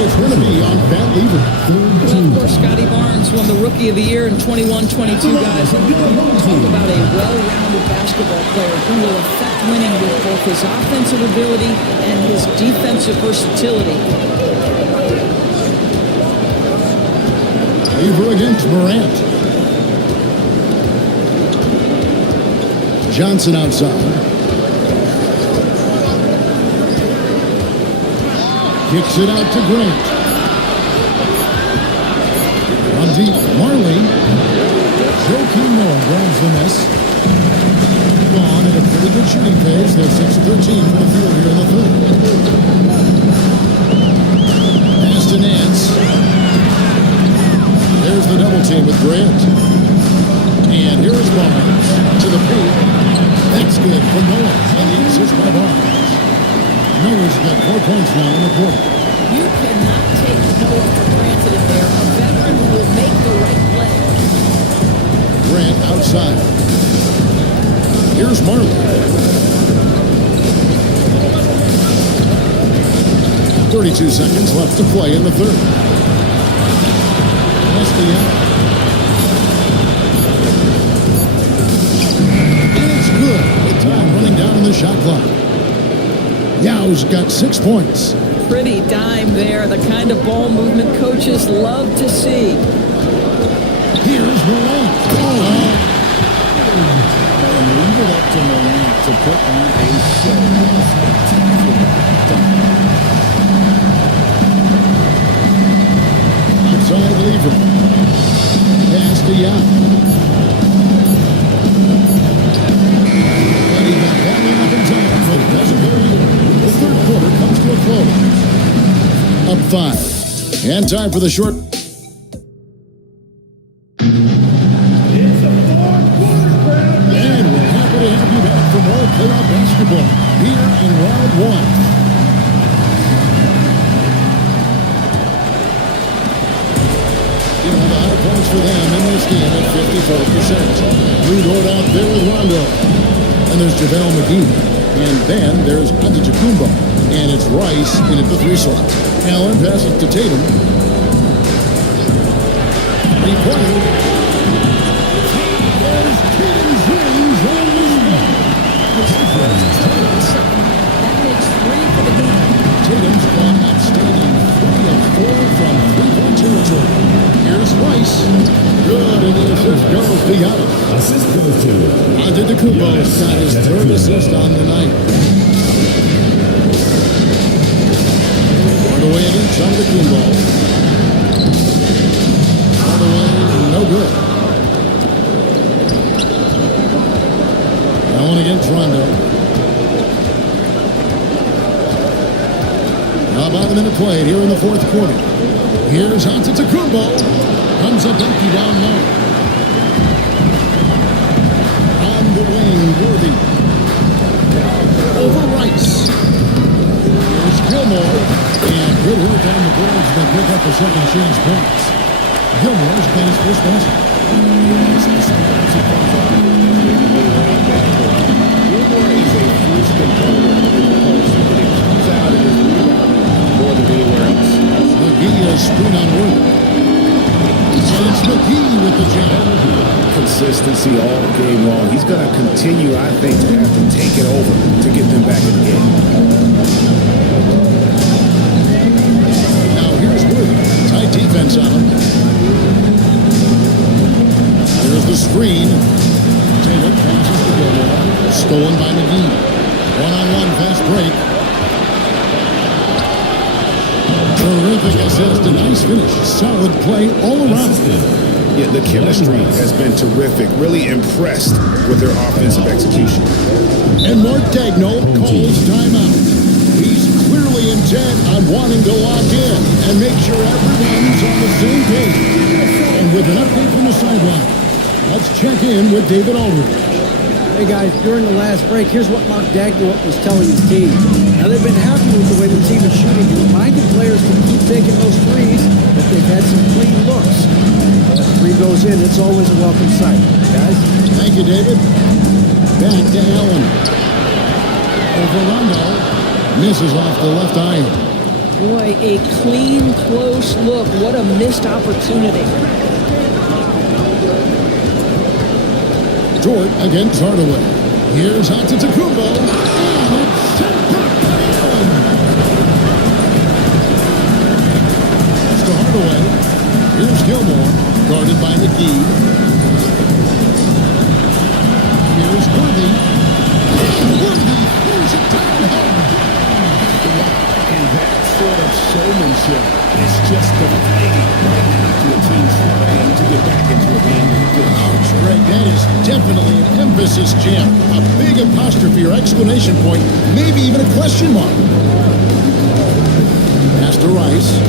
It's going to be on Pat Lever. Well, of course, Scotty Barnes won the Rookie of the Year in 21-22, guys. And talk about a well-rounded basketball player who will affect winning with both his offensive ability and his defensive versatility. Lever against Morant. Johnson outside. Kicks it out to Grant. On deep, Marley. Joakim Noah grabs the miss. Gone at a pretty good shooting pace. They're 6-13 for the field here in the third. Pass to Nance. There's the double team with Grant. And here is Barnes to the paint. That's good for Noah. And the assist by Barnes. Noah's got 4 points now in the quarter. You cannot take Noah for granted in there. A veteran who will make the right play. Grant outside. Here's Marley. 32 seconds left to play in the third. Castellano. And it's good. With time running down on the shot clock. Yao's got 6 points. Pretty dime there. The kind of ball movement coaches love to see. Here's Morant. And leave it up to Morant to put on a show. Outside Lever. Pass to Yao. And he got that one up in time, but doesn't go in. The third quarter comes to a close. Up 5. And time for the short. And we're happy to have you back for more playoff basketball here in round 1. You know, the high points for them in this game at 54%. Lou Dort out there with Rondo. And there's JaVale McGee. And then there's Antetokounmpo. And it's Rice in at the 3 slot. Allen passes to Tatum. Replay. There's Tatum's rings on the spot. That makes 3 for the game. Tatum's gone outstanding 3 of 4 from 3-point territory. Here's Rice. Good, and the assist goes to Giannis. Assist goes to Antetokounmpo's got his 3rd assist on the night. Hardaway against Antetokounmpo. Hardaway, no good. Allen against Rondo. Now about a minute played here in the 4th quarter. Here's Antetokounmpo. Comes up empty down low. On the wing, Worthy. Over Rice. Here's Gilmore. And good work on the boards. They pick up the second chance points. Gilmore's got his first basket. Gilmore is a fierce competitor in the post. When it comes out, it is rebounding more than anywhere else. McGee has screen on Worthy. And it's McGee with the jam. Consistency all game long. He's going to continue, I think, to have to take it over to get them back in the game. Now here's Worthy. Tight defense on him. There's the screen. Taylor passes to Gilmore. 1-on-1 Stolen by McGee. 1-on-1 fast break. Terrific assist, a nice finish. Solid play all around. Yeah, the chemistry has been terrific. Really impressed with their offensive execution. And Mark Daigneault calls timeout. He's clearly intent on wanting to lock in and make sure everyone's on the same page. And with an update from the sideline, let's check in with David Aldridge. Hey guys, during the last break, here's what Mark Daigneault was telling his team. Now they've been happy with the way the team is shooting. He reminded players to keep taking those threes, but they've had some clean looks. When a three goes in, it's always a welcome sight. Guys? Thank you, David. Back to Allen. Over Rondo. Misses off the left iron. Boy, a clean, close look. What a missed opportunity. Dort against Hardaway. Here's Antetokounmpo. And it's sent back by Allen. It's to Hardaway. Here's Gilmore. Guarded by McGee. Here's Worthy. And Worthy throws it down home. And that sort of showmanship is just deflating right now to a team trying to get back into a game. Ouch, Greg, that is definitely an emphasis jam. A big apostrophe or exclamation point, maybe even a question mark. Pass to Rice.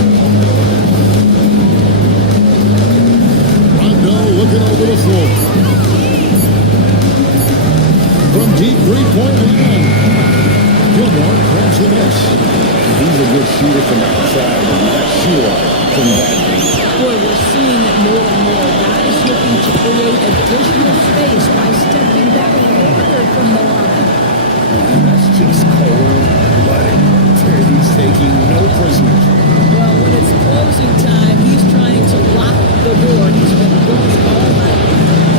Rondo looking over the floor. From deep three-point line. Gilmore grabs the miss. He's a good shooter from outside, but not sure from that range. Boy, we're seeing it more and more. Guys looking to create additional space by stepping back further from the line. That's just cold-blooded. He's taking no prisoners. Well, when it's closing time, he's trying to lock the door. He's been going all night.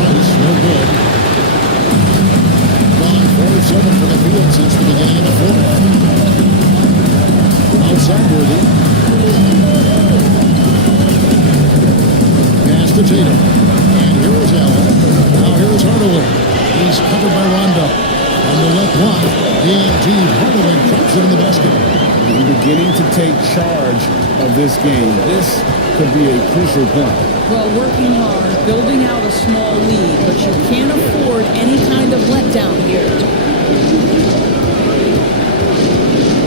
Rice, no good. Gone 4-7 for the field since the beginning of the fourth. Outside Worthy. Pass to Tatum. And here is Allen. Now here is Hardaway. He's covered by Rondo. On the left block. Deep. Hardaway drops it in the basket. He's beginning to take charge of this game. This could be a crucial point. Well, working hard, building out a small lead, but you can't afford any kind of letdown here.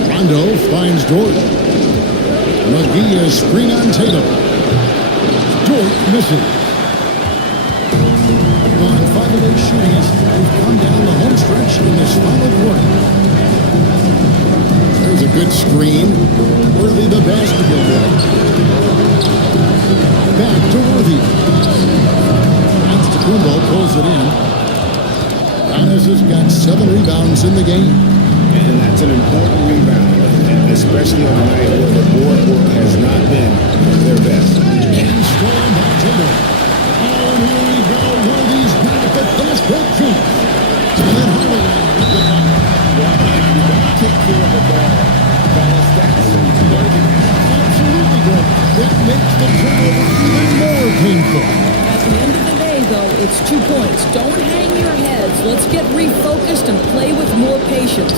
Rondo finds Dort. McGee is screen on Tatum. Dort misses. Gone 5 of 8 shooting as we've come down the home stretch in this final quarter. There's a good screen. Worthy the basket Gilmore. Back to Worthy. Antetokounmpo pulls it in. Giannis has got 7 rebounds in the game. And that's an important rebound, and especially on a night where the board work has not been their best. And scoring by Tatum. Oh, and here we go. Worthy's got the fast break feet. And then Hardaway with the knock. Take care of the ball. Fellas, that's Absolutely good. That makes the turnover even more painful. At the end of the day, though, it's 2 points. Don't hang your heads. Let's get refocused and play with more patience.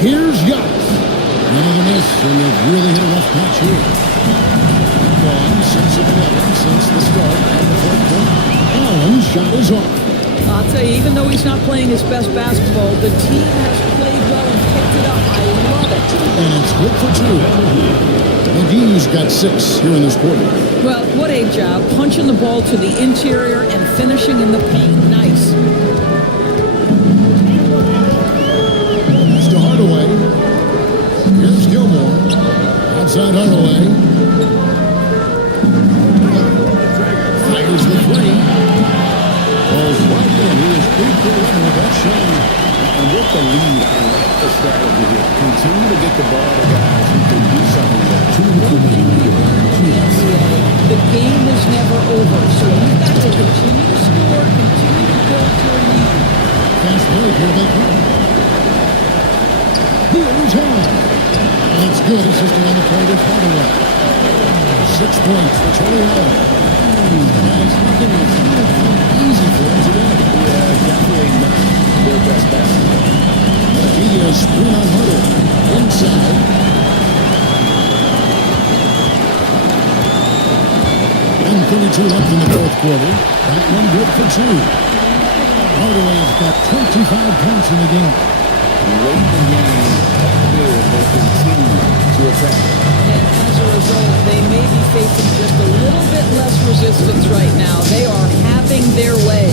Here's Giannis. Another miss, and they've really hit a rough patch here. Gone 6 of 11 since the start of the fourth quarter. Allen's shot is off. I'll tell you, even though he's not playing his best basketball, the team has played well and picked it up. I love it. And it's good for 2. McGee's got 6 here in this quarter. Well, what a job. Punching the ball to the interior and finishing in the paint. Nice. It's to Hardaway. Here's Gilmore. Outside Hardaway. Fires the 3. Falls right in. He is 3 for 11 with that shot. And with the lead, I like the strategy here. Continue to get the ball to guys who can do something with it. The game is never over, so you've got to continue to score, continue to build your lead. Fast break, here they come. Here's Allen. And it's good. It's just on the play with Hardaway. 6 points for Tony Allen. Guys, nothing is easy for him today. Yeah, definitely not their best basketball. He is screen on Hardaway. side. And 32 left in the fourth quarter. That one good for two. Hardaway has got 25 points in the game. Late in the game, Bill will continue to attack. And as a result, they may be facing just a little bit less resistance right now. They are having their way.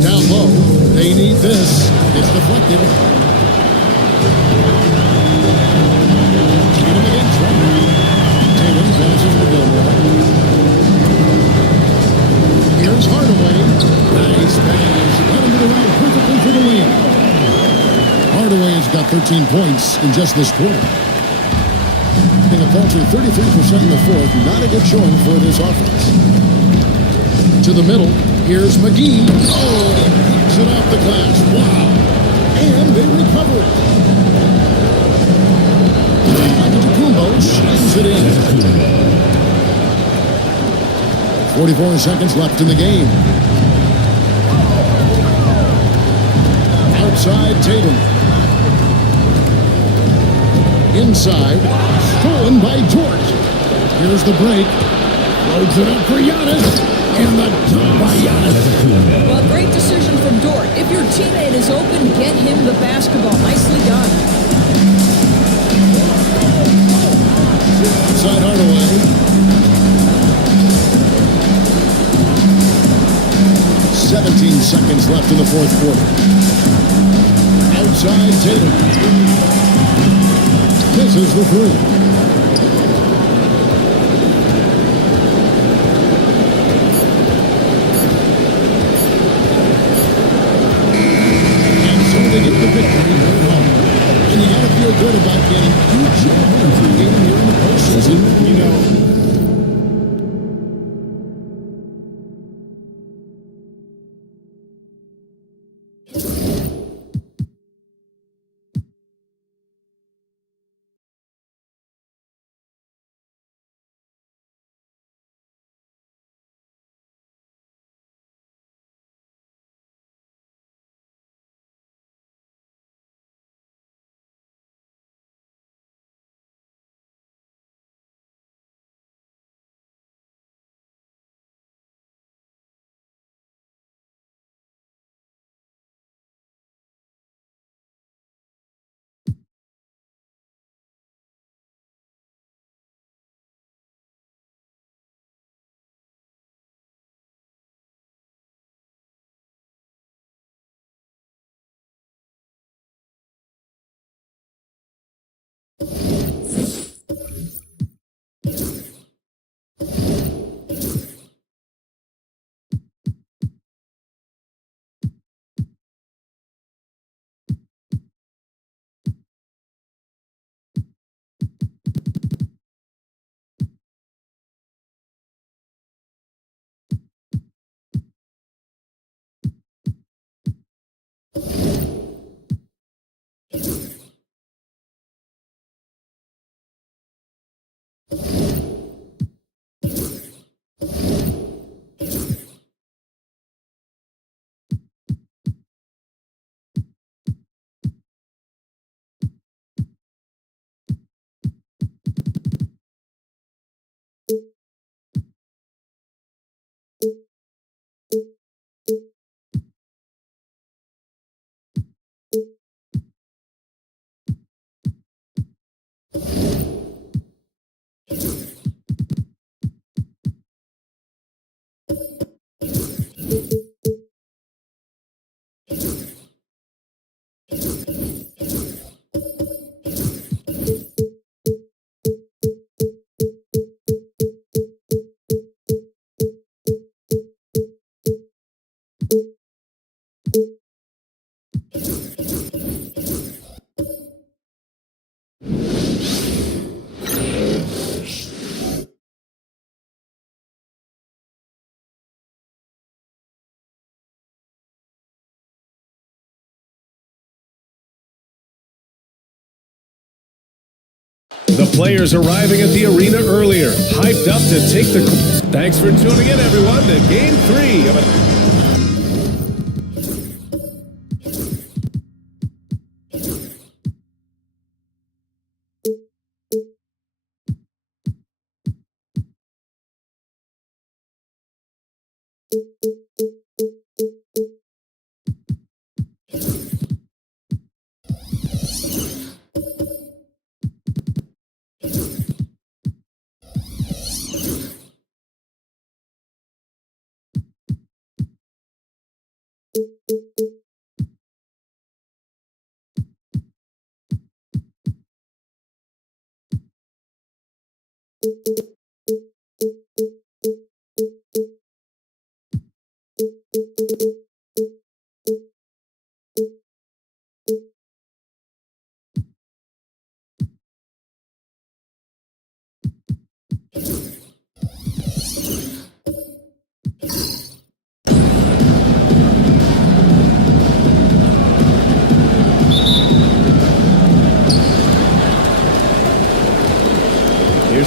Down low, they need this. It's deflected. Tatum against him. Tatum passes to Gilmore. Here's Hardaway. Nice pass. Let him get around perfectly for the win. Hardaway has got 13 points in just this quarter. In a paltry 33% in the fourth, not a good showing for this offense. To the middle, here's McGee. Oh, he picks it off the glass. Wow. And they recover it. Antetokounmpo shines it in. 44 seconds left in the game. Outside Tatum. Inside. Stolen by George. Here's the break. Loads it up for Giannis. And the dunk by Giannis. Well, great decision from Dort. If your teammate is open, get him the basketball. Nicely done. Outside Hardaway. 17 seconds left in the fourth quarter. Outside Tatum. Misses the three. And so they get the victory here at home. And you gotta feel good about getting huge game here in the postseason. You know, The players arriving at the arena earlier, hyped up to take the... Thanks for tuning in, everyone, to Game 3 of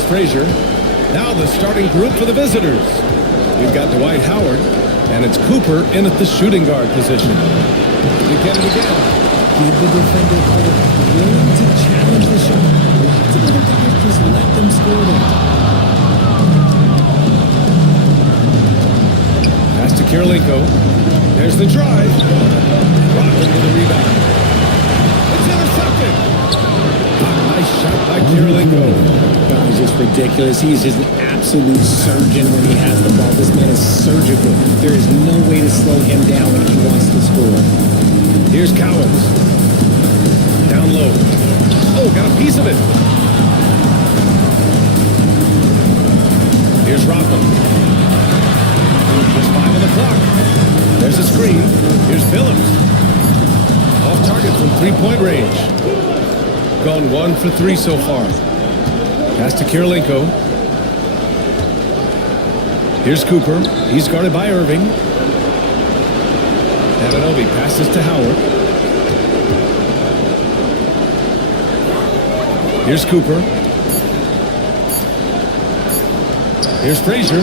Frazier. Now the starting group for the visitors. We've got Dwight Howard, and it's Cooper in at the shooting guard position. They get it again. Give the defender hold. Willing to challenge the shot. Lots of other guys just let them score them. Pass to Kirilenko. There's the drive. Rodman with the rebound. It's intercepted. Nice shot by Kirilenko. That was just ridiculous. He's just an absolute surgeon when he has the ball. This man is surgical. There is no way to slow him down when he wants to score. Here's Cowens. Down low. Oh, got a piece of it. Here's Rodman. Just 5 on the clock. There's a screen. Here's Phillips. Off target from three-point range. Gone 1 for 3 so far. Pass to Kirilenko. Here's Cooper. He's guarded by Irving. Anunoby passes to Howard. Here's Cooper. Here's Frazier.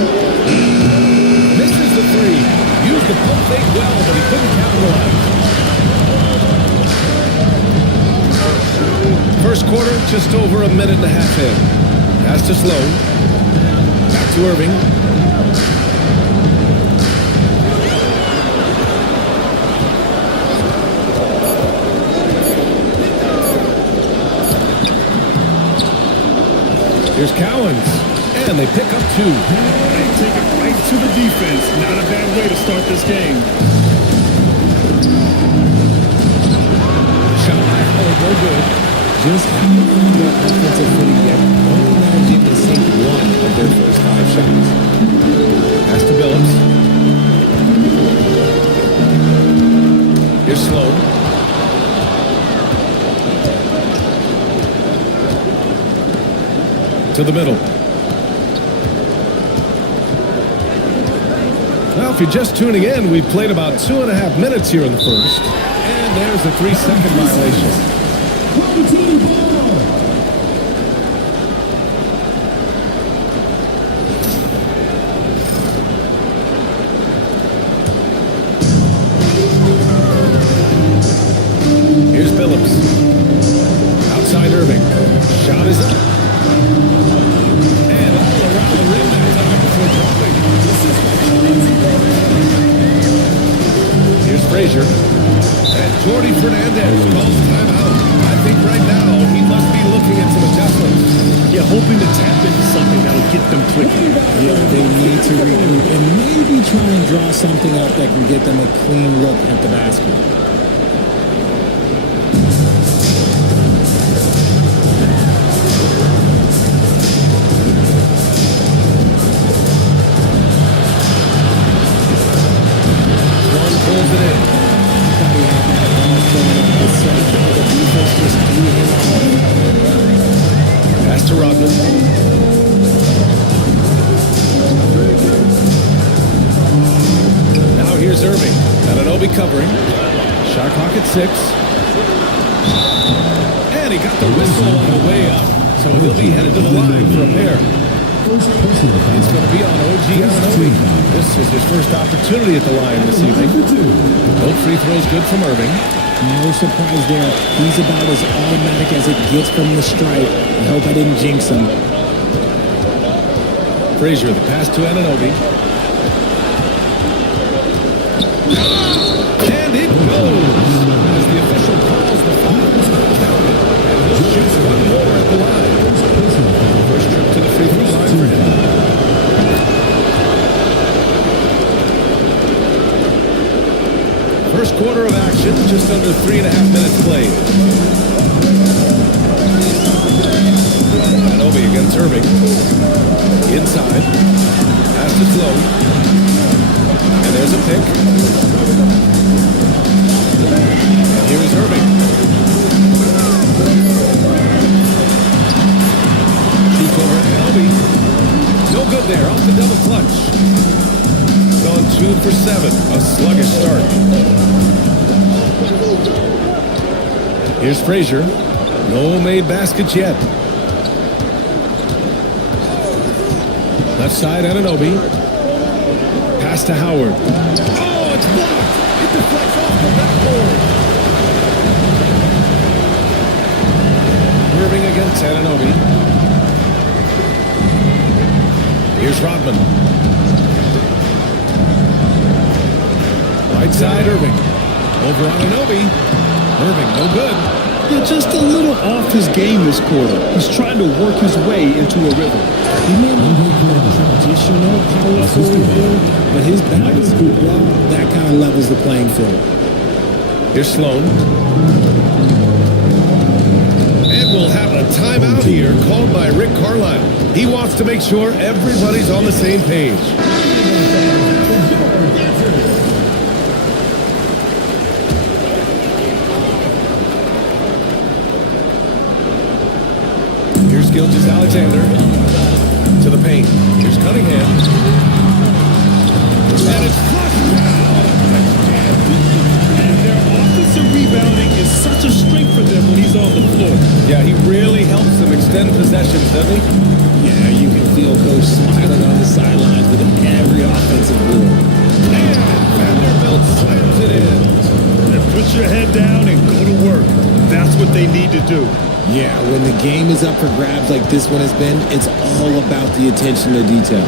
Misses the three. Used the pump fake well, but he couldn't capitalize. First quarter, just over a minute and a half in. Pass to Sloan. Back to Irving. Here's Cowens. And they pick up 2. They take it right to the defense. Not a bad way to start this game. Shot by Howard, no good. Just on their offensive footing yet. Only managing to sink 1 of their first 5 shots. Pass to Billups. Here's Sloan. To the middle. Well, if you're just tuning in, we've played about 2.5 minutes here in the first. And there's a 3-second violation. Here's Billups. Outside Irving. Shot is up. And all around the rim that time before dropping. Here's Frazier. And Jordy Fernandez calls timeout. I think right now he must be looking at some adjustments. Yeah, hoping to tap into something that'll get them quickly. Yeah, they need to regroup and maybe try and draw something up that can get them a clean look at the basket. Pass to Rodman. Now here's Irving. Anunoby covering. Shot clock at 6. And he got the whistle on the way up. So he'll be headed to the line for a pair. It's going to be on OG Anunoby. This is his first opportunity at the line this evening. Both free throws good from Irving. No surprise there. He's about as automatic as it gets from the stripe. I hope I didn't jinx him. Frazier, the pass to Anunoby. And it goes. As the official calls the foul. And he'll shoot 1 more at the line. First trip to the free throw line for him. First quarter of action, just under 3.5 minutes played. Anunoby against Irving. Inside. Pass to Sloan. And there's a pick. And here is Irving. Shoots over Anunoby. No good there. Off the double clutch. Gone 2 for 7. A sluggish start. Here's Frazier. No made baskets yet. Left side, Anunoby. Pass to Howard. Oh, it's blocked. It deflects off the backboard. Irving against Anunoby. Here's Rodman. Right side, Irving. Over Anunoby. Irving, no good. Yeah, just a little off his game this quarter. He's trying to work his way into a rhythm. He may not be a traditional power forward, but his back is good. That kind of levels the playing field. Here's Sloan. And we'll have a timeout here called by Rick Carlisle. He wants to make sure everybody's on the same page. Here's Gilgeous-Alexander to the paint. Here's Cunningham. And it's flushed down. And their offensive rebounding is such a strength for them when he's on the floor. Yeah, he really helps them extend possessions, doesn't he? Yeah, you can feel Coach smiling on the sidelines with every offensive board. And Vanderbilt slams it in. And put your head down and go to work. That's what they need to do. Yeah, when the game is up for grabs like this one has been, it's all about the attention to detail.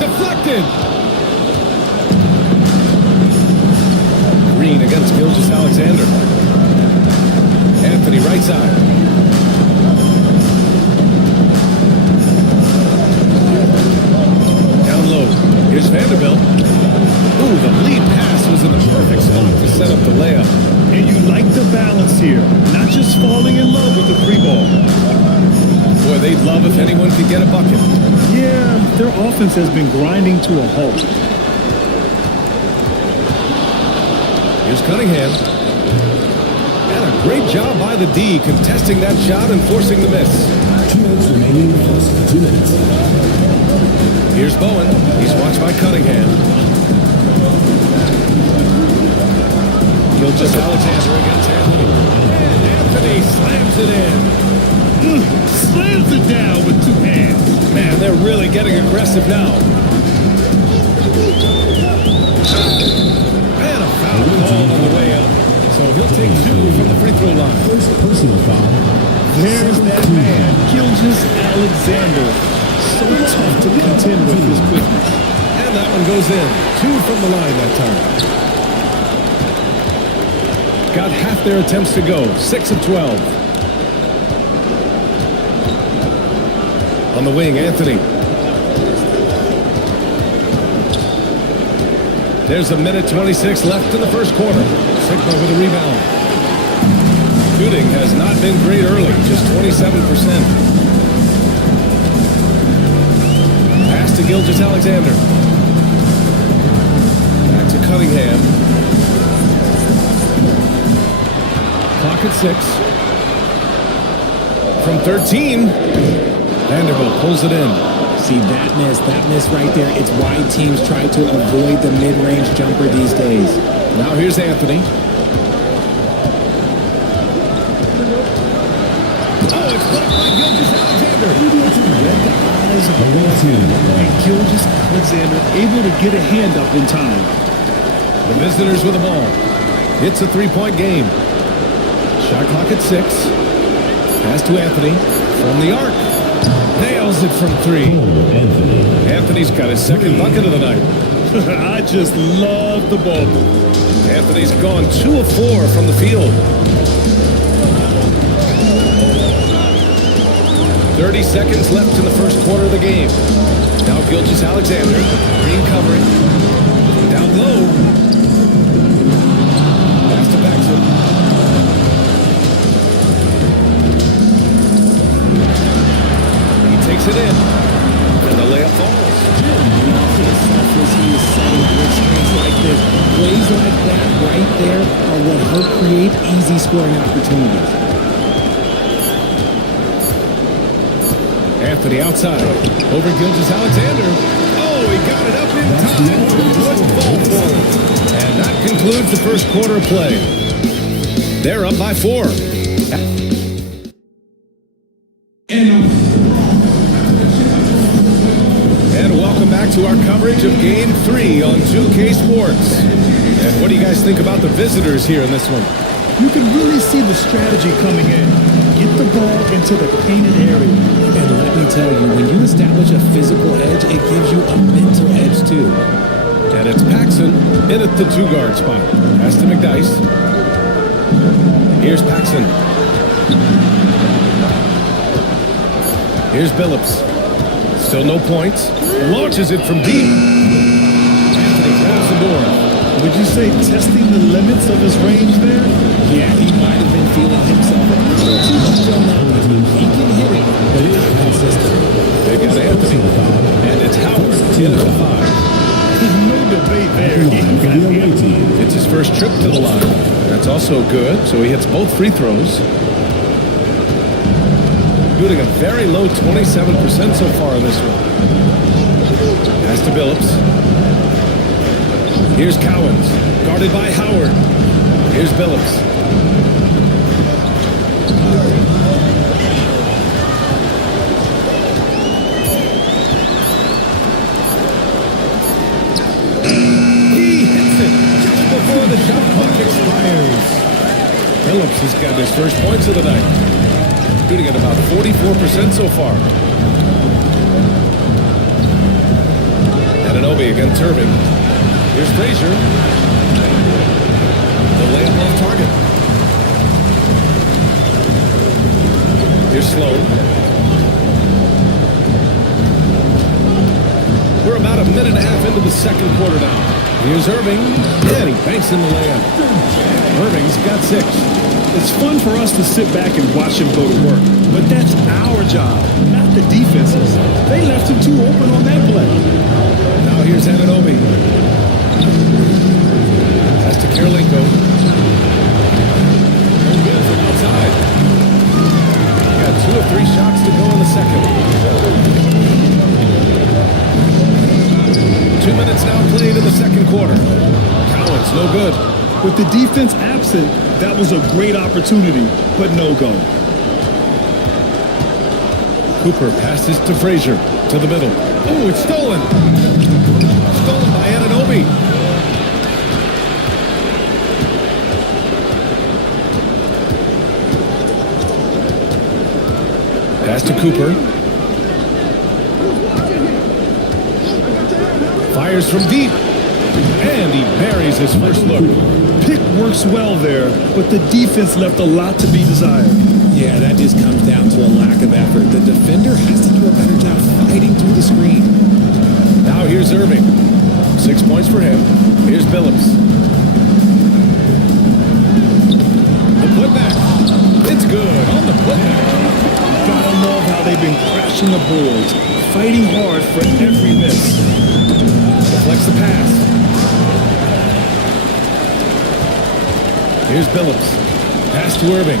Deflected. Green against Gilgeous-Alexander. Anthony right side. Down low. Here's Vanderbilt. Ooh, the lead pass was in the perfect spot to set up the layup. And you like the balance here, not just falling in love with the free ball. Boy, they'd love if anyone could get a bucket. Yeah, their offense has been grinding to a halt. Here's Cunningham. And a great job by the D contesting that shot and forcing the miss. 2 minutes remaining plus 2 minutes. Here's Bowen. He's watched by Cunningham. Gilgeous-Alexander against Anthony. And Anthony slams it in. Slams it down with 2 hands. Man, they're really getting aggressive now. And a foul called on the way up. So he'll take 2 from the free throw line. First personal foul. There's that man, Gilgeous-Alexander. So tough to contend with his quickness. And that one goes in. 2 from the line that time. Got half their attempts to go. 6 of 12. On the wing, Anthony. There's a minute 26 left in the first quarter. Sigma with a rebound. Shooting has not been great early, just 27%. Pass to Gilgeous-Alexander. Back to Cunningham. Clock at 6. From 13, Vanderbilt pulls it in. See, that miss right there, it's why teams try to avoid the mid-range jumper these days. Now here's Anthony. Oh, it's blocked by Gilgeous-Alexander. Read the eyes of the ball team. And Gilgeous-Alexander able to get a hand up in time. The visitors with the ball. It's a 3-point game. Shot clock at 6. Pass to Anthony from the arc. Nails it from 3. Anthony's got his second bucket of the night. I just love the ball. Anthony's gone 2 of 4 from the field. 30 seconds left in the first quarter of the game. Now Gilgeous-Alexander. Green covering. Down low. Pass to Paxson. Takes it in, and the layup falls. He is setting good screens like this. Plays like that right there are what help create easy scoring opportunities. Anthony outside, over Gilgeous-Alexander. Oh, he got it up in time. What's the ball forward? And that concludes the first quarter of play. They're up by 4. And welcome back to our coverage of Game 3 on 2K Sports. And what do you guys think about the visitors here in this one? You can really see the strategy coming in. Get the ball into the painted area. And let me tell you, when you establish a physical edge, it gives you a mental edge too. And it's Paxson in at the 2-guard spot. Pass to McDyess. Here's Paxson. Here's Billups. Still no points. Launches it from deep. Anthony grabs the board. Would you say testing the limits of his range there? Yeah, he might have been feeling himself a little too much on that one. He can hit it, but it's not consistent. They've got Anthony. And it's Howard in at the 5. No debate there. It's his first trip to the line. That's also good, so he hits both free throws. Shooting a very low 27% so far in this one. Pass to Billups. Here's Cowens, guarded by Howard. Here's Billups. He hits it just before the shot clock expires. Billups has got his first points of the night. Shooting at about 44% so far. Anunoby against Irving. Here's Frazier. The layup off target. Here's Sloan. We're about a minute and a half into the second quarter now. Here's Irving. And he banks in the layup. Irving's got 6. It's fun for us to sit back and watch him go to work, but that's our job, not the defense's. They left him too open on that play. Now here's Anunoby. Pass to Kirilenko. No good from outside. Got 2 of 3 shots to go in the second. 2 minutes now played in the second quarter. Cowens, no good. With the defense absent, that was a great opportunity, but no go. Cooper passes to Frazier, to the middle. Oh, it's stolen. Stolen by Anunoby. Pass to Cooper. Fires from deep. And he buries his first look. Pick works well there, but the defense left a lot to be desired. Yeah, that just comes down to a lack of effort. The defender has to do a better job fighting through the screen. Now here's Irving. 6 points for him. Here's Billups. The putback. It's good on the putback. Gotta love how they've been crashing the boards, fighting hard for every miss. Deflects the pass. Here's Billups. Pass to Irving.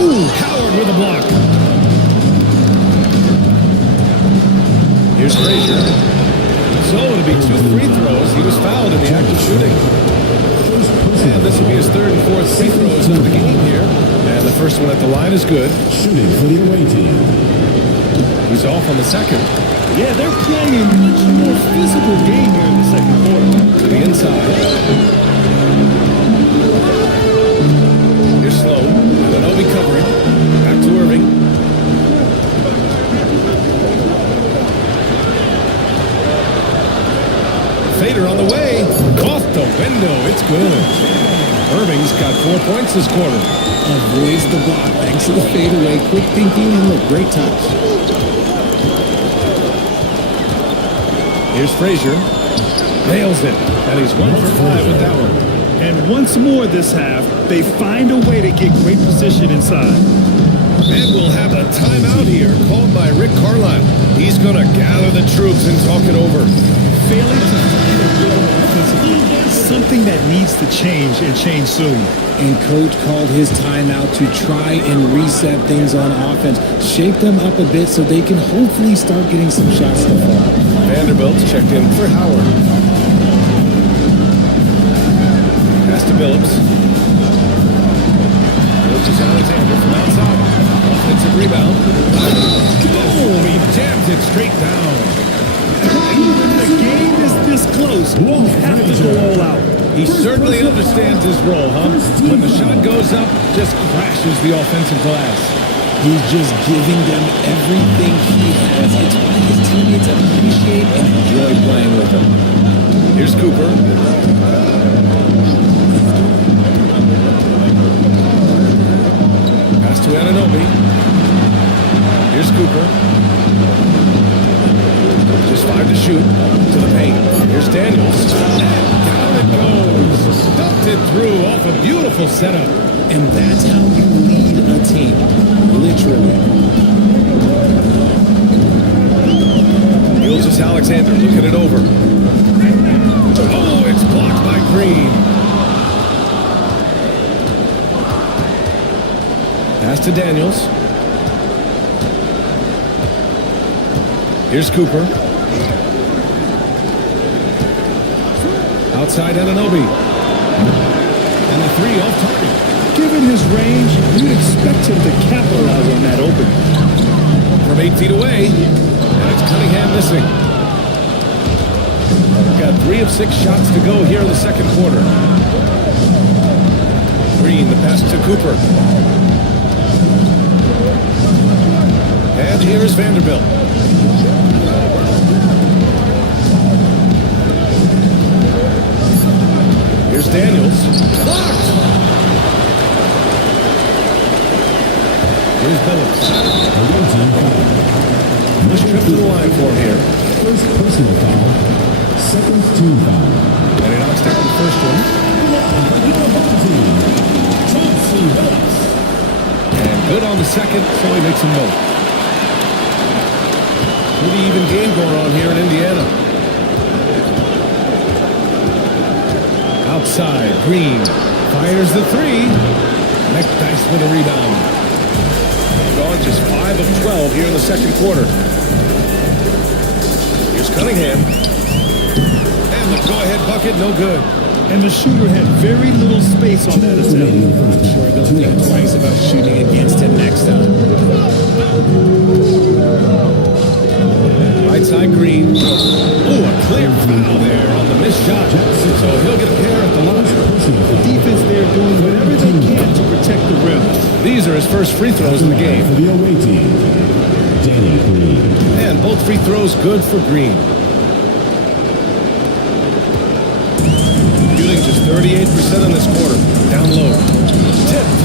Ooh, Howard with a block. Here's Frazier. So it'll be 2 free throws. He was fouled in the act of shooting. And this will be his 3rd and 4th free throws of the game here. And the first one at the line is good. Shooting for the away team. He's off on the second. Yeah, they're playing a much more physical game here in the second quarter. To the inside. Here's Sloan. Anunoby covering. Back to Irving. Fader on the way. Off the window. It's good. Irving's got 4 points this quarter. Avoids the block thanks to the fadeaway. Quick thinking and look, great touch. Here's Frazier. Nails it. And he's 1 for 5 with that one. And once more this half, they find a way to get great position inside. And we'll have a timeout here called by Rick Carlisle. He's going to gather the troops and talk it over. Failing to find a rhythm offensively, something that needs to change and change soon. And coach called his timeout to try and reset things on offense, shake them up a bit so they can hopefully start getting some shots to fall. Vanderbilt's checked in for Howard. Pass to Billups. Billups is Alexander from outside. offensive rebound. Boom! He jams it straight down. When the game is this close, you have to go all out. He certainly understands his role, huh? When the shot goes up, just crashes the offensive glass. He's just giving them everything he has. It's why his teammates appreciate and enjoy playing with him. Here's Cooper. Pass to Anunoby. Here's Cooper. Just 5 to shoot. To the paint. Here's Daniels. Down it goes. Dumped it through off a beautiful setup. And that's how you lead a team. Literally. Gilgeous Alexander looking it over. Oh, it's blocked by Green. Pass to Daniels. Here's Cooper. Outside Anunoby. And the 3 off target. Given his range, you'd expect him to capitalize on that opening. From 8 feet away. And it's Cunningham missing. Got 3 of 6 shots to go here in the second quarter. Green, the pass to Cooper. And here is Vanderbilt. Here's Daniels. Blocked! Here's Billups. Nice trip to the line for him here. First personal foul. Second team foul. And he knocks down the first one. And good on the second, so he makes them both. Pretty even game going on here in Indiana. Outside, Green fires the 3. McDyess with a rebound. Gone just 5 of 12 here in the second quarter. Here's Cunningham. And the go-ahead bucket, no good. And the shooter had very little space on that attempt. I'm sure they'll think twice about shooting against him next time. Right side, Green. Oh, a clear foul there on the missed shot. So he'll get a pair at the line. The defense there doing whatever they can to protect the rim. These are his first free throws in the game. For the away team, Danny Green. And both free throws good for Green. Shooting just 38% in this quarter. Down low. Tipped.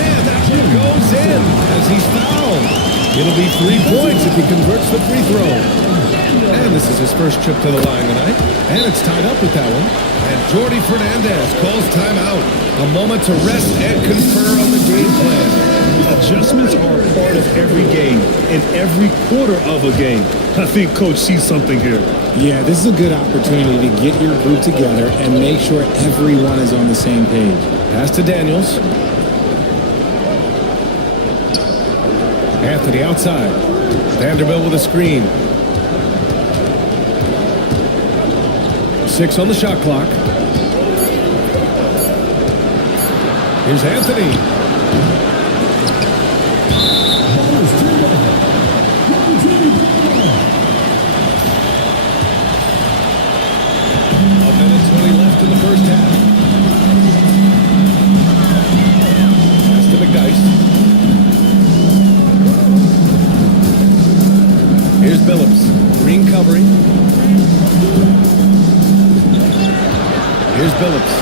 And that one goes in as he's fouled. It'll be 3 points if he converts the free throw. And this is his first trip to the line tonight. And it's tied up with that one. And Jordi Fernandez calls timeout. A moment to rest and confer on the game plan. Adjustments are a part of every game and every quarter of a game. I think Coach sees something here. Yeah, this is a good opportunity to get your group together and make sure everyone is on the same page. Pass to Daniels. Anthony outside. Vanderbilt with a screen. 6 on the shot clock. Here's Anthony. A minute 20 left in the first half. Pass to McDyess. Here's Billups. Green covering. Here's Billups.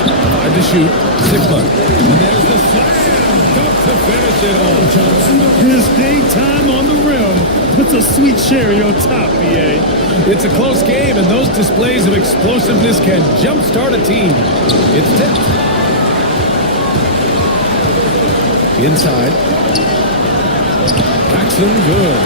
5 to shoot. 6 months. And there's the slam. Dunk to finish it all. His daytime on the rim puts a sweet cherry on top, BA. It's a close game, and those displays of explosiveness can jumpstart a team. It's tipped. Inside. Paxson, good.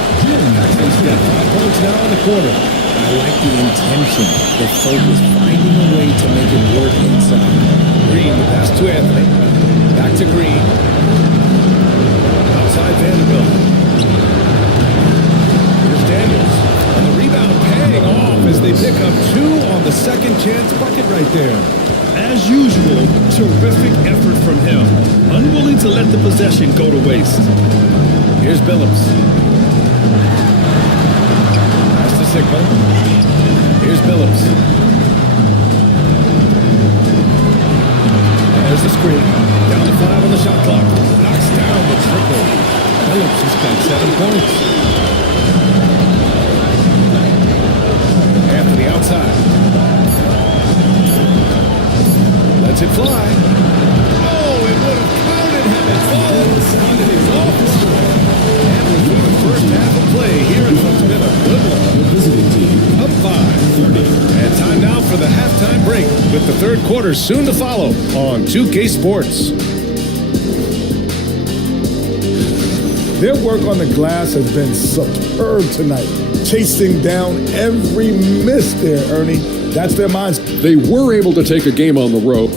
Paxton's got 5 points now in the quarter. I like the intention, the focus, finding a way to make it work inside. Green, the pass to Anthony. Back to Green. Outside Vanderbilt. Here's Daniels. And the rebound paying off as they pick up 2 on the second chance bucket right there. As usual, terrific effort from him. Unwilling to let the possession go to waste. Here's Billups. That's the signal. Here's Billups. And there's the screen. Down to 5 on the shot clock. Knocks down the triple. Billups has got 7 points. And to the outside. Lets it fly. Oh, it would have counted had it fallen. But it is off the score. And we're through the first half of play here in what's been a good one. The visiting team Up 5. And time now for the halftime break with the third quarter soon to follow on 2K Sports. Their work on the glass has been superb tonight. Chasing down every miss there, Ernie. That's their minds. They were able to take a game on the road.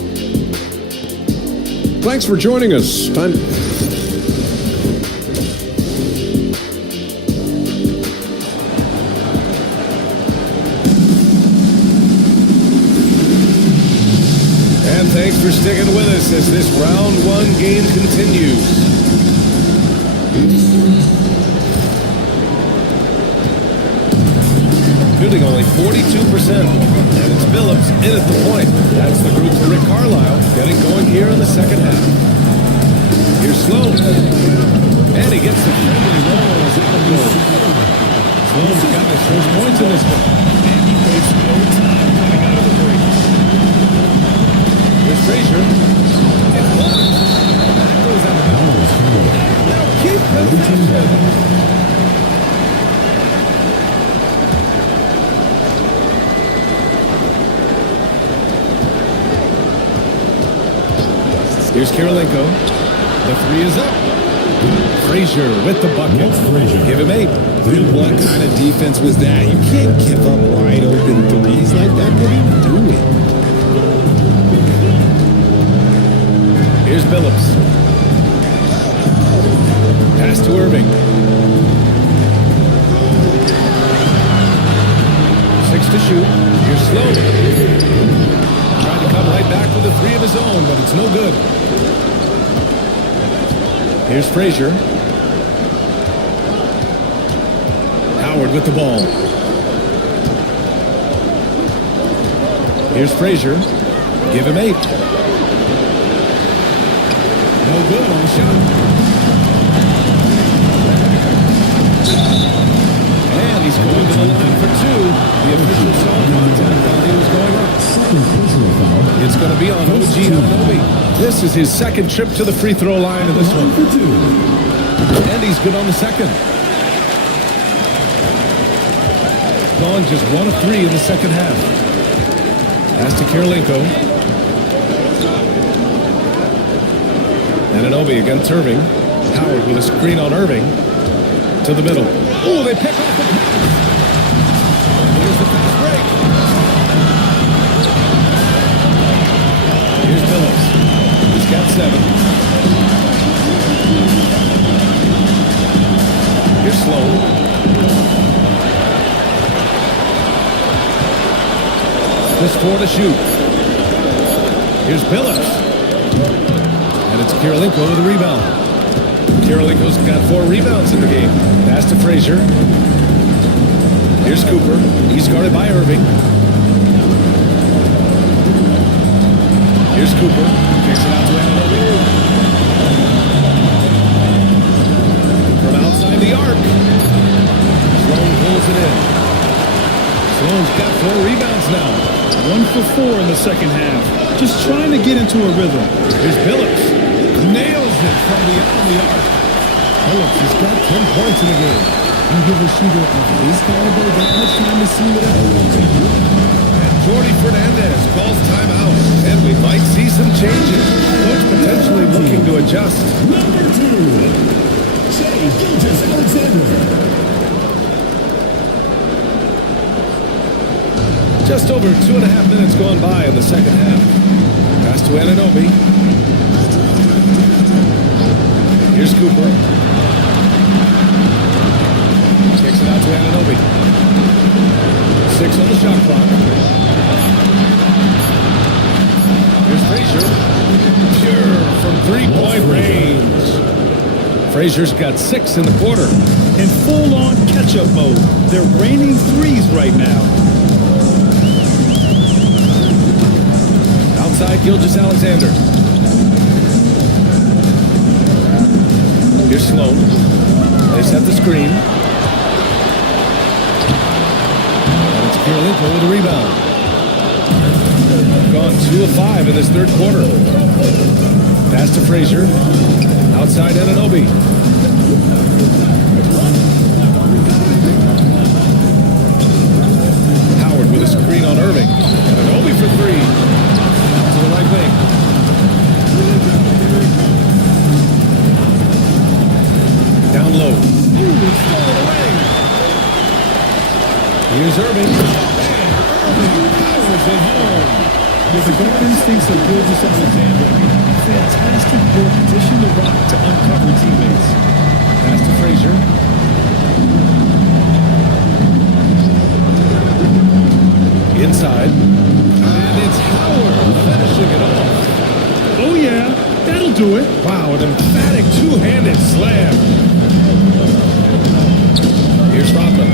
Thanks for joining us. Time. And thanks for sticking with us as this round 1 game continues. Shooting only 42%. And it's Billups in at the point. That's the group for Rick Carlisle getting going here in the second half. Here's Sloan. And he gets the friendly roll as it goes. Sloan's got his first points in this one. And he wastes no time coming out of the break. Here's Frazier. It's blocked. That goes out of bounds. Now keep possession. Here's Kirilenko. The 3 is up. Frazier with the bucket. Give him 8. Dude, what kind of defense was that? You can't give up wide open threes like that. What are you doing? Here's Billups. Pass to Irving. 6 to shoot. Here's Sloan. Trying to come right back with a 3 of his own, but it's no good. Here's Frazier. Howard with the ball. Here's Frazier. Give him 8. No good on the shot. And he's going to the line for 2. The official saw contact while he was going up. It's going to be on OG Anunoby. This is his second trip to the free throw line in this one. And he's good on the second. Gone just 1 of 3 in the second half. Pass to Kirilenko. Anunoby against Irving. Howard with a screen on Irving. To the middle. Oh, they pick off the pass. Here's the fast break. Here's Billups. He's got 7. Here's Sloan. Just 4 to shoot. Here's Billups. And it's Kirilenko with a rebound. Kirilenko's got 4 rebounds in the game. Pass to Frazier. Here's Cooper. He's guarded by Irving. Here's Cooper. Kicks it out to Anunoby. From outside the arc. Sloan pulls it in. Sloan's got 4 rebounds now. 1 for 4 in the second half. Just trying to get into a rhythm. Here's Billups. Nails it from beyond the arc. Billups has got 10 points in the game. You give a shooter of his caliber that much time to see what happens. And Jordi Fernandez calls timeout. And we might see some changes. Coach potentially looking to adjust. Number 2, Shai Gilgeous-Alexander. Just over 2.5 minutes gone by in the second half. Pass to Anunoby. Here's Cooper. Kicks it out to Anunoby. 6 on the shot clock. Here's Frazier. Pure from 3-point range. Frazier's got 6 in the quarter. In full-on catch-up mode. They're raining threes right now. Outside, Gilgeous-Alexander. Here's Sloan. They set the screen. And it's Kirilenko with a rebound. Gone 2 of 5 in this third quarter. Pass to Frazier. Outside Anunoby. Howard with a screen on Irving. Anunoby for 3. To the right wing. Down low. Ooh, it's stolen away. Here's Irving. Irving powers it home. With the guard instincts of Gilgeous-Alexander, fantastic work dishing the rock to uncover teammates. Pass to Frazier. Inside. And it's Howard finishing it off. Oh yeah, that'll do it. Wow, an emphatic two-handed slam. Here's Rodman.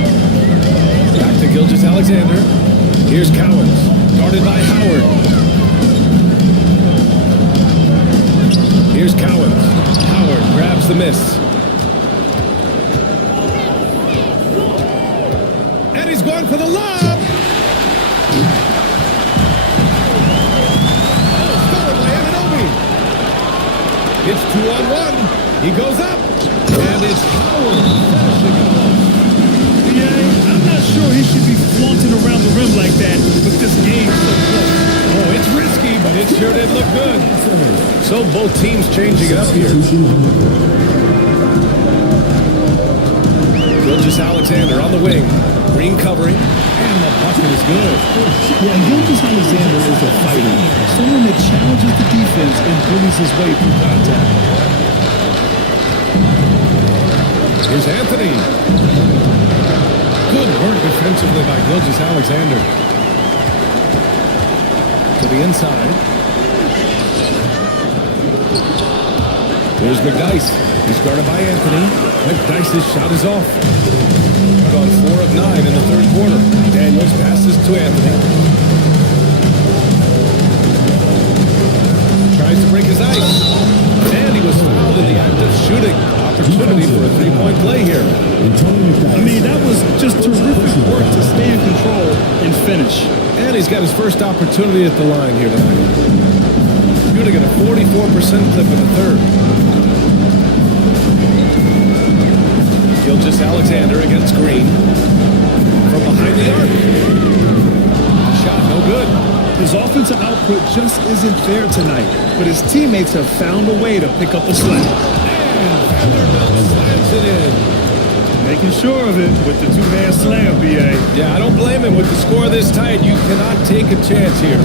Back to Gilgeous-Alexander. Here's Cowens. Guarded by Howard. Here's Cowens. Howard grabs the miss. And he's going for the lob. Oh, stolen by Anunoby. It's 2-on-1. He goes up. And it's Howard finishing it off. I'm not sure he should be flaunting around the rim like that with this game so close. Oh, it's risky, but it sure did look good. So both teams changing it up here. Gilgeous-Alexander on the wing. Green covering. And the bucket is good. Yeah, Gilgeous-Alexander is a fighter. Someone that challenges the defense and bullies his way through contact. Here's Anthony. Good work defensively by Gilgeous-Alexander. To the inside. Here's McDyess. He's guarded by Anthony. McDyess's shot is off. Gone 4 of 9 in the third quarter. Daniels passes to Anthony. Tries to break his ice. And he was fouled in the act of shooting. Opportunity for a three-point play here. I mean, that was just terrific work to stay in control and finish. And he's got his first opportunity at the line here tonight. Shooting at a 44% clip in the third. Gilgeous-Alexander against Green. From behind the arc. Shot no good. His offensive output just isn't there tonight, but his teammates have found a way to pick up the slack. Vanderbilt slams it in. Making sure of it with the two-man slam, B.A. Yeah, I don't blame him. With the score this tight, you cannot take a chance here.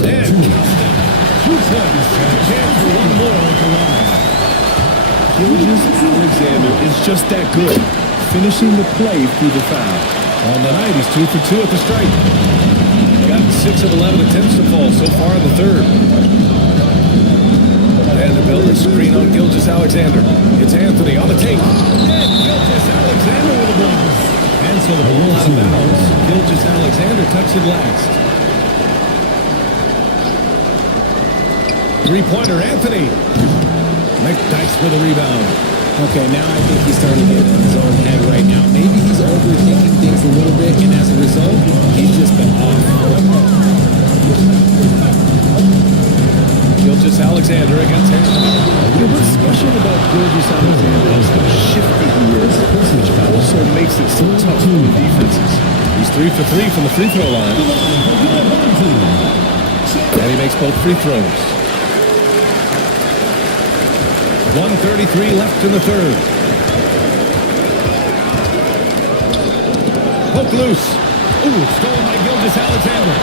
And 2 points. And a chance for one more at the line. Gilgeous-Alexander is just that good, finishing the play through the foul. On the night, he's 2 for 2 at the stripe. Got 6 of 11 attempts to fall so far in the third. Vanderbilt is screen on Gilgeous-Alexander. It's Anthony on the take. And Gilgeous-Alexander with a block. And so the ball out of bounds. Gilgeous-Alexander touched it last. Three-pointer, Anthony. McDyess with a rebound. Okay, now I think he's starting to get in his own head right now. Maybe he's overthinking things a little bit, and as a result, he's just been off. Gilgeous-Alexander against Anthony. What's special about Gilgeous-Alexander is how shifty he is, which also makes it so tough for the defenses. He's 3 for 3 from the free throw line. And he makes both free throws. 1:33 left in the third. Poke loose. Ooh, stolen by Gilgeous-Alexander.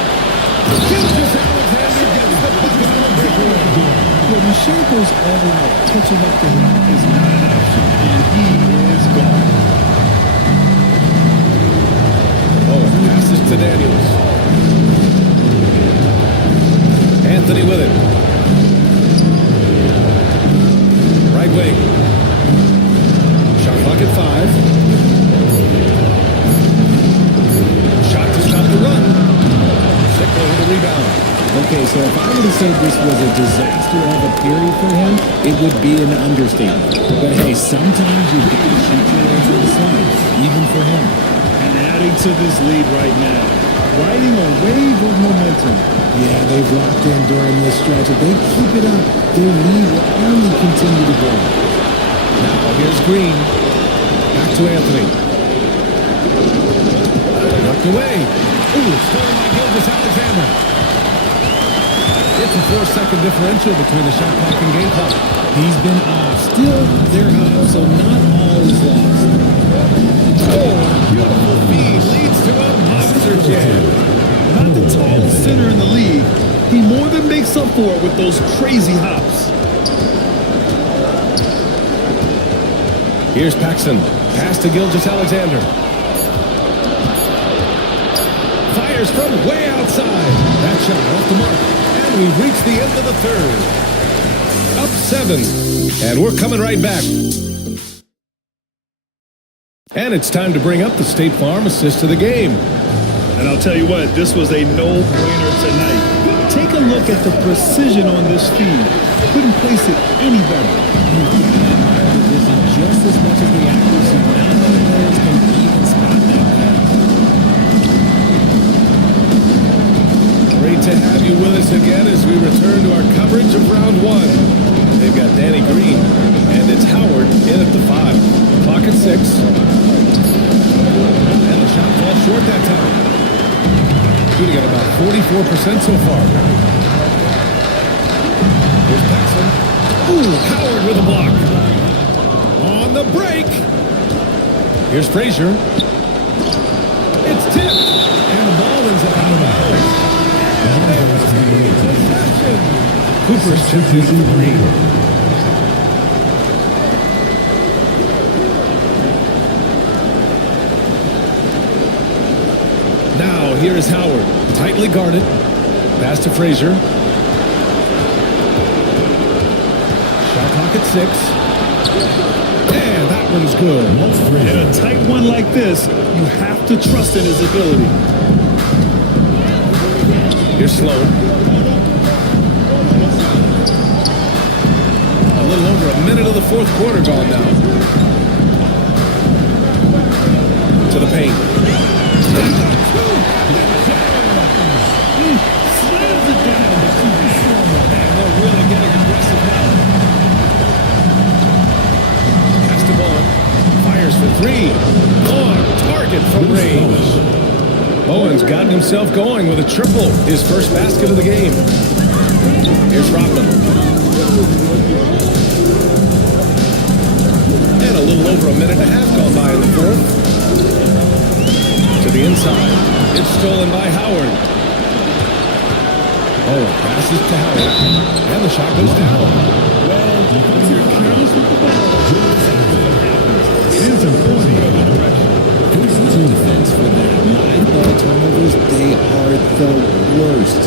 Gilgeous-Alexander gets the bucket on the breakaway. When Michelle goes all out, catching up to him is not an option, and he is gone. Oh, and passes to Daniels. Anthony with it. say this was a disaster of a period for him, it would be an understatement. But hey, sometimes you've got to shoot your way to the sun, even for him. And adding to this lead right now, riding a wave of momentum. Yeah, they've locked in during this stretch. If they keep it up, their lead will only continue to grow. Now here's Green. Back to Anthony. Knocked away. Ooh, stolen by Gilgeous-Alexander. It's a 4-second differential between the shot clock and game clock. He's been off. Still, they're up, so not all is lost. Oh, beautiful feed leads to a monster jam. Not the tallest center in the league. He more than makes up for it with those crazy hops. Here's Paxson. Pass to Gilgeous-Alexander. Fires from way outside. That shot off the mark. And we've reached the end of the third. Up 7. And we're coming right back. And it's time to bring up the State Farm assist of the game. And I'll tell you what, this was a no-brainer tonight. Take a look at the precision on this feed. Couldn't place it any better. Just as much as the accuracy, not many players can even spot that pass. Great to have you with us again as we return to our coverage of round 1. They've got Danny Green, and it's Howard in at the 5. Clock at 6. And the shot falls short that time. Shooting at about 44% so far. Here's Paxson. Ooh, Howard with a block. On the break. Here's Frazier. It's tipped. And the ball ends up out of bounds. Cooper's checked in for 3. Now, here is Howard. Tightly guarded. Pass to Frazier. Shot clock at 6. And that one's good. In a tight one like this, you have to trust in his ability. Here's Sloan. A little over a minute of the fourth quarter gone now. To the paint. Slams it down. And they're really getting aggressive now. Pass to Bowen. Fires for 3. On target from range. Bowen's gotten himself going with a triple. His first basket of the game. Here's Rodman. And a little over a minute and a half gone by in the fourth. To the inside. It's stolen by Howard. Oh, passes to Howard. And the shot goes down. Well, when you're careless with the ball, it is important. Good defense for that. 9 ball turnovers, they are the worst.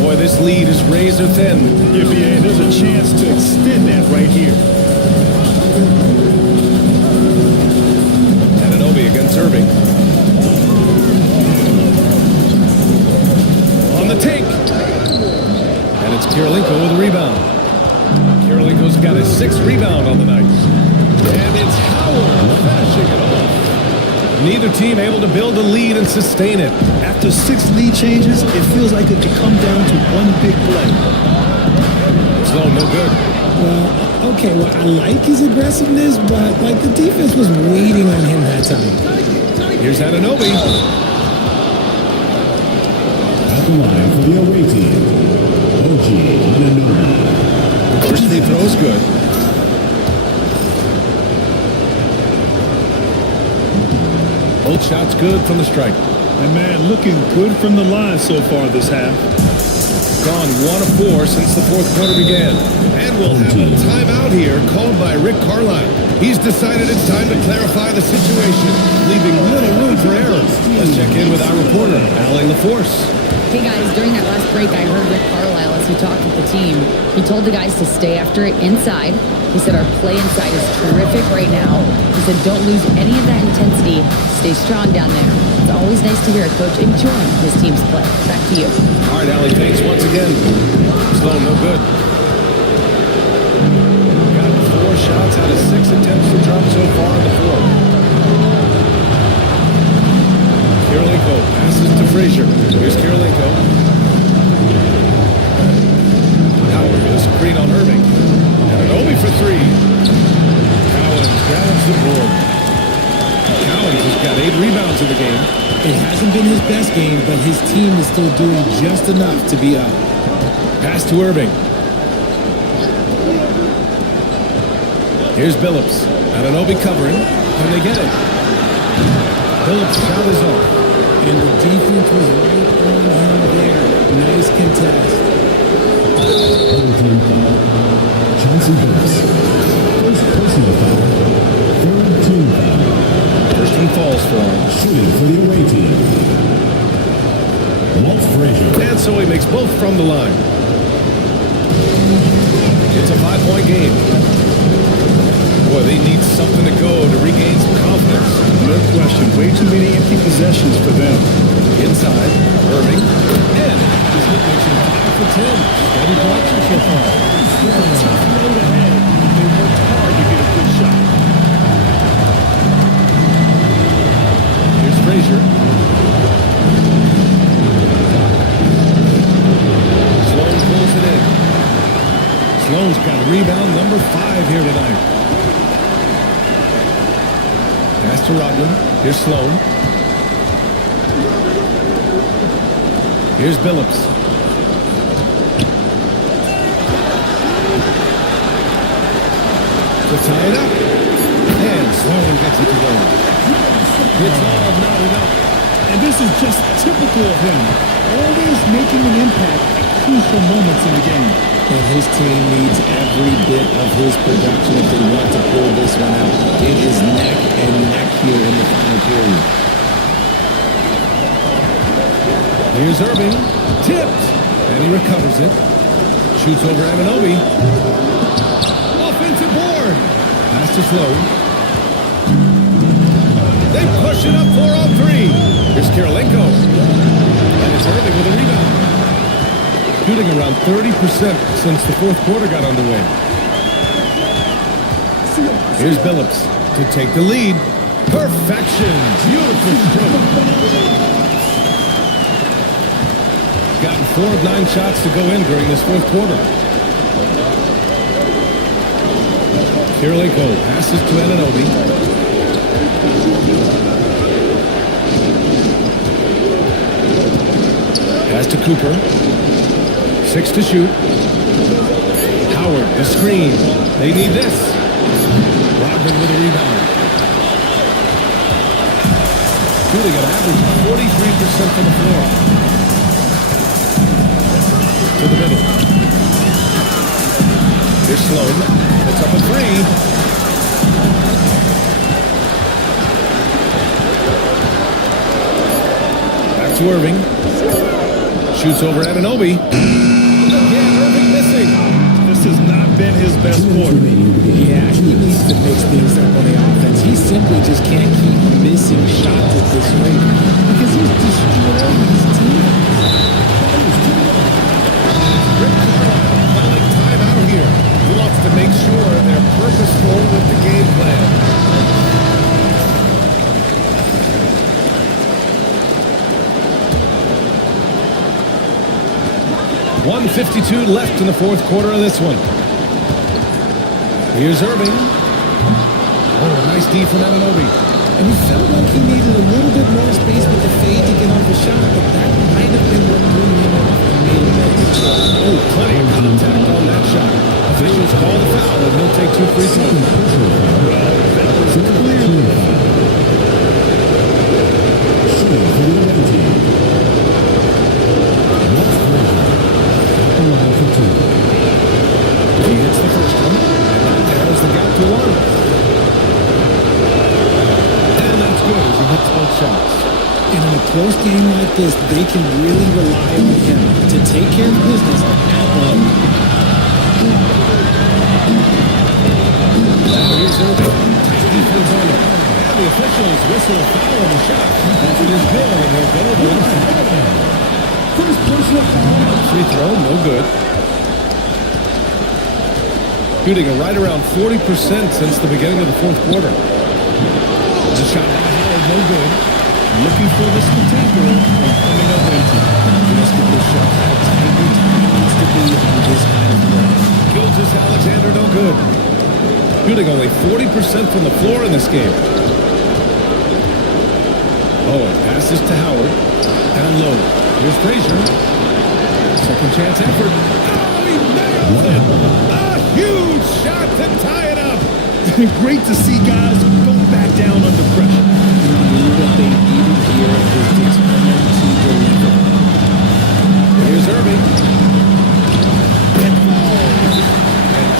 Boy, this lead is razor thin. Yeah, there's a chance to extend that right here. Anunoby against Irving. On the take. And it's Kirilenko with a rebound. Kirilenko's got his 6th rebound on the night. And it's Howard finishing it off. Neither team able to build a lead and sustain it. After 6 lead changes, it feels like it could come down to one big play. Slow, no good. Well, okay, well, I like his aggressiveness, but, like, the defense was waiting on him that time. Here's Anunoby. At the line for the away team, OG Anunoby. First free throw is good. Both shots good from the stripe. And man, looking good from the line so far this half. Gone 1 of 4 since the fourth quarter began. And we'll have a timeout here called by Rick Carlisle. He's decided it's time to clarify the situation, leaving little room for error. Let's check in with our reporter, Allie LaForce. Hey guys, during that last break, I heard Rick Carlisle as he talked with the team. He told the guys to stay after it inside. He said our play inside is terrific right now. He said don't lose any of that intensity. Stay strong down there. It's always nice to hear a coach enjoying his team's play. Back to you. All right, Allie, thanks once again. Sloan, no good. Got 4 shots out of 6 attempts to drop so far on the floor. Kirilenko passes to Frazier. Here's Kirilenko. Howard with a screen on Irving. And an Obi for 3. Cowens grabs the board. Cowens has got 8 rebounds in the game. It hasn't been his best game, but his team is still doing just enough to be up. Pass to Irving. Here's Billups. Anunoby covering. Can they get it? Billups' shot is off. And the defense was right on him there. Nice contest. Chauncey Billups. First personal foul. Third team foul. First one falls for him. Shooting for the away team. Walt Frazier. And so he makes both from the line. It's a 5-point game. Boy, they need something to go to regain some confidence. No question. Way too many empty possessions for them. Inside, Irving. And this makes him 5 for 10. Steady production so far. With a tough road ahead, they worked hard to get a good shot. Here's Frazier. Sloan pulls it in. Sloan's got rebound number 5 here tonight. Pass to Rodman. Here's Sloan. Here's Billups. To tie it up. And Sloan gets it to go. It's all not enough. And this is just typical of him. Always making an impact at crucial moments in the game. And his team needs every bit of his production if they want to pull this one out. It is neck and neck here in the final period. Here's Irving. Tipped. And he recovers it. Shoots over Anunoby. Offensive board. Pass to Sloan. They push it up 4-on-3. Here's Kirilenko. And it's Irving with a rebound. Shooting around 30% since the fourth quarter got underway. Here's Billups to take the lead. Perfection. Beautiful stroke. Gotten 4 of 9 shots to go in during this fourth quarter. Kirilenko passes to Anunoby. Pass to Cooper. 6 to shoot. Howard, the screen. They need this. Rodman with a rebound. Shooting an average of 43% from the floor. To the middle. Here's Sloan. It's up a 3. Back to Irving. Shoots over Anunoby. Again, Irving missing. This has not been his best quarter. Yeah, he needs to mix things up on the offense. He simply just can't keep missing shots at this rate because he's destroying his team. Rick Carlisle calling time out here. He wants to make sure they're purposeful with the game plan. 1:52 left in the fourth quarter of this one. Here's Irving. Oh, nice D from Anunoby. And he felt like he needed a little bit more space with the fade to get off the shot, but that might have been what threw him off and made him miss. Oh, plenty of contact on that shot. Officials call the foul, and he'll take 2 free throws. Shooting for the away team. He hits the first one, and that narrows the gap to 1. And that's good as he hits both shots. And in a close game like this, they can really rely on him to take care of business at home. Now here's Irving. Tight defense on him. And the officials whistle a foul on the shot. That's it is good, and he'll go to the line. First personal foul. Free throw, no good. Shooting a right around 40% since the beginning of the fourth quarter. The shot by Howard, no good. Looking for the spectacular and coming up empty. Just give this shot how tight your time needs to be on this kind of play. Gilgeous Alexander, no good. Shooting only 40% from the floor in this game. Owen passes to Howard. Down low. Here's Frazier. Second chance effort. Oh, he nails it! A huge shot to tie it up! Great to see guys don't back down under pressure. Do what they needed here and was determined to deliver. Here's Irving. And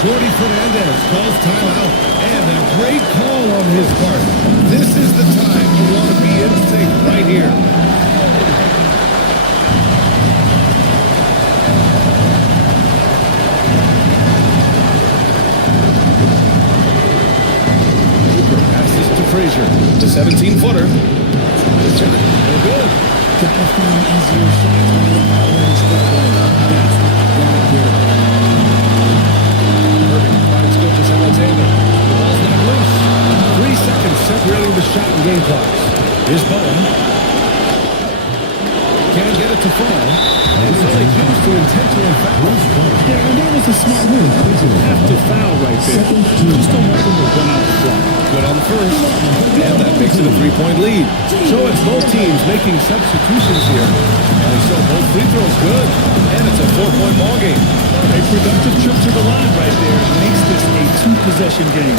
Jordy Fernandez calls timeout. And a great call on his part. This is the time you want to be in sync right here. Passes to Frazier, the 17-footer. The shot, no good. To perform easier shots when you're already struggling. That's not gonna do it. Irving finds Gilgeous Alexander. The ball's not loose. 3 seconds separating the shot and game clocks. Here's Bowen. Can't get it to fall. And so they choose to intentionally foul. Yeah, and that was a smart move. You have to foul right there. Just don't want them to run out the clock. Good on the first. And that makes it a 3-point lead. So it's both teams making substitutions here. And they show both free throws good. And it's a 4-point ball game. A productive trip to the line right there makes this a 2-possession game.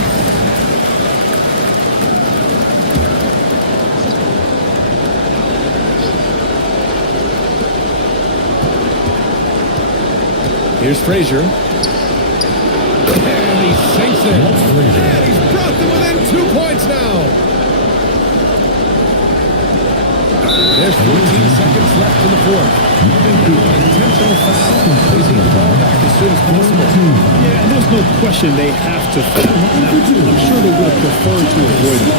Here's Frazier. And he sinks it. And he's brought them within 2 points now. There's 14 seconds left in the fourth. Intentional foul. Placing the ball back as soon as possible. Yeah, and there's no question they have to foul. Now, I'm sure they would have preferred to avoid it.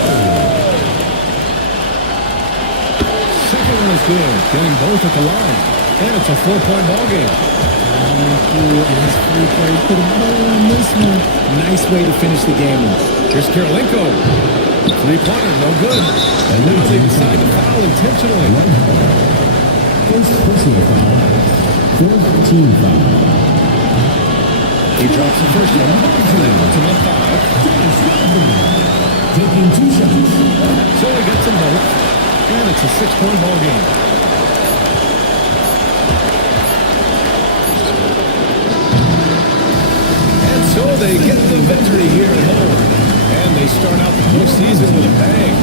Second one is good. Getting both at the line. And it's a 4-point ball game. Through and his free throw. He put a bow on this one. Nice way to finish the game. Here's Karolinko. 3-pointer, no good. And now they decide to foul intentionally. First personal foul. Fourth team foul. He drops the first one. And then puts him up 5. Taking 2 shots. So he gets them both. And it's a 6-point ball game. So they get the victory here at home. And they start out the postseason with a bang.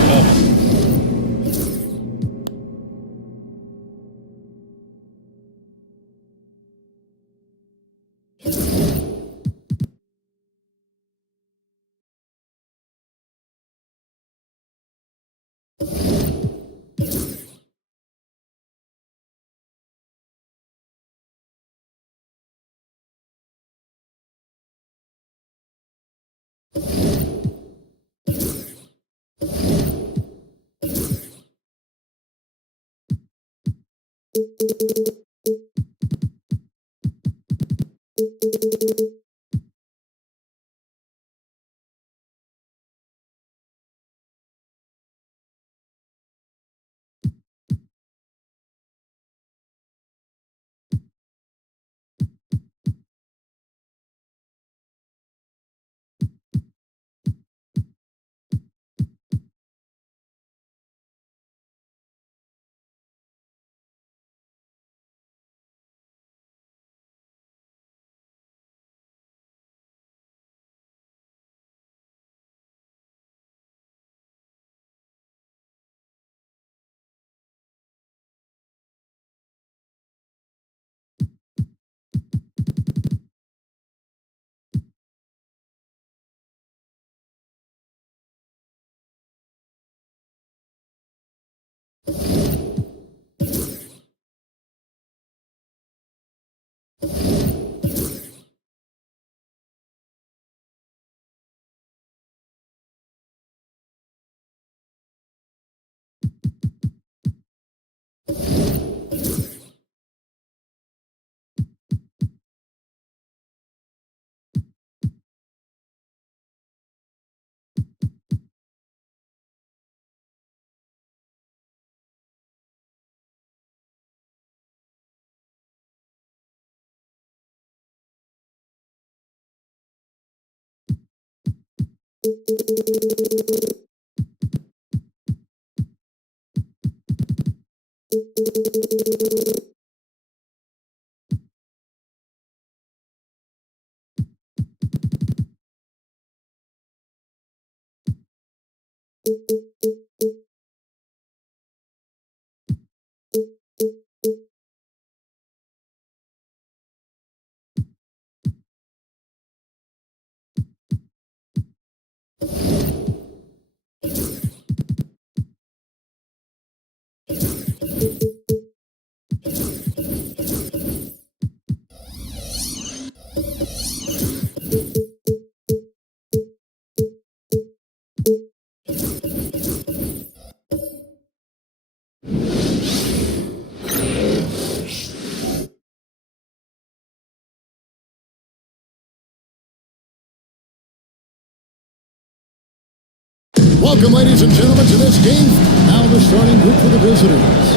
Welcome, ladies and gentlemen, to this game. Now the starting group for the visitors.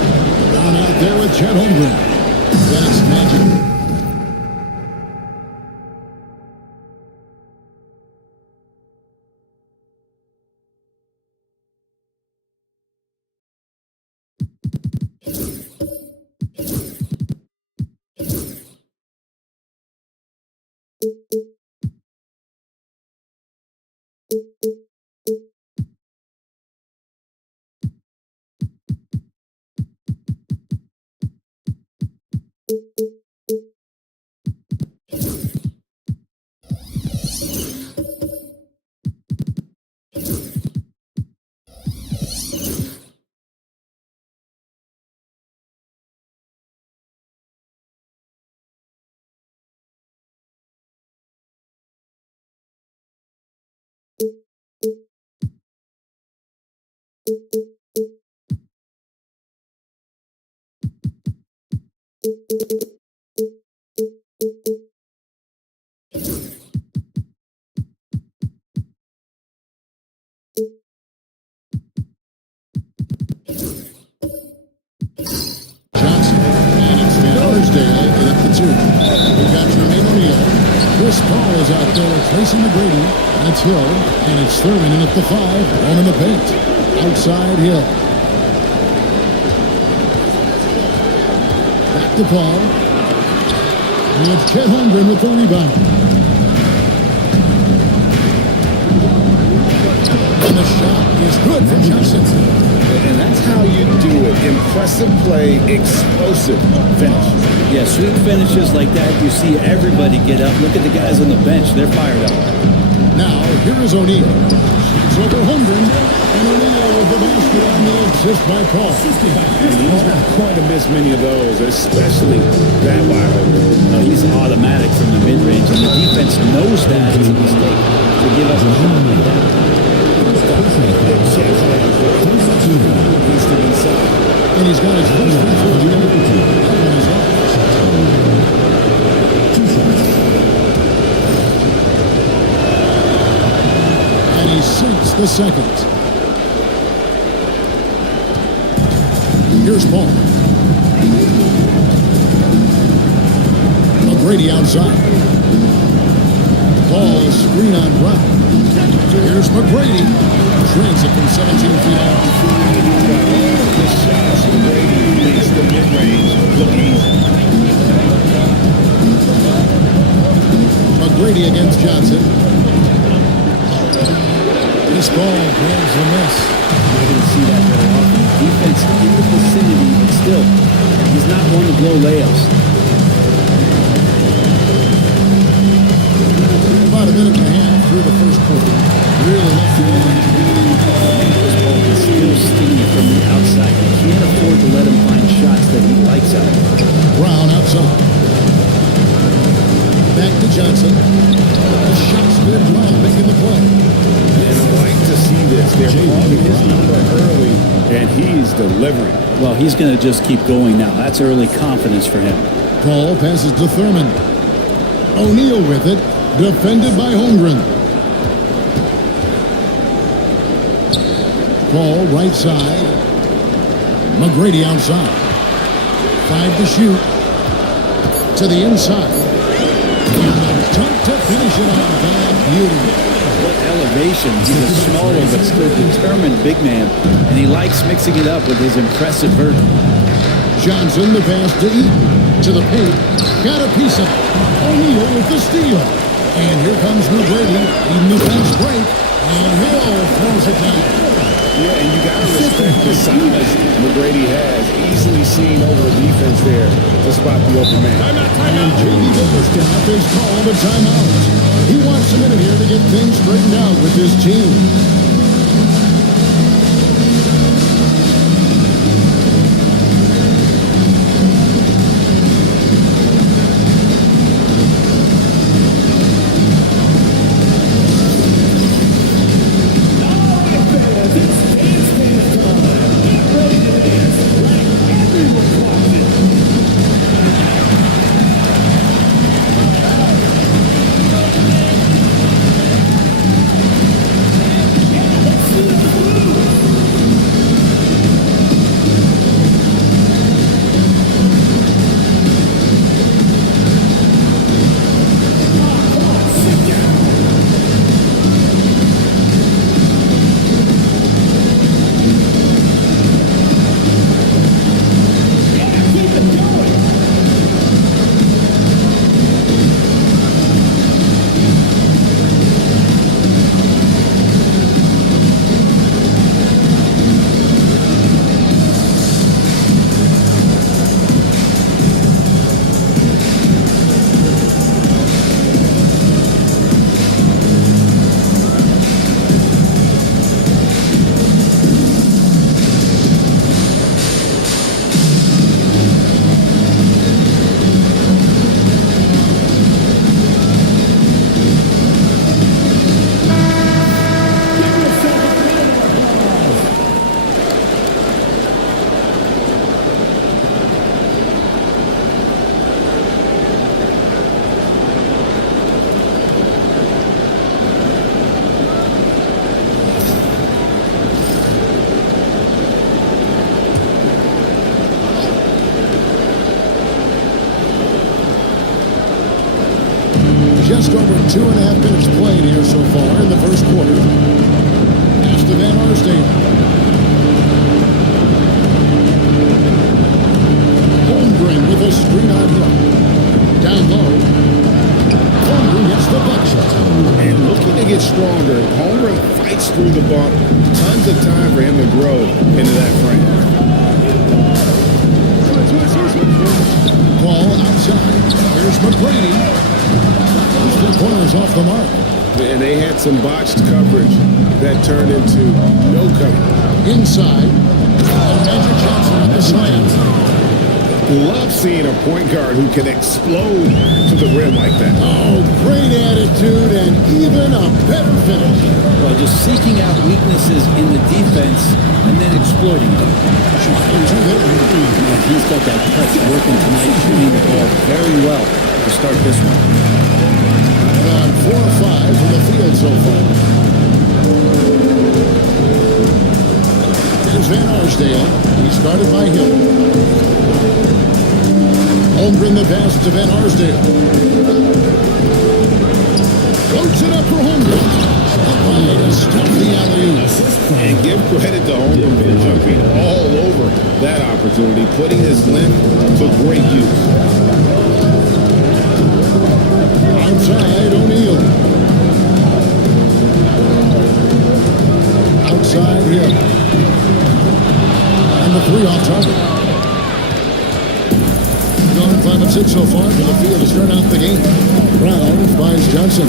Down out there with Chet Holmgren. Then it's Magic. Johnson, and it's Van Arsdale in at the 2. We've got Jermaine O'Neal. Chris Paul is out there replacing McGrady, and it's Hill, and it's Thurman in at the 5, home in the paint. Outside Hill. Back to Paul. And it's Chet Holmgren with the rebound. And the shot is good from Johnson. And that's how you do it. Impressive play, explosive finish. Yeah, sweet finishes like that, you see everybody get up. Look at the guys on the bench. They're fired up. Now, here is O'Neal. It's over Holmgren. And O'Neal with the basket on the assist by Paul. And he's not going to miss many of those, especially that wide open. No, he's automatic from the mid-range, and the defense knows that it's a mistake to give up a shot like that. And he's got his first free throw. That one is off. And he sinks the second. Here's Paul. McGrady outside. Paul screen on Brown. Here's McGrady. Transit from 17 feet out. The shots McGrady makes the mid-range look easy. McGrady against Johnson. This ball grabs the miss. I didn't see that very often. Defense in the vicinity, but still, he's not one to blow layups. About a minute and a half through the first quarter. Really left the end. This ball is still stinging from the outside. You can't afford to let him find shots that he likes out there. Brown outside. Back to Johnson. The shot's good. Brown making the play. And I like to see this. They're calling his number early, and he's delivering. Well, he's going to just keep going now. That's early confidence for him. Paul passes to Thurman. O'Neal with it. Defended by Holmgren. Paul right side. McGrady outside. 5 to shoot. To the inside. And the dunk to finish it on that beauty. what elevation. He's a smaller but still determined big man, and he likes mixing it up with his impressive vert. Johnson, the pass to Eaton. To the paint. Got a piece of it. O'Neal with the steal. And here comes McGrady. Even the fast break. And Hill throws it down. Yeah, and you got to respect the size McGrady has. Easily seen over the defense there to spot the open man. And J.B. Bickerstaff is called a timeout. He wants a minute here to get things straightened out with his team. Just over 2.5 minutes played here so far in the first quarter. Pass to Van Arsdale. Holmgren with a screen on hook. Down low. Holmgren hits the bucket. And looking to get stronger, Holmgren fights through the bump. Tons of time for him to grow into that frame. Ball outside. Here's McGrady. Those 4 corners off the mark. And they had some botched coverage that turned into no coverage. Inside. Magic Johnson with the slam. Love seeing a point guard who can explode to the rim like that. Oh, great attitude and even a better finish. Well, just seeking out weaknesses in the defense and then exploiting them. Man, he's got that touch working tonight, shooting the ball very well to start this one. 4 of 5 from the field so far. There's Van Arsdale. He started by Hill. Holmgren the pass to Van Arsdale. Floats it up for Holmgren. Up high to stop the alley-oop. And give credit to Holmgren for jumping all over that opportunity, putting his length to great use. Outside, O'Neal. Outside, Hill. And the 3 off target. Gone 5 of 6 so far for the field to start out the game. Brown finds Johnson.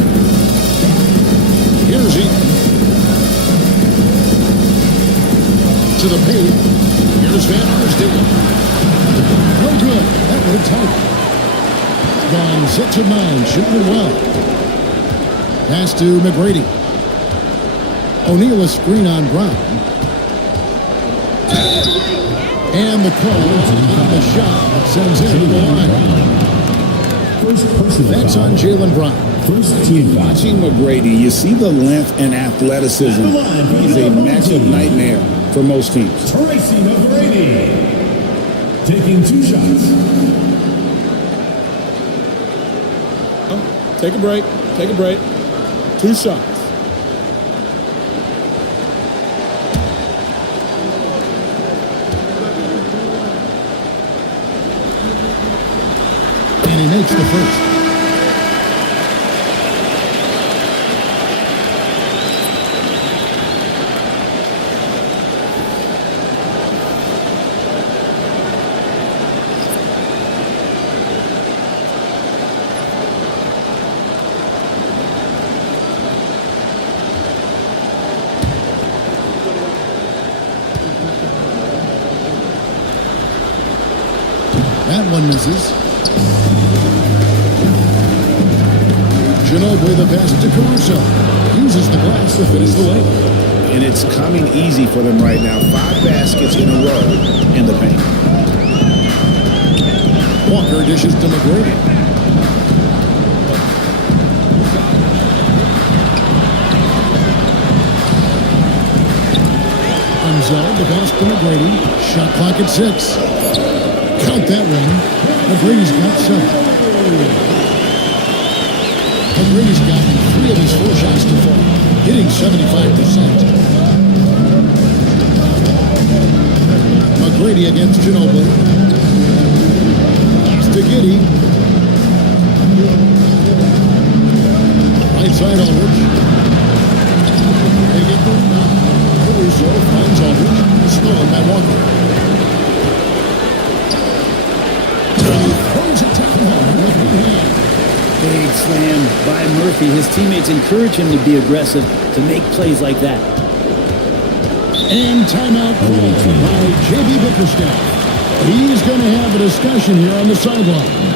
Here's Eaton. To the paint. Here's Van Arsdale. No good. That would have tied. Gone 6 of 9, shooting well. Pass to McGrady. O'Neal a screen on Brown. And the call on the shot sends him to the line. That's on Jaylen Brown. Watching McGrady, you see the length and athleticism. He's a matchup nightmare for most teams. Tracy McGrady taking 2 shots. Take a break. 2 shots. makes the first. That one misses. Ginobili the pass to Caruso. Uses the glass to finish the layup. And it's coming easy for them right now. 5 baskets in a row in the paint. Walker dishes to McGrady. Unzel, the pass to McGrady. Shot clock at 6. Count that one. McGrady's got 7. McGrady's gotten 3 of his 4 shots to fall, hitting 75%. McGrady against Ginobili. Pass to Giddey. Right side Aldridge. They get the rebound. Caruso finds Aldridge. Stolen by Walker. Big slam by Murphy. His teammates encourage him to be aggressive, to make plays like that. And timeout called by J.B. Bickerstaff. He's going to have a discussion here on the sideline.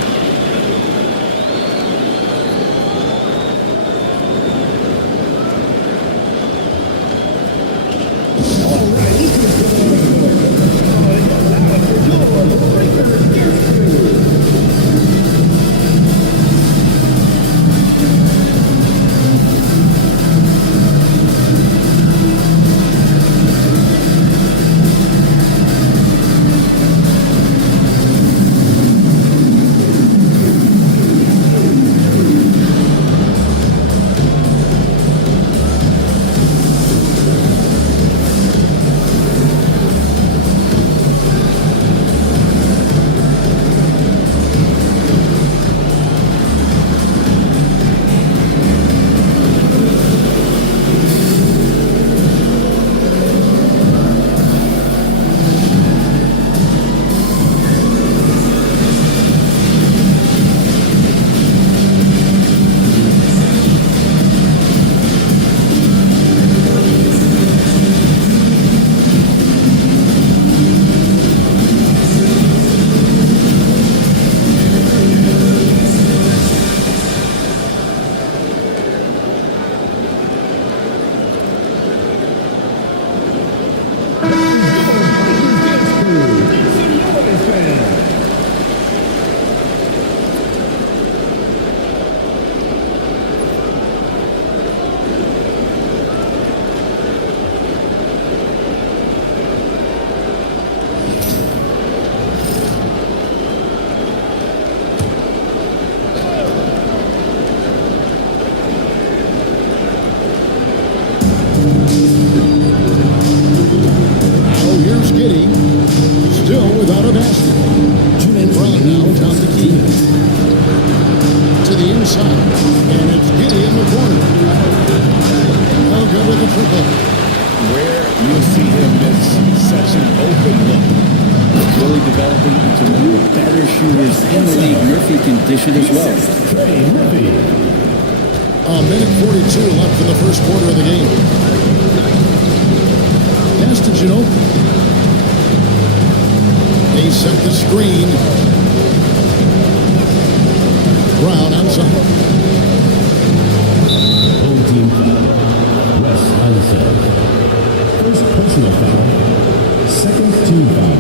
Dish it as well. A minute 42 left in the first quarter of the game. Pass to Ginobili. They set the screen. Brown outside. Home team foul. Wes Unseld. First personal foul. Second team foul.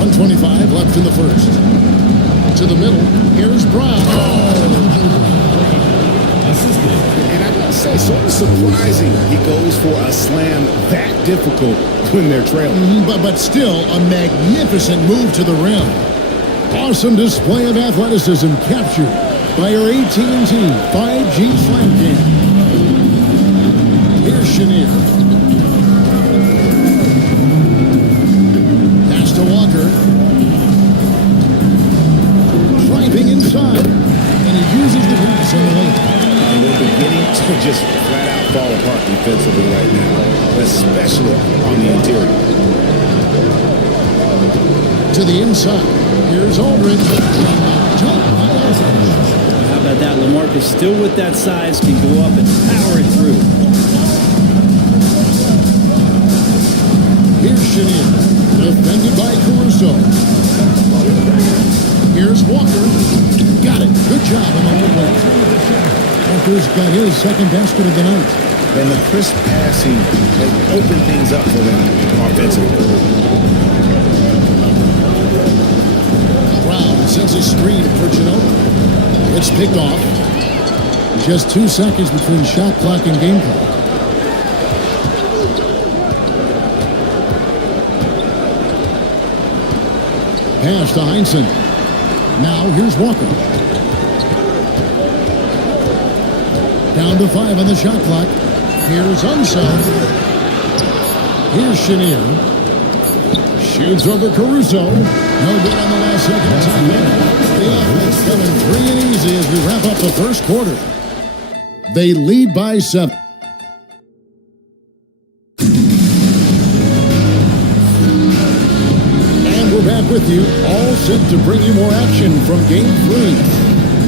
1:25 left in the first. To the middle. Here's Brown. And I gotta say, sort of surprising he goes for a slam that difficult when they're trailing. But still a magnificent move to the rim. Awesome display of athleticism captured by our AT&T 5G Slam Cam. Here's Chenier. just flat out fall apart defensively right now, especially on the interior. To the inside. Here's Aldridge. How about that? LaMarcus still with that size, can go up and power it through. Here's Chenier, defended by Caruso. Here's Walker. Got it. Good job on the low block. Walker's got his second basket of the night. And the crisp passing has opened things up for them offensively. Brown sends a screen for Ginobili. It's picked off. Just 2 seconds between shot clock and game clock. Pass to Heinsohn. Now here's Walker. Down to 5 on the shot clock. Here's Unseld. Here's Chenier. Shoots over Caruso. No good on the last second. The offense coming free and easy as we wrap up the first quarter. They lead by 7. And we're back with you, all set to bring you more action from Game 3.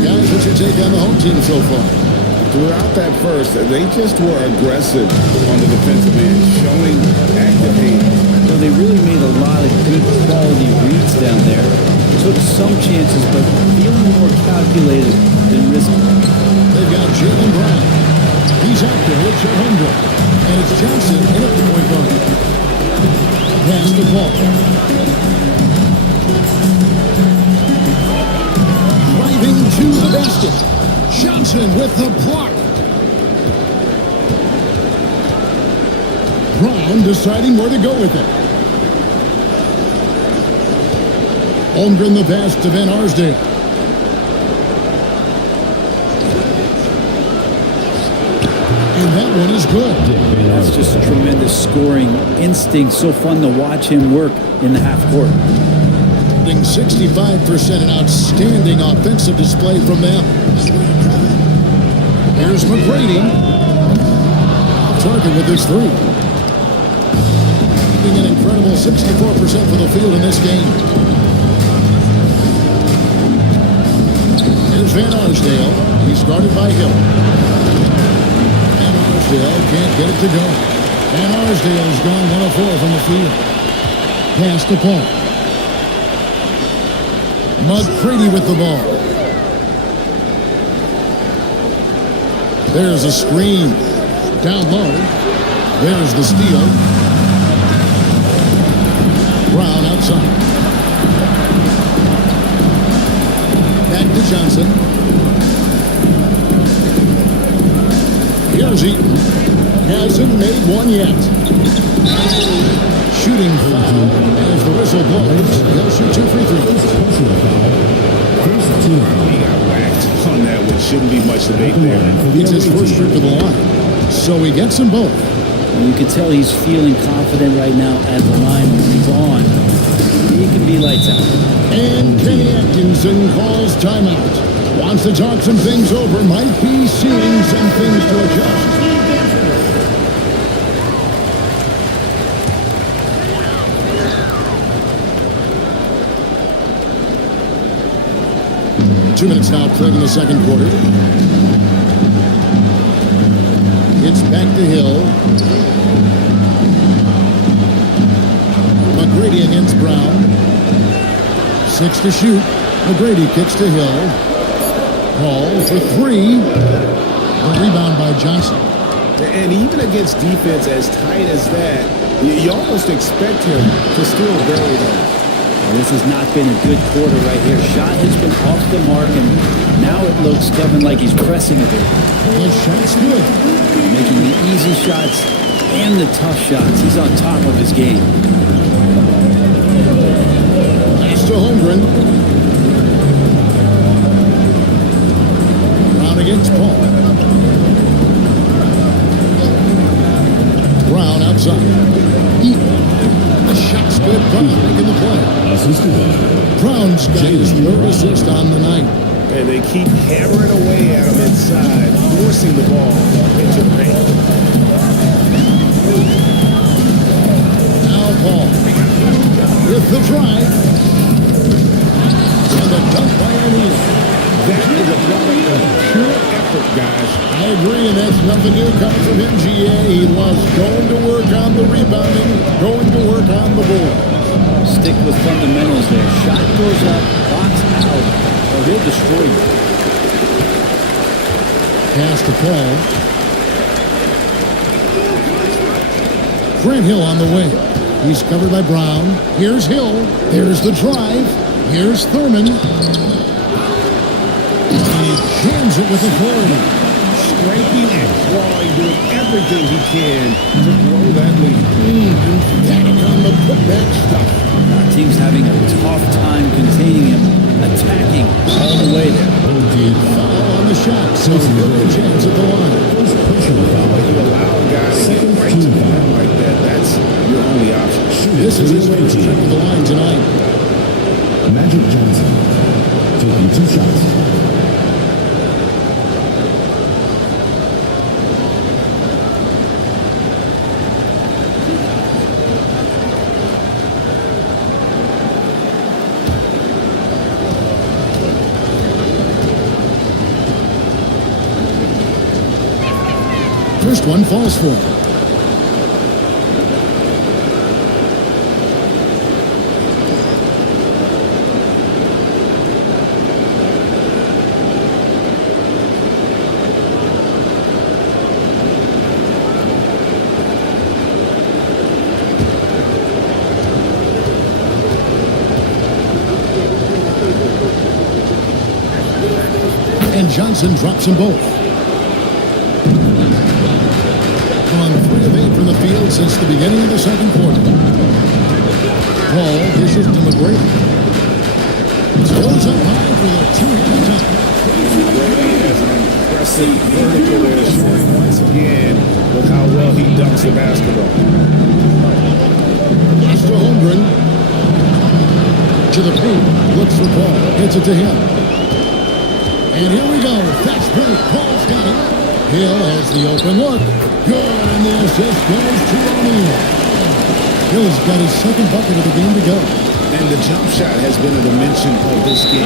Guys, what's your take on the home team so far? Throughout that first, they just were aggressive on the defensive end, showing active hate. So they really made a lot of good quality reads down there. Took some chances, but feeling more calculated than risky. They've got Jaylen Brown. He's out there with Chet Holmgren. And it's Johnson in at the point guard. Pass to Paul. Driving to the basket. Johnson with the block. Brown deciding where to go with it. Holmgren the pass to Van Arsdale. And that one is good. That's just tremendous scoring instinct. So fun to watch him work in the half court. 65%, an outstanding offensive display from them. Here's McGrady. Off target with his 3. An incredible 64% for the field in this game. Here's Van Arsdale. He's guarded by Hill. Van Arsdale can't get it to go. Van Arsdale's gone 1 of 4 from the field. Pass to Paul. McGrady with the ball. There's a screen. Down low. There's the steal. Brown outside. Back to Johnson. Here's Eaton. Hasn't made one yet. Shooting foul as the whistle blows. He'll shoot 2 free throws. He got whacked on that, which shouldn't be much debate there. It's his first trip to the line, so he gets them both. And you can tell he's feeling confident right now at the line when he's on. He can be lights out. And Kenny Atkinson calls timeout. Wants to talk some things over. Might be seeing some things to adjust. Two minutes now played in the second quarter. It's back to Hill. McGrady against Brown. 6 to shoot. McGrady kicks to Hill. Paul for 3. A rebound by Johnson. And even against defense as tight as that, you almost expect him to still bury them. This has not been a good quarter right here. Shot has been off the mark, and now it looks, Kevin, like he's pressing a bit. The shot's good. Making the easy shots and the tough shots. He's on top of his game. Pass to Holmgren. Brown against Paul. Brown outside. The shot's good. Brown making the play. Brown's got his third assist on the night. and they keep hammering away at him inside, forcing the ball into the paint. Now Paul with the drive. And the dunk by O'Neal. That is a product of pure effort, guys. I agree, and that's nothing new coming from MGA. He loves going to work on the rebounding, going to work on the board. Stick with fundamentals there. Shot goes up, box out, or he'll destroy you. Pass to Paul. Grant Hill on the wing. He's covered by Brown. Here's Hill. There's the drive. Here's Thurman. He jams it with authority. Scraping and clawing, doing everything he can to grow that lead. Emphatic on the putback stuff. Team's having a tough time containing him, attacking all the way there. Foul on the shot, so good chance at the line. When you allow a guy to get right to the line like that, that's your only option. This is his first trip to the line tonight. Magic Johnson taking 2 shots. First one falls for him. And Johnson drops them both. On 3 of 8 from the field since the beginning of the second quarter. Paul dishes to McGrady. Goes up high for the 2-hand top. McGrady has an impressive vertical there, showing once again with how well he dunks the basketball. Pass to Holmgren. To the paint. Looks for Paul. Hits it to him. And here we go. Fast break. Paul's got it. Hill has the open look. Good, and the assist goes to O'Neal. Hill's got his second bucket of the game to go. And the jump shot has been a dimension of this game.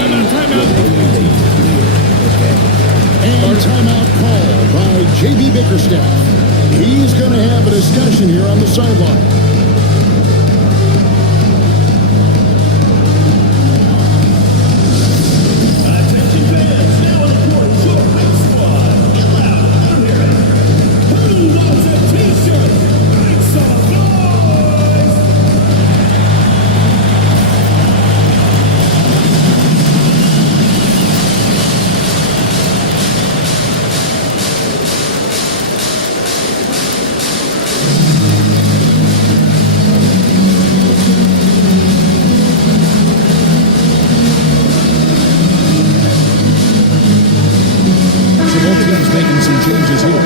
And timeout call by J.B. Bickerstaff. He's going to have a discussion here on the sideline. Making some changes here.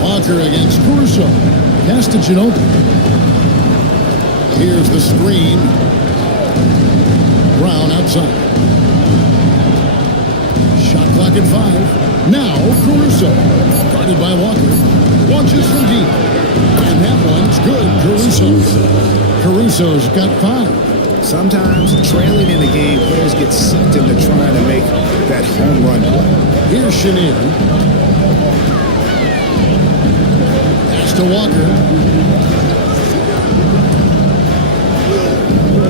Walker against Caruso. Pass to Ginobili. Here's the screen. Brown outside. Shot clock at 5. Now Caruso. Guarded by Walker. Launches from deep. And that one's good. Caruso's got 5. Sometimes trailing in the game, players get sucked into trying to make that home run play. Here's Chenier. Pass to Walker.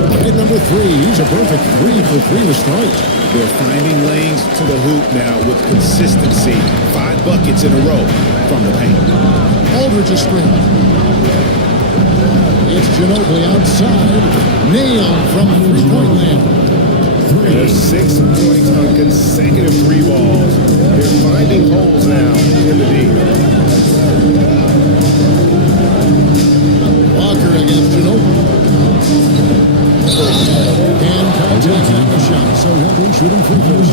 Bucket number 3. He's a perfect 3 for 3 to start. They're finding lanes to the hoop now with consistency. 5 buckets in a row from the paint. Aldridge is screen. It's Ginobili outside. Nailed from 3-point land. There's 6 points on consecutive 3 balls. They're finding holes now in the D. Walker against Ginobili. And contact on the shot, so he'll be shooting free throws.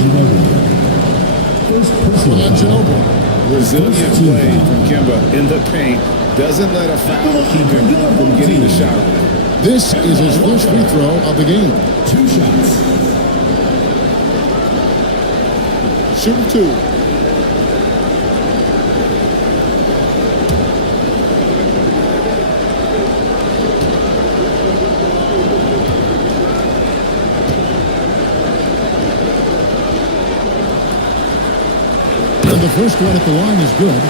Well, Ginobili. Resilient play from Kemba in the paint. Doesn't let a foul keep him from getting the shot off. This is his first free throw of the game. 2 shots. Shoot 2. And the first one at the line is good.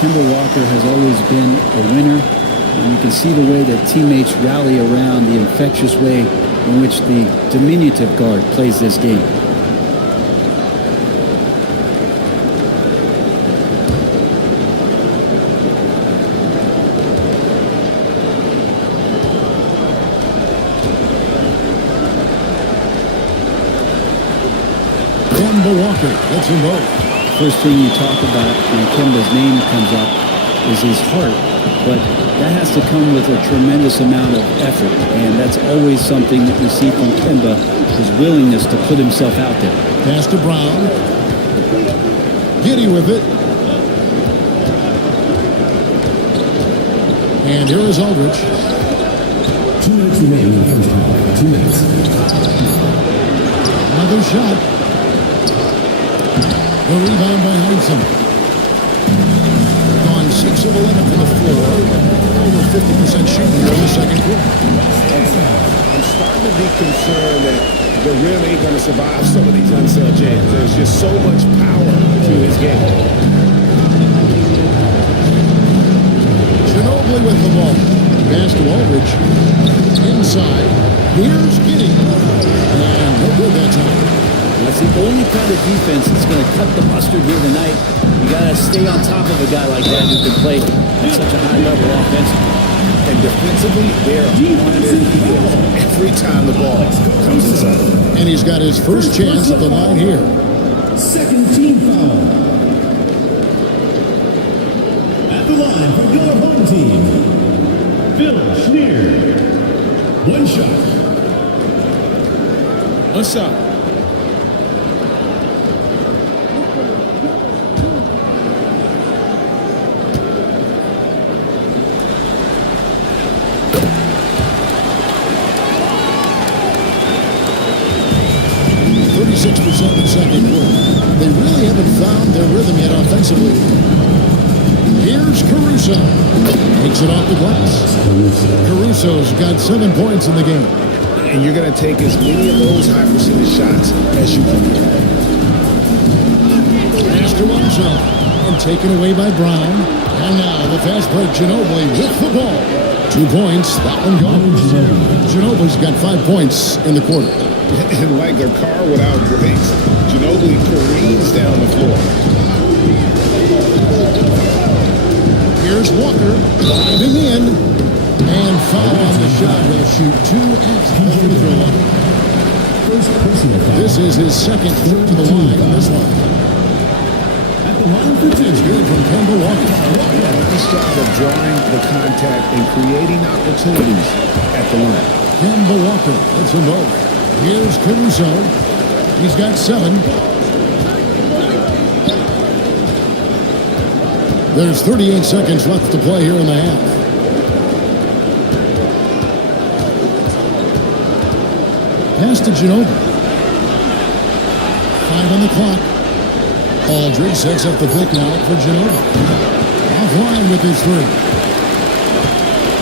Kemba Walker has always been a winner, and you can see the way that teammates rally around, the infectious way in which the diminutive guard plays this game. Kemba Walker gets them both. First thing you talk about when Kemba's name comes up is his heart, but that has to come with a tremendous amount of effort, and that's always something that we see from Kemba, his willingness to put himself out there. Pass to Brown. Giddy with it. And here is Aldridge. 2 minutes remaining in the first half. 2 minutes. Another shot. The rebound by Hudson. Gone 6 of 11 from the floor. Over 50% shooting here in the second quarter. I'm starting to be concerned that the rim ain't going to survive some of these unsell jams. There's just so much power to his game. Ginobili with the ball. Pass to Aldridge. Inside. Here's Giddy. And no good that time. That's the only kind of defense that's going to cut the mustard here tonight. You got to stay on top of a guy like that who can play at such a high level offensively. And defensively, they're on their heels every time the ball comes inside. And he's got his first chance at the line here. Second team foul. At the line for your home team, Phil Schneer. 1 shot. What's up? 36% in the second quarter. They really haven't found their rhythm yet offensively. Here's Caruso. Takes it off the glass. Caruso's got 7 points in the game. And you're going to take as many of those high percentage shots as you can. Pass to Lonzo. And taken away by Brown. And now the fast break, Ginobili with the ball. 2 points. That one goes. Ginobili's got 5 points in the quarter. And like a car without brakes, Ginobili careens down the floor. Here's Walker driving in. And foul on the shot. He'll shoot 2 at the free throw line. This is his second trip to the line on this one. It's good from Kemba Walker. Nice job of drawing the contact and creating opportunities at the line. Kemba Walker hits them both. Here's Caruso. He's got 7. There's 38 seconds left to play here in the half. Pass to Ginobili. 5 on the clock. Aldridge sets up the pick now for Ginobili. Offline with his 3.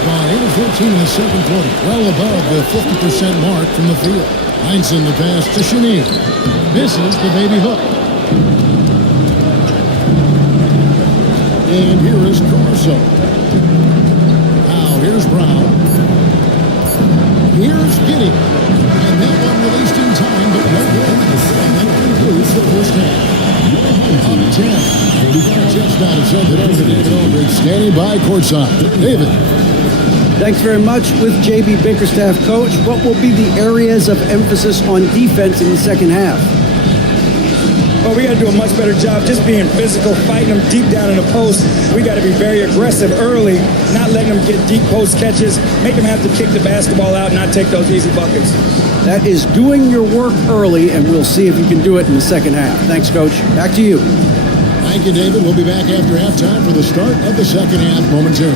Gone 8 of 14 in the second quarter. Well above the 50% mark from the field. Heinsohn the pass to Chenier. Misses the baby hook. And here is Caruso. Now here's Brown. Here's Giddy. And that one released in time, but no good. And that concludes the first half. Up 10. We've got a chance now to send it over to David Aldridge, standing by courtside. David. Thanks very much. With J.B. Bickerstaff, Coach, what will be the areas of emphasis on defense in the second half? Well, we got to do a much better job just being physical, fighting them deep down in the post. We got to be very aggressive early, not letting them get deep post catches, make them have to kick the basketball out, not take those easy buckets. That is doing your work early, and we'll see if you can do it in the second half. Thanks, Coach. Back to you. Thank you, David. We'll be back after halftime for the start of the second half momentarily.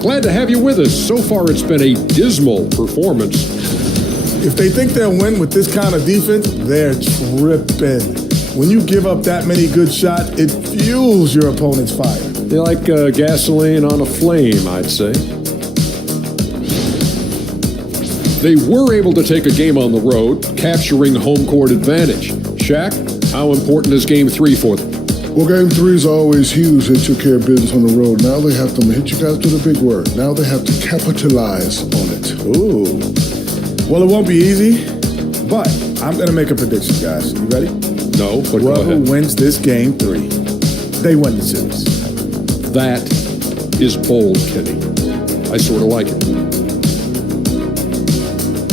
Glad to have you with us. So far, it's been a dismal performance. If they think they'll win with this kind of defense, they're tripping. When you give up that many good shots, it fuels your opponent's fire. They're like gasoline on a flame, I'd say. They were able to take a game on the road, capturing home court advantage. Shaq, how important is Game 3 for them? Well, Game 3 is always huge. They took care of business on the road. Now they have to hit you guys with a big word. Now they have to capitalize on it. Ooh. Well, it won't be easy, but I'm going to make a prediction, guys. You ready? No, but go Whoever ahead. wins this Game 3, they win the series. That is bold, Kenny. I sort of like it.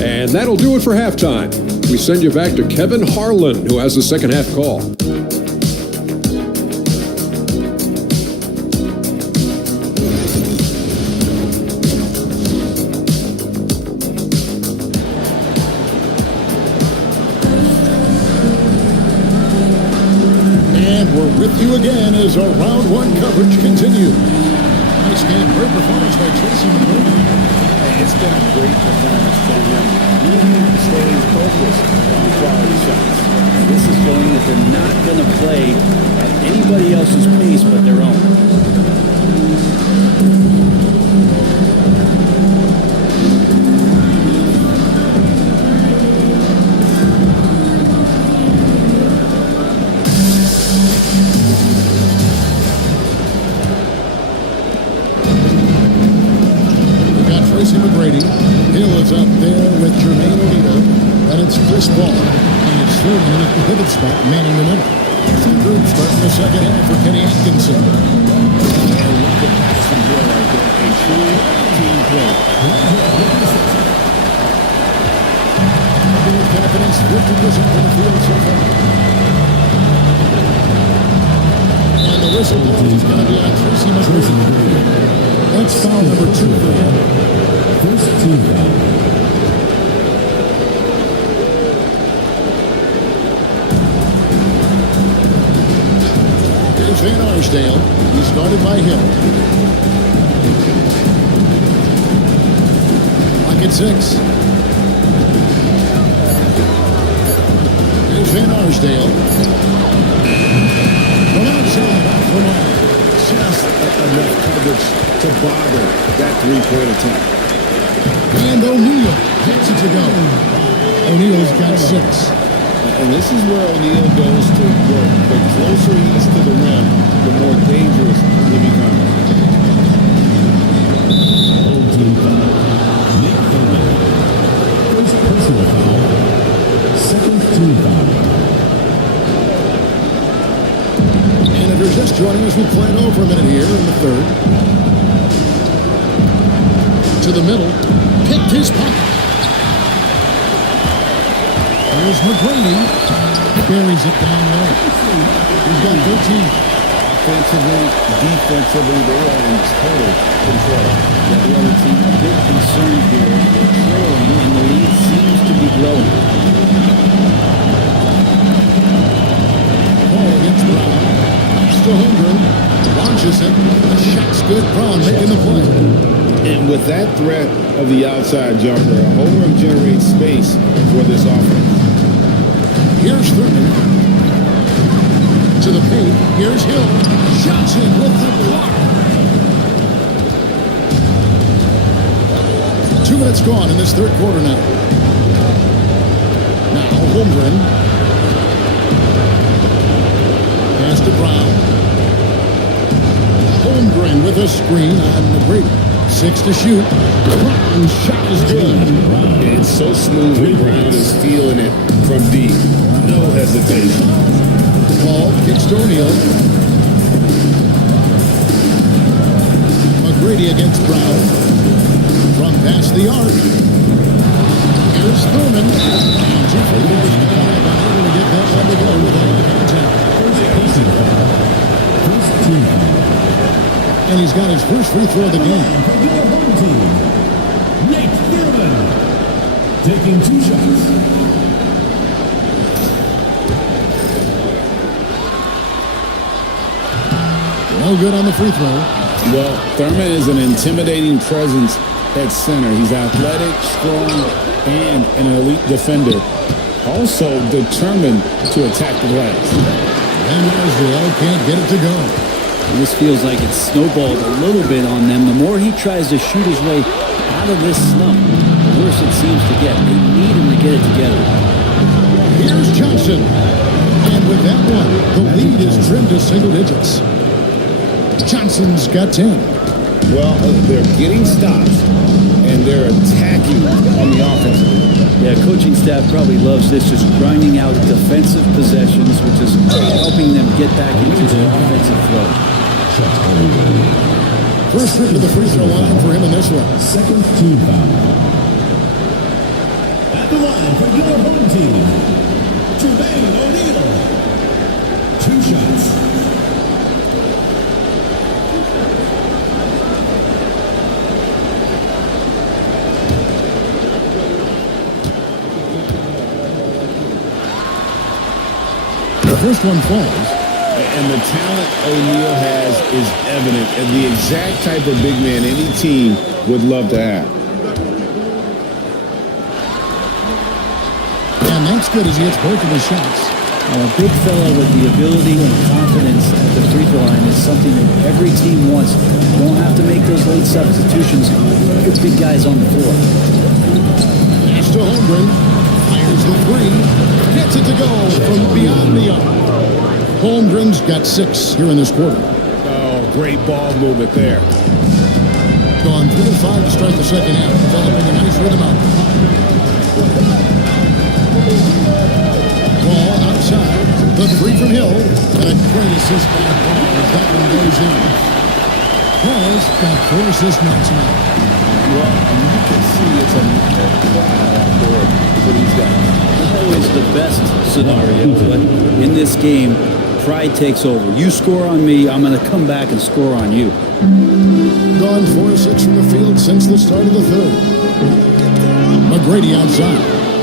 And that'll do it for halftime. We send you back to Kevin Harlan, who has the second half call. With you again as our round one coverage continues. Nice game, great performance by Tracy McGrady. It's been a great performance from them. Really staying focused on quality shots. This is showing that they're not going to play at anybody else's pace but their own. Tracy McGrady. Hill is up there with Jermaine O'Neal. And it's Chris Paul. And it's Thurman at the pivot spot, manning the middle. Two groups starting the second half for Kenny Atkinson. I love the pass from Hill right there. A true team play. With confidence, 50% from the field so far. And the whistle blows is going to be on Tracy McGrady. That's foul number 2 for him. First team foul. Here's Van Arsdale. He's guarded by Hill. Lock at 6. Here's Van Arsdale. From outside, off the mark. Just enough coverage to bother that three-point attempt. And O'Neal gets it to go. O'Neal's got 6. And this is where O'Neal goes to work. The closer he is to the rim, the more dangerous he becomes. Old team foul. Nick Thurman. First personal foul. Second team foul. And if you're just joining us, we'll play it over a minute here in the third. To the middle. Picked his pocket. There's McGrady. Buries it down low. He's got 13. Offensively, defensively, they are in total control. The other team a bit concerned here. They're trailing, and the lead seems to be growing. Ball against Brown. To Holmgren. Launches it. The shot's good. Brown making the play. And with that threat of the outside jumper, Holmgren generates space for this offense. Here's Thurman. To the paint. Here's Hill. Shots in with the block. 2 minutes gone in this third quarter now. Now Holmgren. Pass to Brown. Holmgren with a screen on McGrady. 6 to shoot. Brown's shot is good. It's so smooth and Brown is feeling it from deep. No hesitation. Ball kicks to O'Neal. McGrady against Brown. From past the arc. Here's Thurman. And 2 free throws to come up. Unable to get that one to go without contact. First team foul. And he's got his first free throw of the game. For your home team, Nate Thurman, taking 2 shots. No good on the free throw. Well, Thurman is an intimidating presence at center. He's athletic, strong, and an elite defender. Also determined to attack the glass. And Larsdale can't get it to go. This feels like it's snowballed a little bit on them. The more he tries to shoot his way out of this slump, the worse it seems to get. They need him to get it together. Here's Johnson. And with that one, the lead is trimmed to single digits. Johnson's got 10. Well, they're getting stops, and they're attacking on the offensive end. Yeah, coaching staff probably loves this, just grinding out defensive possessions, which is helping them get back into the offensive flow. First trip to the free throw line for him in this one. Second team foul. At the line for your home team, Jermaine O'Neal. 2 shots. The first one falls. And the talent O'Neal has is evident, and the exact type of big man any team would love to have. And that's good as he hits both of his shots. A big fella with the ability and confidence at the free throw line is something that every team wants. You don't have to make those late substitutions. Put big guys on the floor. Pass to Holmgren. Fires the three. Gets it to go from beyond the arc. Holmgren's got 6 here in this quarter. Oh, great ball movement there. Gone 3 of 5 to start the second half, developing a nice rhythm out. Ball outside. The 3 from Hill. And a great assist by Paul as that one goes in. Paul's got 4 assists now tonight. Well, you can see it's a crowd out there for these guys. Always the best scenario, but in this game, pride takes over. You score on me, I'm going to come back and score on you. Gone 4 of 6 from the field since the start of the third. McGrady outside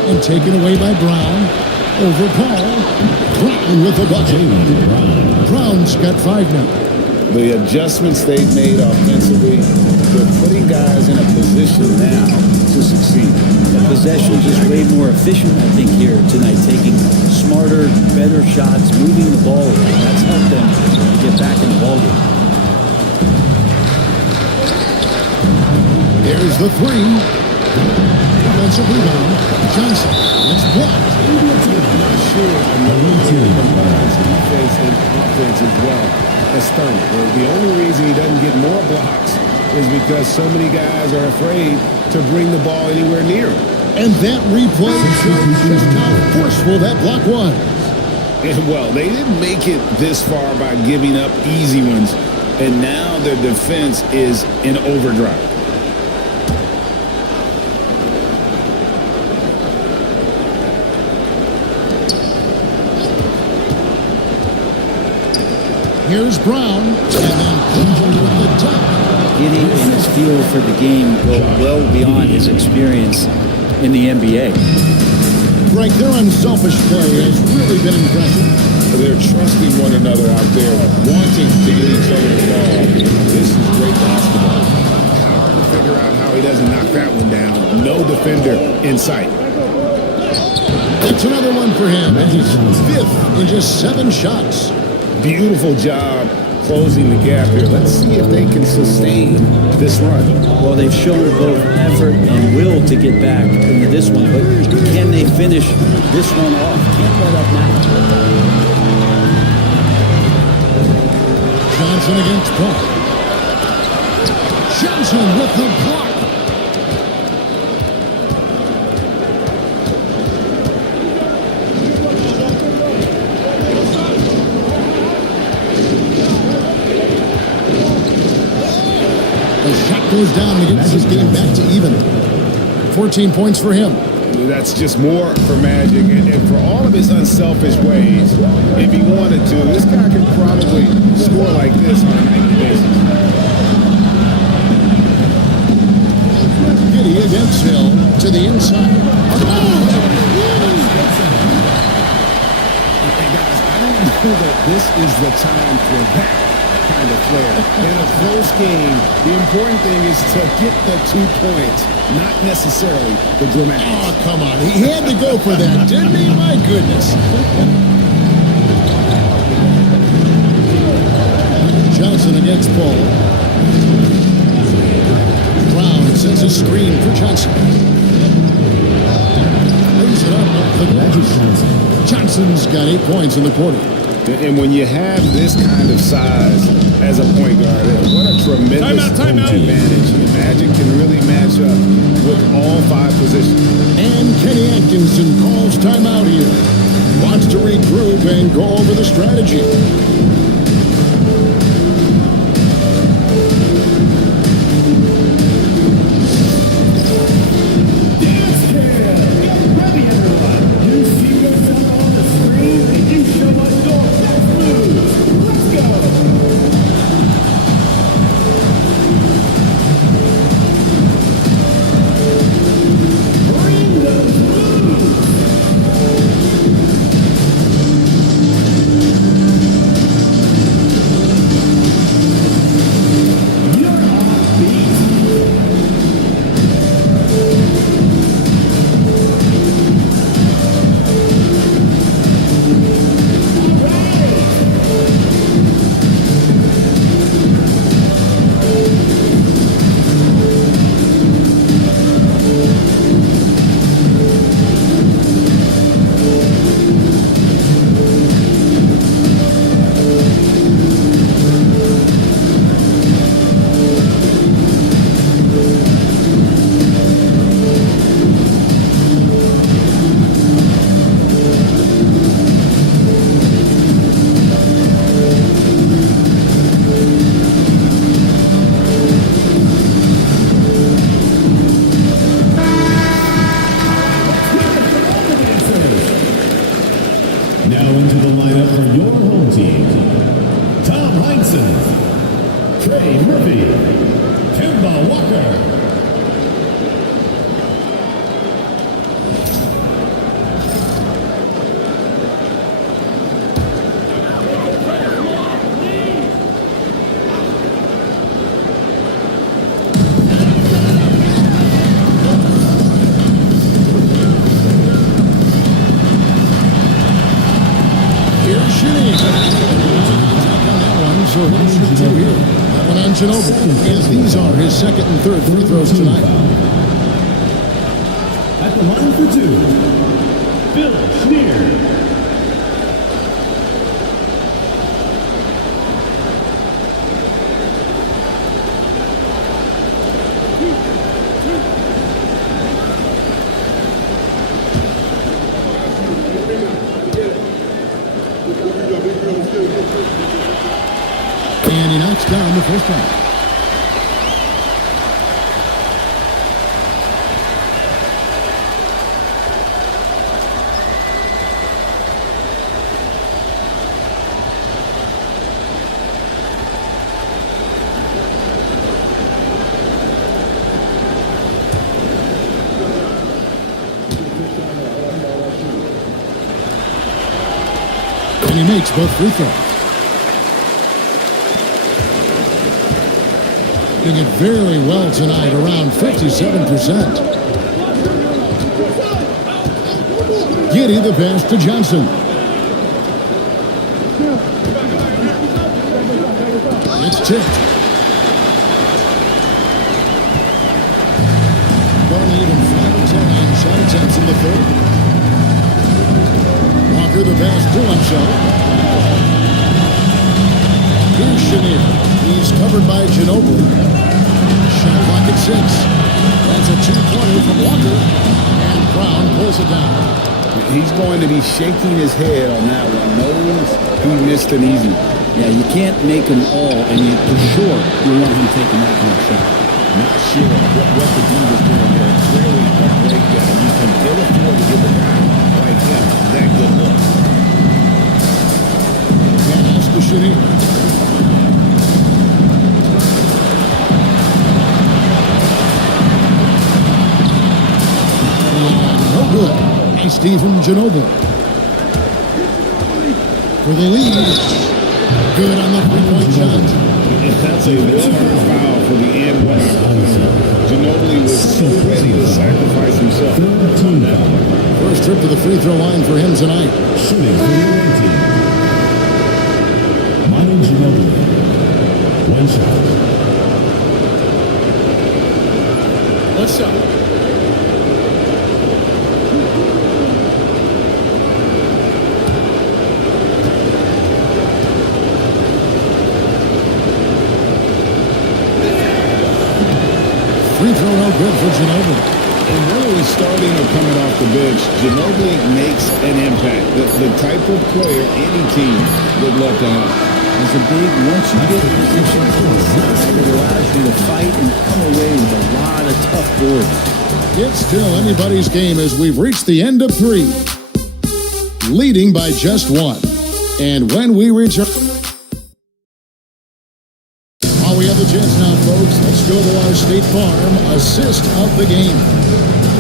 and taken away by Brown. Over Paul. Brown with the bucket. Brown's got 5 now. The adjustments they've made offensively, they're putting guys in a position now to succeed. The possession is just way more efficient, I think, here tonight. Taking smarter, better shots, moving the ball. That's helped them get back in the ballgame. There's the 3. Offensive rebound. Johnson. It's blocked. I'm sure defense and offense as well as Thurman. The only reason he doesn't get more blocks is because so many guys are afraid to bring the ball anywhere near him. And that replay shows just how forceful that block was. And well, they didn't make it this far by giving up easy ones, and now their defense is in overdrive. Here's Brown, and then Cleveland with the top. Getting in his feel for the game go well beyond his experience in the NBA. Greg, their unselfish play has really been impressive. They're trusting one another out there, wanting to get each other involved. This is great basketball. Hard to figure out how he doesn't knock that one down. No defender in sight. That's another one for him. And he's 5th in just 7 shots. Beautiful job closing the gap here. Let's see if they can sustain this run. Well, they've shown both effort and will to get back into this one, but can they finish this one off? Can't let up now. Johnson against Paul. Johnson with the block. The shot goes down and gets his game back to even. 14 points for him. That's just more for Magic, and for all of his unselfish ways, if he wanted to, this guy could probably score like this on a nightly basis. Giddy against Hill to the inside. And guys, I don't know that this is the time for that kind of flair. In a close game, the important thing is to get the 2 points, not necessarily the dramatics. Oh, come on. He had to go for that, didn't he? My goodness. Johnson against Paul. Brown sends a screen for Johnson. Brings it up the Magic Johnson. Johnson's got 8 points in the quarter. And when you have this kind of size as a point guard, what a tremendous advantage. The Magic can really match up with all 5 positions. And Kenny Atkinson calls timeout here. Wants to regroup and go over the strategy. Now into the lineup for your home team. Tom Heinsohn, Trey Murphy, Kemba Walker. So he'll shoot 2 here. That one on Ginobili. As these are his second and third free throws tonight. At the line for 2, Phil Schneer. And he knocks down the first one. And he makes both free throws. Doing it very well tonight, around 57%. Giddy the pass to Johnson. It's tipped. Only even 5 of 10 shot attempts in the third. Walker the pass to himself. Here's Schneer. He's covered by Ginobili. Shot clock at 6. That's a 2-pointer from Walker. And Brown pulls it down. He's going to be shaking his head on that one. Knows he missed an easy one. Yeah, you can't make them all, and you, for sure you want him taking that kind of shot. Not sure what the D was doing there. Clearly a break that you can ill afford to give a guy like him that good look. Pass to Shitty. No good. And Stephen Ginobili. For the lead. Good on the three-point shot. That's a well-earned foul for the and one. Ginobili was so ready to sacrifice himself. First trip to the free throw line for him tonight. Shooting for the away team. Manu Ginobili. One shot. What's up? Free throw no good for Ginobili. And whether he's starting or coming off the bench, Ginobili makes an impact. The type of player any team would love to have. It's a big, once you get position inside, it allows you to fight and come away with a lot of tough boards. It's still anybody's game as we've reached the end of three. Leading by just one. And when we return... While we have the chance now, folks, let's go to our State Farm assist of the game.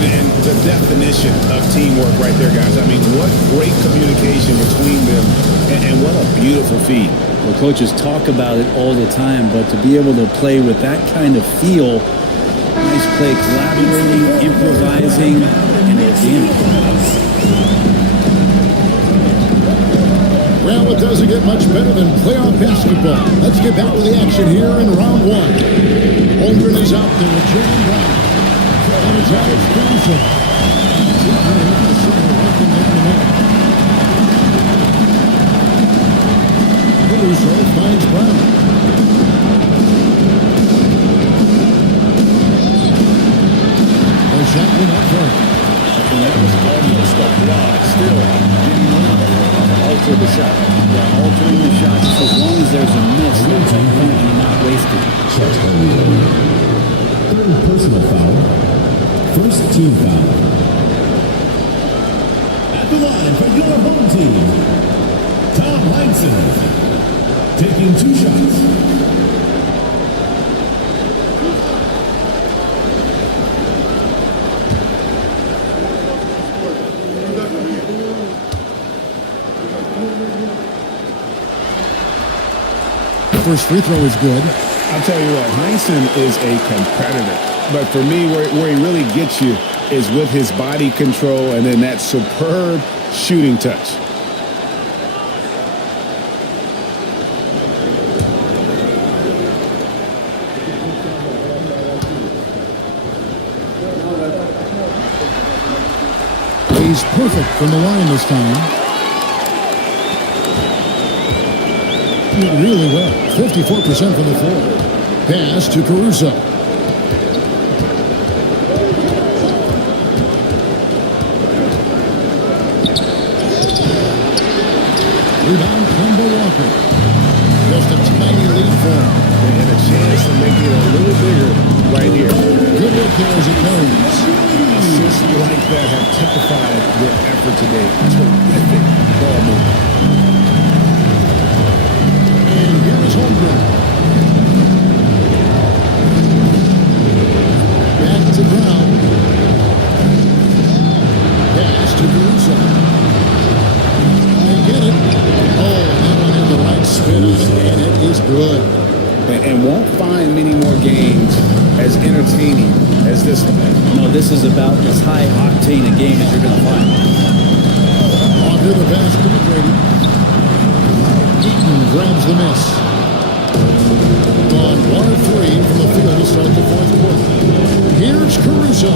And the definition of teamwork right there, guys. I mean, what great communication between them, and what a beautiful feed. Well, coaches talk about it all the time, but to be able to play with that kind of feel, nice play, collaborating, improvising, and organic. Well, it doesn't get much better than playoff basketball. Let's get back to the action here in round one. Holmgren is out there with Jaylen Brown. And it's Alex Johnson. Caruso finds Brown. The shot went up front. And that was almost a block. Still, didn't want to alter the shot. Yeah, altering the shot just as long as there's a miss, that's completely not wasted. Third personal foul. First team foul. At the line for your home team, Tom Heinsohn, taking 2 shots. First free throw is good. I'll tell you what, Heinsohn is a competitor. But for me, where he really gets you is with his body control and then that superb shooting touch. He's perfect from the line this time. Did really well. 54% from the floor. Pass to Caruso. Rebound, Kemba Walker. Just a tiny lead for him. And a chance to make it a little bigger right here. Good look there as it goes. Assists like that have typified their effort today. Terrific ball movement. And here is Holmgren. Back to Brown. Pass to Caruso. They get it. Oh, that one had the right spin on it, and it is good. And won't find many more games as entertaining as this one. No, this is about as high octane a game as you're going to find. On to the basket of Brady. Eaton grabs the miss. On 1 of 3 from the field to start the fourth quarter. Here's Caruso.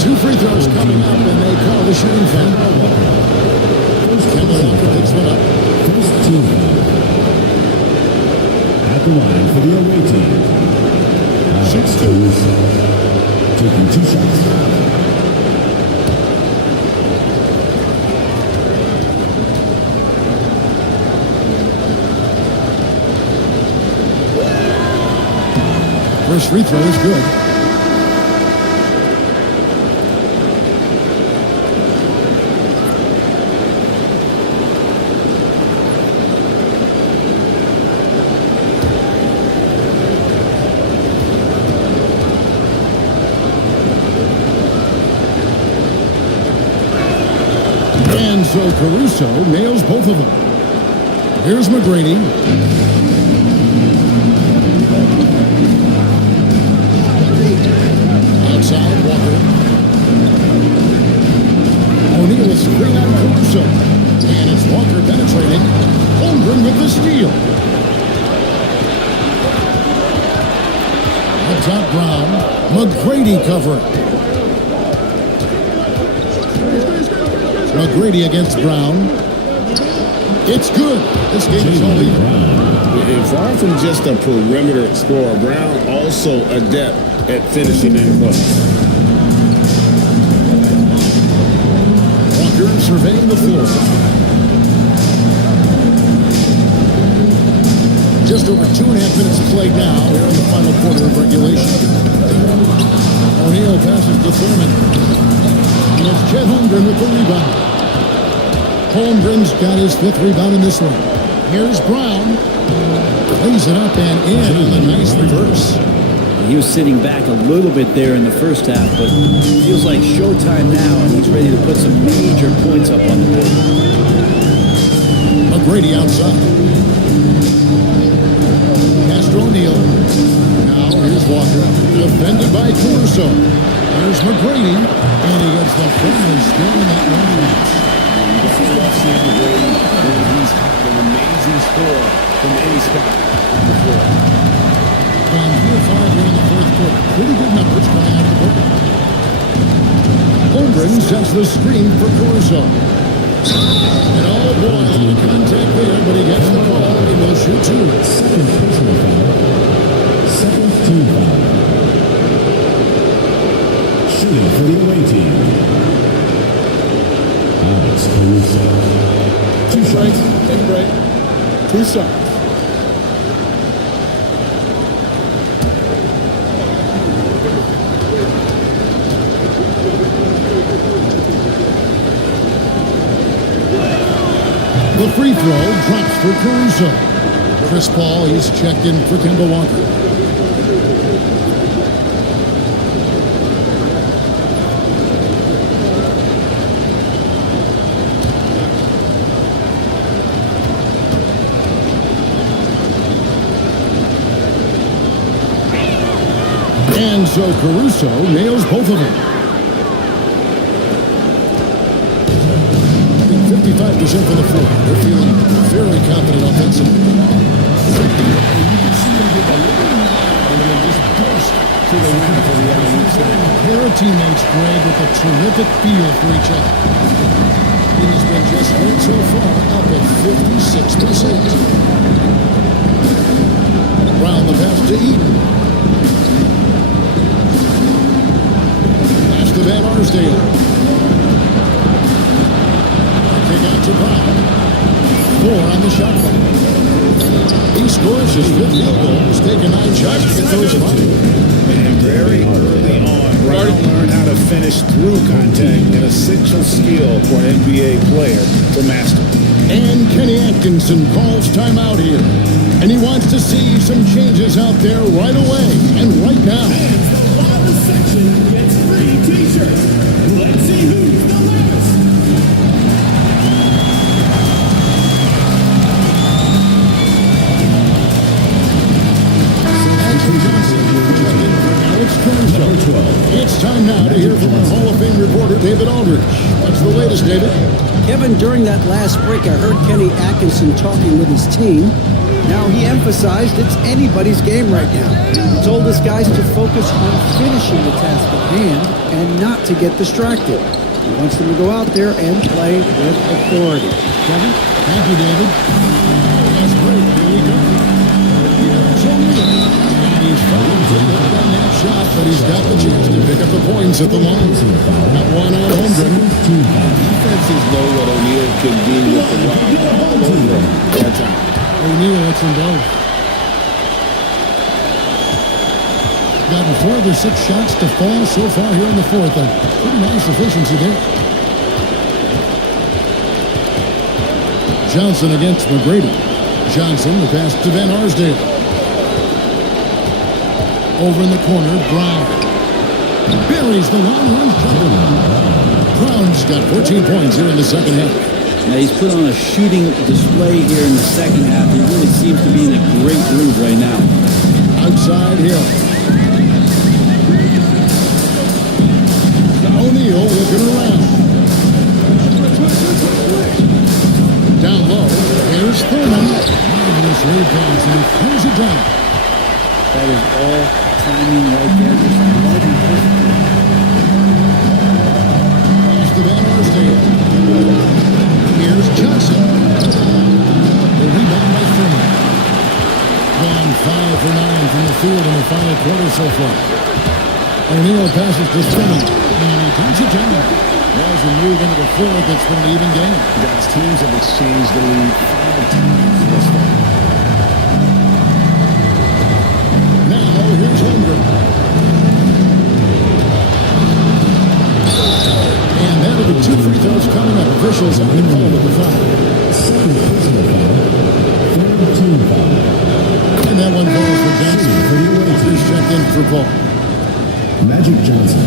2 free throws coming up, and they call the shooting foul. Kemba Walker picks one up. First team foul. At the line for the away team, Alex Caruso, taking 2 shots. First free throw is good. so Caruso nails both of them. Here's McGrady. Outside, Walker. O'Neal is screen on Caruso. And it's Walker penetrating. Holmgren with the steal. Up top, Brown. McGrady covering. McGrady against Brown. It's good. This game is all even. And far from just a perimeter scorer, Brown also adept at finishing in play. Walker surveying the floor. Just over 2.5 minutes played now here in the final quarter of regulation. O'Neal passes to Thurman. And it's Chet Holmgren with the rebound. Holmgren's got his 5th rebound in this one. Here's Brown. Lays it up and in on the nice reverse. He was sitting back a little bit there in the first half, but it feels like showtime now, and he's ready to put some major points up on the board. McGrady outside. Castro O'Neal. Now here's Walker. Defended by Caruso. There's McGrady. And he gets the friendly still in that one bounce. This is what I've seen McGrady when he's an amazing scorer from any spot on the floor. Gone 4 or 5 here in the fourth quarter. Pretty good numbers coming out of the board. Holmgren sets the screen for Caruso. And oh boy, the contact there, but he gets the call. He will shoot 2. Second personal foul. Second team foul. Shooting for the away team. Alex Caruso. 2 shots. Take a break. 2 shots. The free throw drops for Caruso. Chris Paul, he's checked in for Kemba Walker. And so Caruso nails both of them. 55% for the floor. They're feeling very confident offensively. You can see them get a little loud and then just burst to the rim for the other side. Pair of teammates, Greg, with a terrific feel for each other. He has been just great so far, up at 56%. Brown the pass to Eden. Pass to Van Arsdale. Out to Brown. 4 on the shot clock. He scores his 5th field goal. He's taken 9 shots to get those 5. And very early on, Brown learned how to finish through contact, an essential skill for an NBA player to master. And Kenny Atkinson calls timeout here. And he wants to see some changes out there right away and right now. And the loudest section gets free t-shirts. Let's see who's the loudest. It's time now to hear from our Hall of Fame reporter, David Aldridge. What's the latest, David? Kevin, during that last break, I heard Kenny Atkinson talking with his team. Now, he emphasized it's anybody's game right now. He told his guys to focus on finishing the task at hand and not to get distracted. He wants them to go out there and play with authority. Kevin? Thank you, David. That's great. Here we go. Here's O'Neal. He's fouled to on that shot, but he's got the chance to pick up the points at the line. That one on Holmgren. Defenses know what O'Neal can do with the rock all over him that time. O'Neal lets them go. Gotten 4 of their 6 shots to fall so far here in the fourth. A pretty nice efficiency there. Johnson against McGrady. Johnson, the pass to Van Arsdale. Over in the corner, Brown. Buries the long run jumper. Brown's got 14 points here in the second half. Now, he's put on a shooting display here in the second half. He really seems to be in a great groove right now. Outside Hill. O'Neal looking around. Down low, here's Thurman. Marvelous lead pass, and he throws it down. That is all timing right there. Just loving perfectly. Here's the Van Arsdale. Here's Johnson. The rebound by Thurman. Gone 5 for 9 from the field in the final quarter so far. O'Neal passes to Thurman, and he turns it down. As we move into the fourth, it's been an even game. Guys, teams have exchanged the lead 5 times thus far. Now, here's Holmgren. And that are the 2 free throws coming up. Officials on the call with the foul. And that one falls for Johnson. He's checked in for Paul. Magic Johnson.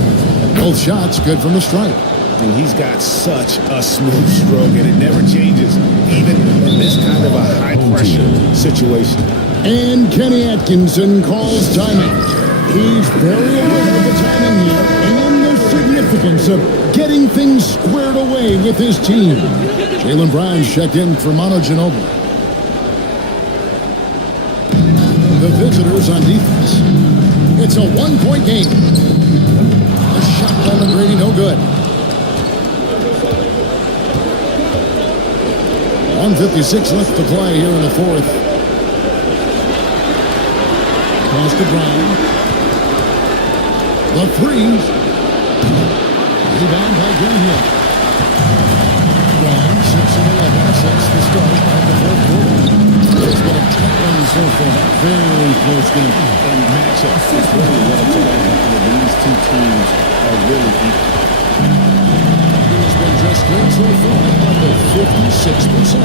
Both shots good from the stripe. And he's got such a smooth stroke, and it never changes, even in this kind of a high-pressure situation. And Kenny Atkinson calls timeout. He's very aware of the timing here and the significance of getting things squared away with his team. Jaylen Brown's checked in for Manu Ginobili. The visitors on defense. It's a 1-point game. A shot by McGrady, no good. 1:56 left to play here in the fourth. Pass to Brown. The three. Rebound by Greenhill. Brown, 6 of 11 since the start of the fourth quarter. It's been a tight one so far. Very close game. And matchups is really what it's all about. These two teams are really equal. It's been just good so far, up at 56%.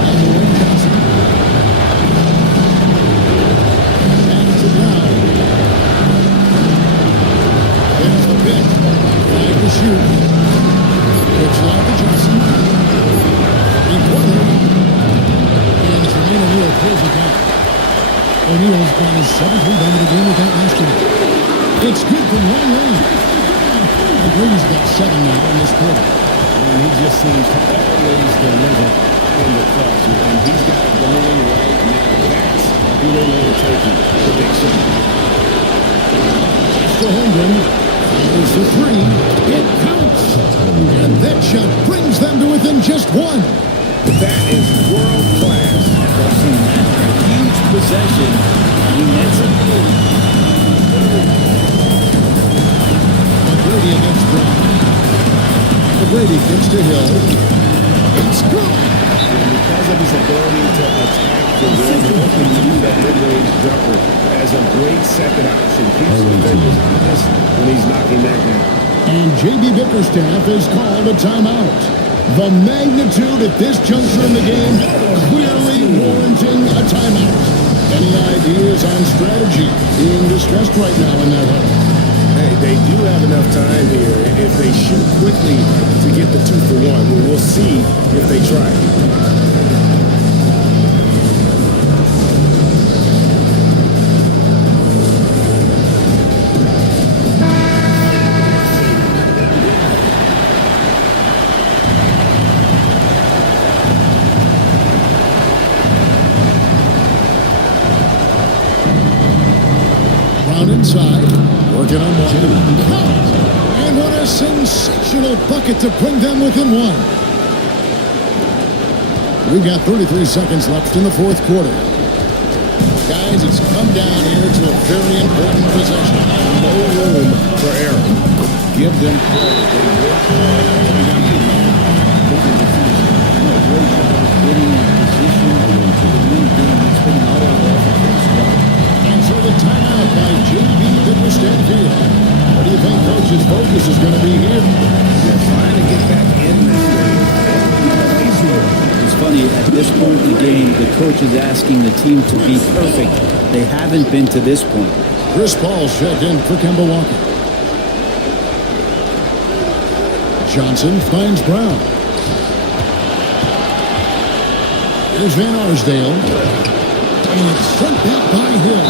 And the win Johnson. Back to Brown. There's the pick. 5 to shoot. It's out to Johnson. Three-pointer. And Jermaine O'Neal pulls it down. O'Neal's got his 7th rebound of the game with that last game. It's good from long range. McGrady's got 7 now in this quarter. And he just seems to always deliver in the clutch. And he's got it going right now. That's who they know to take him. The big shot. To Holmgren. Fires the 3. It counts. And that shot brings them to within just 1. That is world class. Huge possession. I mean, that's a McGrady against Brown. McGrady gets to Hill. It's good. And because of his ability to attack the rim, he can use that mid-range jumper as a great second option. Keeps the fingers honest when he's knocking that down. And J.B. Bickerstaff has called a timeout. The magnitude at this juncture in the game clearly warranting a timeout. Any ideas on strategy being discussed right now in that huddle? Hey, they do have enough time here. If they shoot quickly to get the 2 for 1, we'll see if they try. Brown inside. Working on one. And what a sensational bucket to bring them within 1. We've got 33 seconds left in the fourth quarter. Guys, it's come down here to a very important possession. No room for error. Give them credit. They work hard. great job of getting in position to win the game. It's been all offense. And so the timeout by J.B. Bickerstaff here. What do you think Coach's focus is going to be here? They're trying to get back in this game. It's funny, at this point in the game, the coach is asking the team to be perfect. They haven't been to this point. Chris Paul checked in for Kemba Walker. Johnson finds Brown. Here's Van Arsdale. And it's sent back by Hill.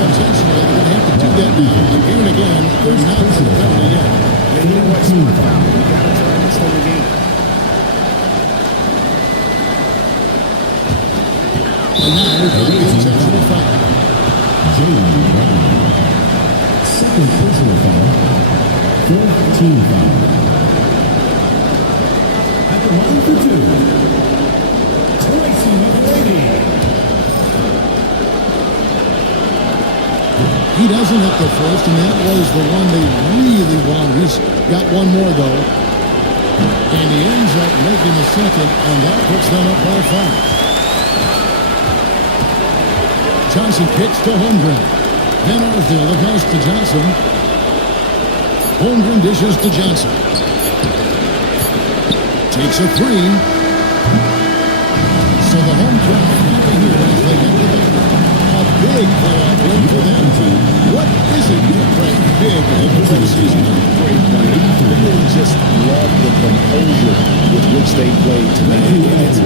Intentionally, they're going to have to do that now. Again and again, they're not to the penalty yet. And you know what's smart foul? You got to try and extend the game. And now we've got the intentional foul. Second personal foul. Fourth team foul. At the line for two, Tracy McGrady. He doesn't hit the first, and that was the one they really wanted. He's got one more, though. And he ends up making the second, and that puts them up by 5. Johnson kicks to Holmgren. Van Arsdale the pass to Johnson. Holmgren dishes to Johnson. Takes a three. So the home crowd happy here as they get to the a big playoff win for them. What is it you play big in the postseason? Great play. I really just love the composure with which they played tonight. It's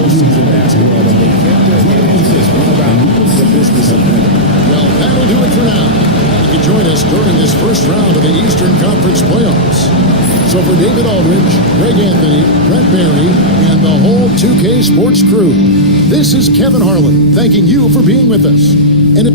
postseason basketball, and they kept their hands just one about the business of winning. Well, that'll do it for now. You can join us during this first round of the Eastern Conference playoffs. So for David Aldridge, Greg Anthony, Brett Barry, and the whole 2K Sports crew, this is Kevin Harlan thanking you for being with us. And